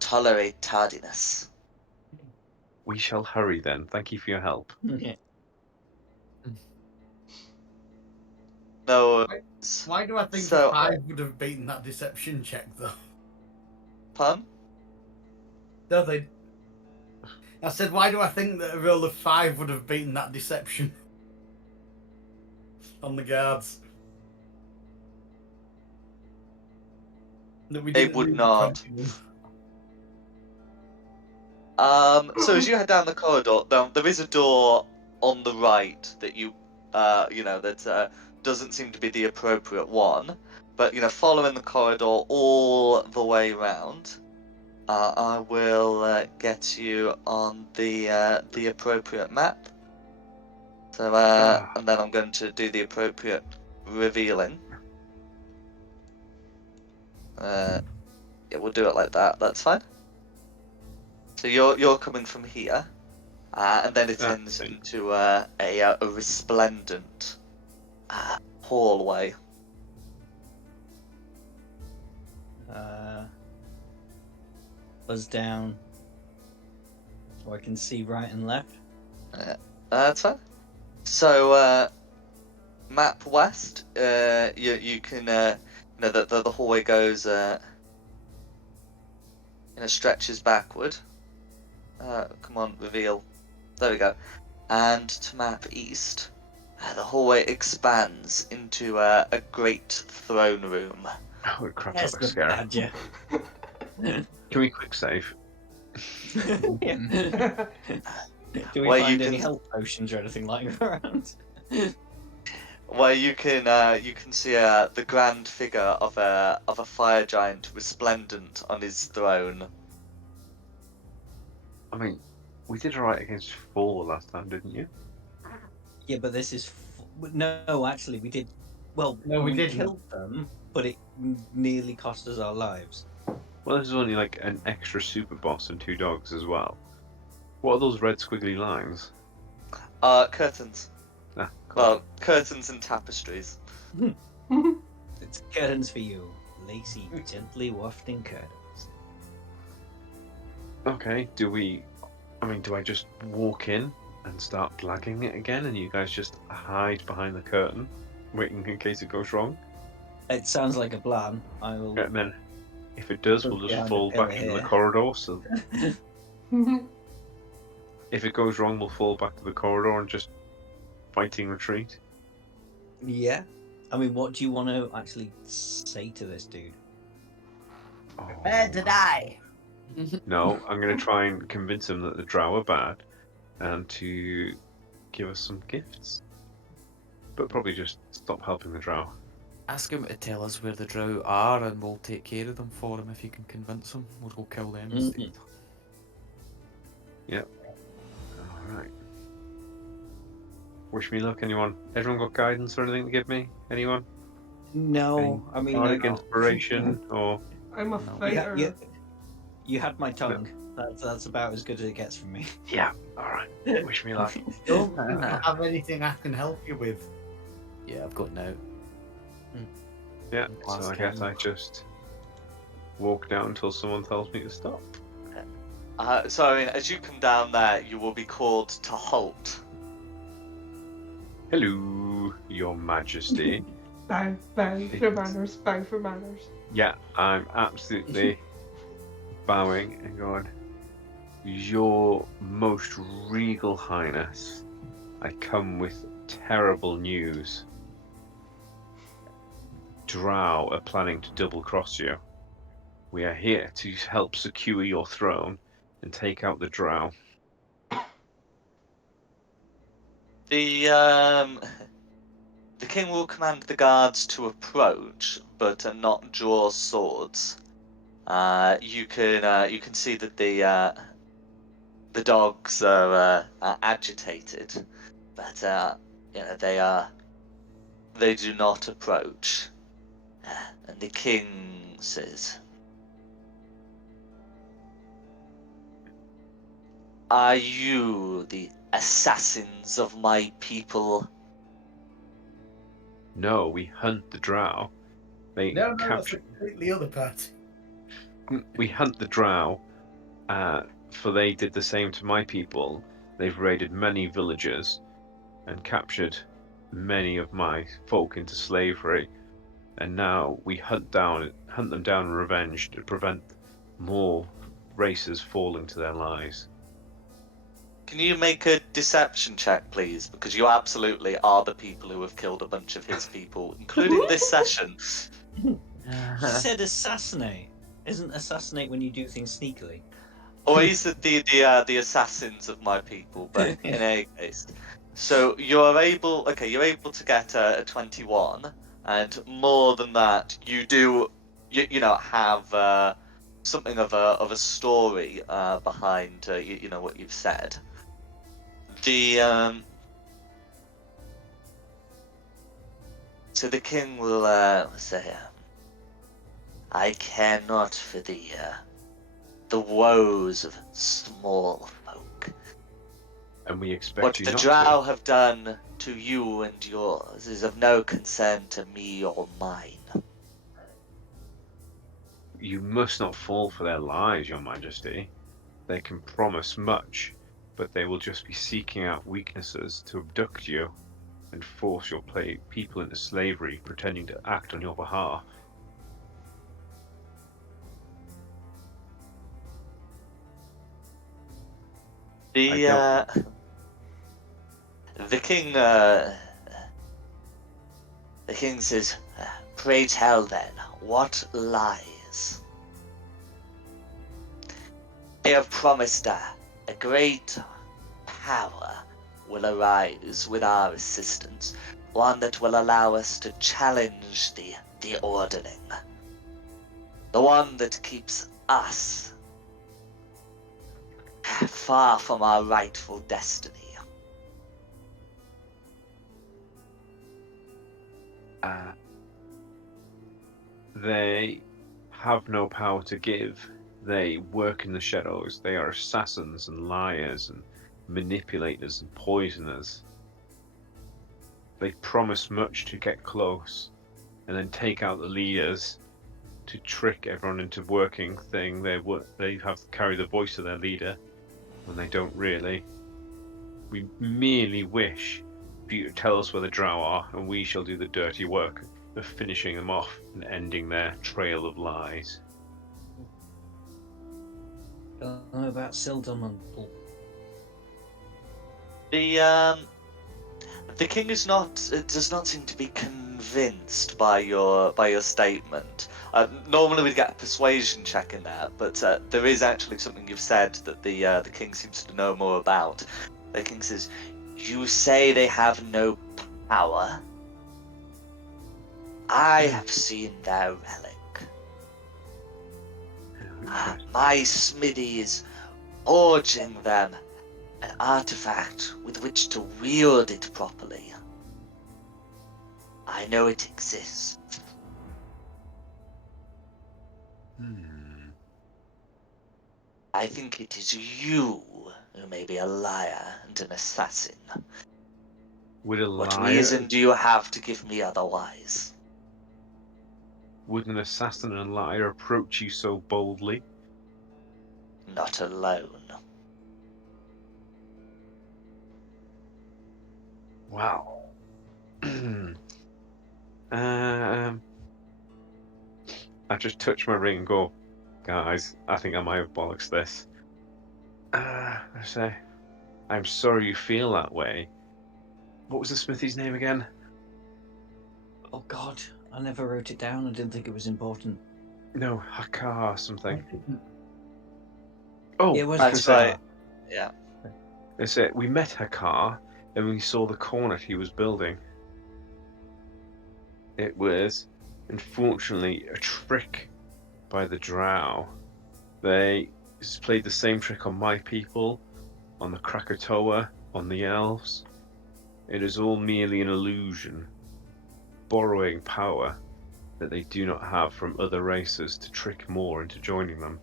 tolerate tardiness. We shall hurry then. Thank you for your help. No. Why do I think So- I would have beaten that deception check though? Pun? Nothing. I said, why do I think that a roll of 5 would have beaten that deception on the guards? That we It didn't would read not. the 21. So as you head down the corridor, there is a door on the right that that doesn't seem to be the appropriate one. But following the corridor all the way around, I will get you on the appropriate map. So and then I'm going to do the appropriate revealing. Yeah, we'll do it like that. That's fine. So you're coming from here, and then it ends into a resplendent hallway. Buzz down, so I can see right and left. That's fine. So map west. You can the hallway goes stretches backward. Come on, reveal. There we go. And to map east, the hallway expands into a great throne room. Oh, crap, That's that looks the scary. badger. Can we quick save? Yeah. Do we Where you find any can- health potions or anything like that around? Where you can see the grand figure of a fire giant resplendent on his throne. I mean, we did alright against 4 last time, didn't you? Yeah, but this is no. Actually, we did. Well, No, we didn't. killed them, but it nearly cost us our lives. Well, this is only like an extra super boss and 2 dogs as well. What are those red squiggly lines? Curtains. Ah, cool. Well, curtains and tapestries. It's curtains for you, lacy, gently wafting curtains. Okay, do I just walk in and start blagging it again and you guys just hide behind the curtain, waiting in case it goes wrong? It sounds like a plan. I will. And then, if it does, we'll Look just behind fall the pillar back into the here. corridor, so if it goes wrong, we'll fall back to the corridor and just fighting retreat. Yeah. I mean, what do you want to actually say to this dude? Prepare to die. No, I'm going to try and convince him that the drow are bad and to give us some gifts. But probably just stop helping the drow. Ask him to tell us where the drow are, and we'll take care of them for him if you can convince him. We'll go kill them instead. Alright. Wish me luck, anyone? Everyone got guidance or anything to give me? Anyone? No, I mean, Bardic inspiration or I'm a No. fighter. You had my tongue. That's about as good as it gets from me. yeah. Alright. Wish me luck. Don't have anything I can help you with. Yeah, I've got now. Yeah, so Last I guess turn. I just walk down until someone tells me to stop. So I mean, as you come down there, you will be called to halt. Hello, Your Majesty. Bang, bang for manners, bang for manners. Yeah, I'm absolutely bowing and going, Your Most Regal Highness, I come with terrible news. Drow are planning to double cross you. We are here to help secure your throne and take out the Drow. The king will command the guards to approach, but not draw swords. You can see that the dogs are agitated, but they do not approach. And the king says, "Are you the assassins of my people?" No, we hunt the Drow. They No, that's capture. completely other party. We hunt the Drow, for they did the same to my people. They've raided many villages and captured many of my folk into slavery, and now we hunt them down in revenge to prevent more races falling to their lies. Can you make a deception check, please? Because you absolutely are the people who have killed a bunch of his people, including this session. You said assassinate. Isn't assassinate when you do things sneakily? Or is it the assassins of my people? But in any case, so you're able. Okay, you're able to get a 21, and more than that, you do. You know have something of a story behind you know what you've said. The so the king will say, "I care not for the woes of small folk. And we expect What you the not drow have done to you and yours is of no concern to me or mine." to. You must not fall for their lies, Your Majesty. They can promise much, but they will just be seeking out weaknesses to abduct you and force your people into slavery, pretending to act on your behalf. The the king says, "Pray tell then, what lies?" They have promised a great power will arise with our assistance, one that will allow us to challenge the ordering, the one that keeps us far from our rightful destiny. They have no power to give. They work in the shadows. They are assassins and liars and manipulators and poisoners. They promise much to get close and then take out the leaders to trick everyone into working thing. They have to carry the voice of their leader when they don't really. We merely wish for you to tell us where the drow are, and we shall do the dirty work of finishing them off and ending their trail of lies. Don't know about Sildon. The king is not does not seem to be convinced by your statement. Normally we'd get a persuasion check in there, but there is actually something you've said that the king seems to know more about. The king says, "You say they have no power. I have seen their relic. My smithy is forging them an artifact with which to wield it properly. I know it exists." "I think it is you who may be a liar and an assassin. Would a What liar, reason do you have to give me otherwise?" would an assassin and liar approach you so boldly? "Not alone." Wow. I just touch my ring and go, guys, I think I might have bollocks this. I say, I'm sorry you feel that way. What was the smithy's name again? Oh God, I never wrote it down. I didn't think it was important. No, Hakar something. Oh, It was That's Hakar. right. Yeah. That's it. We met Hakar and we saw the cornet he was building. It was, unfortunately, a trick by the drow. They played the same trick on my people, on the Krakatoa, on the elves. It is all merely an illusion, borrowing power that they do not have from other races to trick more into joining them.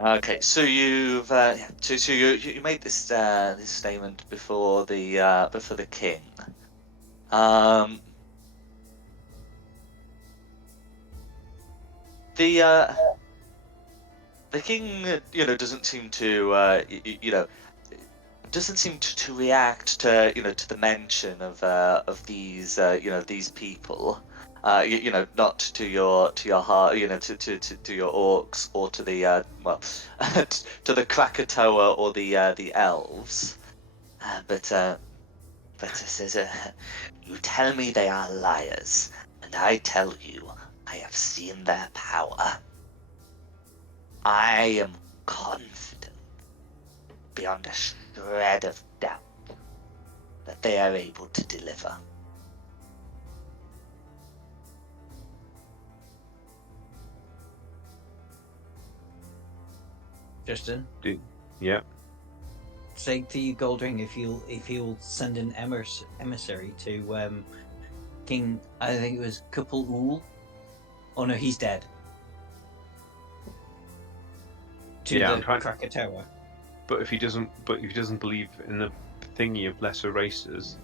Okay, so you've so you made this this statement before the king. Um, the king, doesn't seem to doesn't seem to react to to the mention of these these people. You know, not to your heart, you know, to your orcs or to the to the Krakatoa or the elves, but it says, you tell me they are liars, and I tell you I have seen their power. I am confident, beyond a shred of doubt, that they are able to deliver. Justin, Yeah. say to Goldring if he'll send an emissary to King. I think it was Couple Ool. Oh no, he's dead. To Yeah, the I'm trying. Krakatoa. But if he doesn't believe in the thingy of lesser races,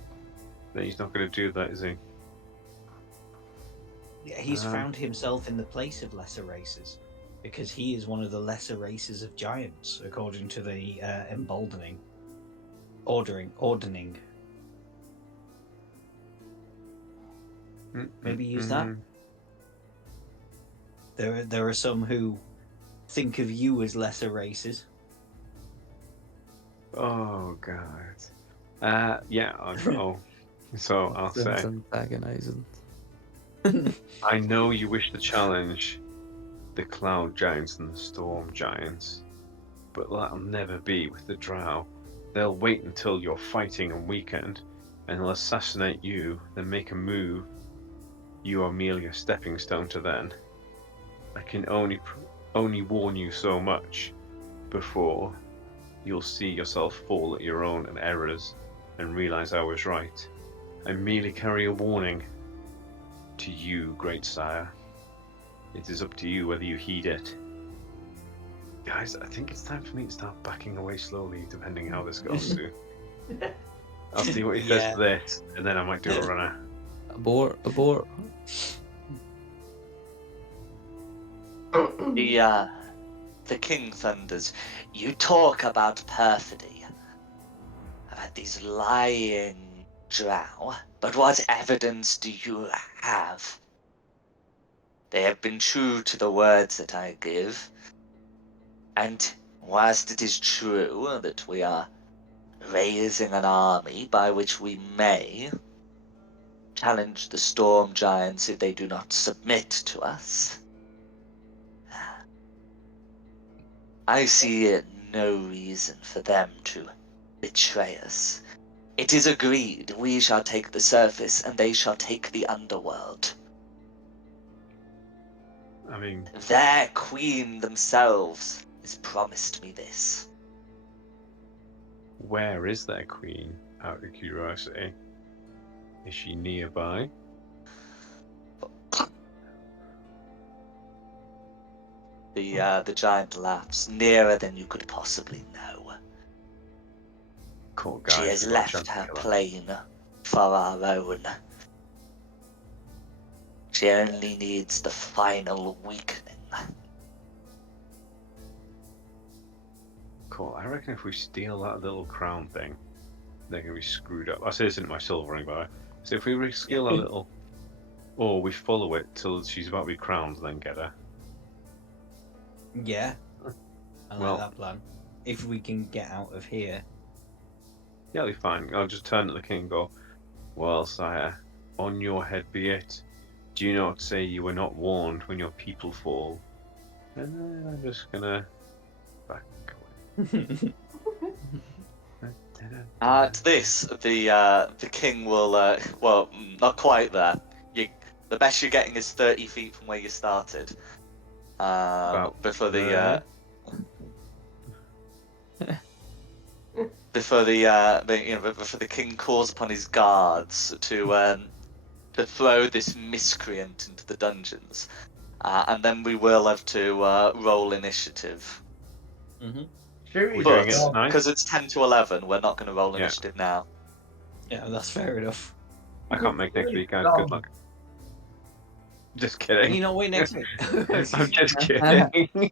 then he's not going to do that, is he? Yeah, he's found himself in the place of lesser races because he is one of the lesser races of giants, according to the emboldening, ordening. Maybe use that. There are some who think of you as lesser races. Oh God. Yeah, I'll go. So I'll Sounds say, antagonizing. I know you wish to challenge the cloud giants and the storm giants, but that'll never be with the drow. They'll wait until you're fighting and weakened, and they'll assassinate you, then make a move. You are merely a stepping stone to them. I can only warn you so much before you'll see yourself fall at your own errors and realize I was right. I merely carry a warning to you, great sire. It is up to you whether you heed it. Guys, I think it's time for me to start backing away slowly, depending how this goes to. I'll see what he says to this, and then I might do a runner. Abort. The king thunders. You talk about perfidy, about these lying drow, but what evidence do you have? They have been true to the words that I give, and whilst it is true that we are raising an army by which we may challenge the storm giants if they do not submit to us, I see no reason for them to betray us. It is agreed we shall take the surface and they shall take the underworld. I mean, Their queen themselves has promised me this. where is their queen, out of curiosity? Is she nearby? The giant laughs, nearer than you could possibly know. Cool, She guys. has We've got a left chance to her kill her. plane for our own. She only needs the final weakening. Cool. I reckon if we steal that little crown thing, they're going to be screwed up. I say this isn't my silver ring, by the way. So if we steal that little... Or we follow it till she's about to be crowned, then get her. Yeah, I Well- like that plan. If we can get out of here. Yeah, it'll be fine. I'll just turn to the king and go, well, sire, on your head be it. Do you not say you were not warned when your people fall? And then I'm just gonna back away. At this, the king will, well, not quite there. The best you're getting is 30 feet from where you started. Before the before the king calls upon his guards to throw this miscreant into the dungeons, and then we will have to roll initiative. Mm-hmm. Shoot We're his doing it dog. nice. Because it's 10 to 11, we're not going to roll Yeah. initiative now. Yeah, that's fair enough. I can't make next week, guys. Good luck. Just Can kidding. you not wait next week? I'm just kidding.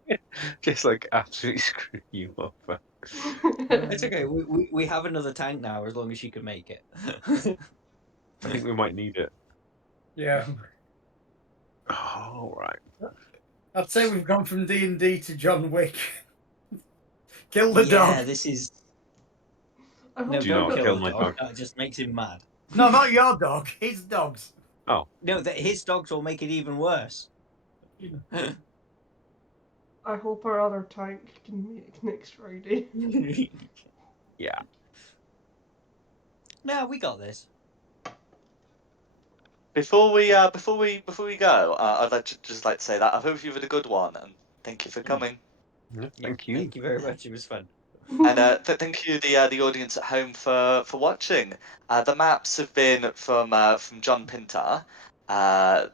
Just like absolutely screw you over. It's okay. We have another tank now, as long as she can make it. I think we might need it. Yeah. I'd say we've gone from D&D to John Wick. Kill the Yeah, dog. this is. I No, hope Do you don't not get kill kill the my dog. dog. That just makes him mad. No, not your dog. His dogs. Oh, No, that his dogs will make it even worse. I hope our other tank can make next Friday. yeah. No, we got this. Before we go, I'd just like to say that I hope you've had a good one, and thank you for coming. Yeah, Yeah, thank you. Thank you very much. It was fun. And thank you the audience at home for watching. The maps have been from John Pintar,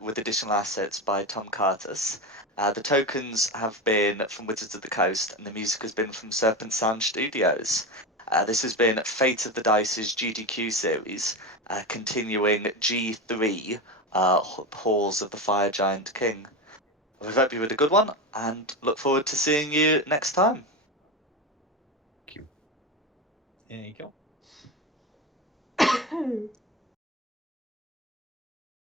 with additional assets by Tom Curtis. The tokens have been from Wizards of the Coast, and the music has been from Serpent Sound Studios. This has been Fate of the Dice's GDQ series, continuing G3, Halls of the Fire Giant King. We hope you had a good one, and look forward to seeing you next time. There you go.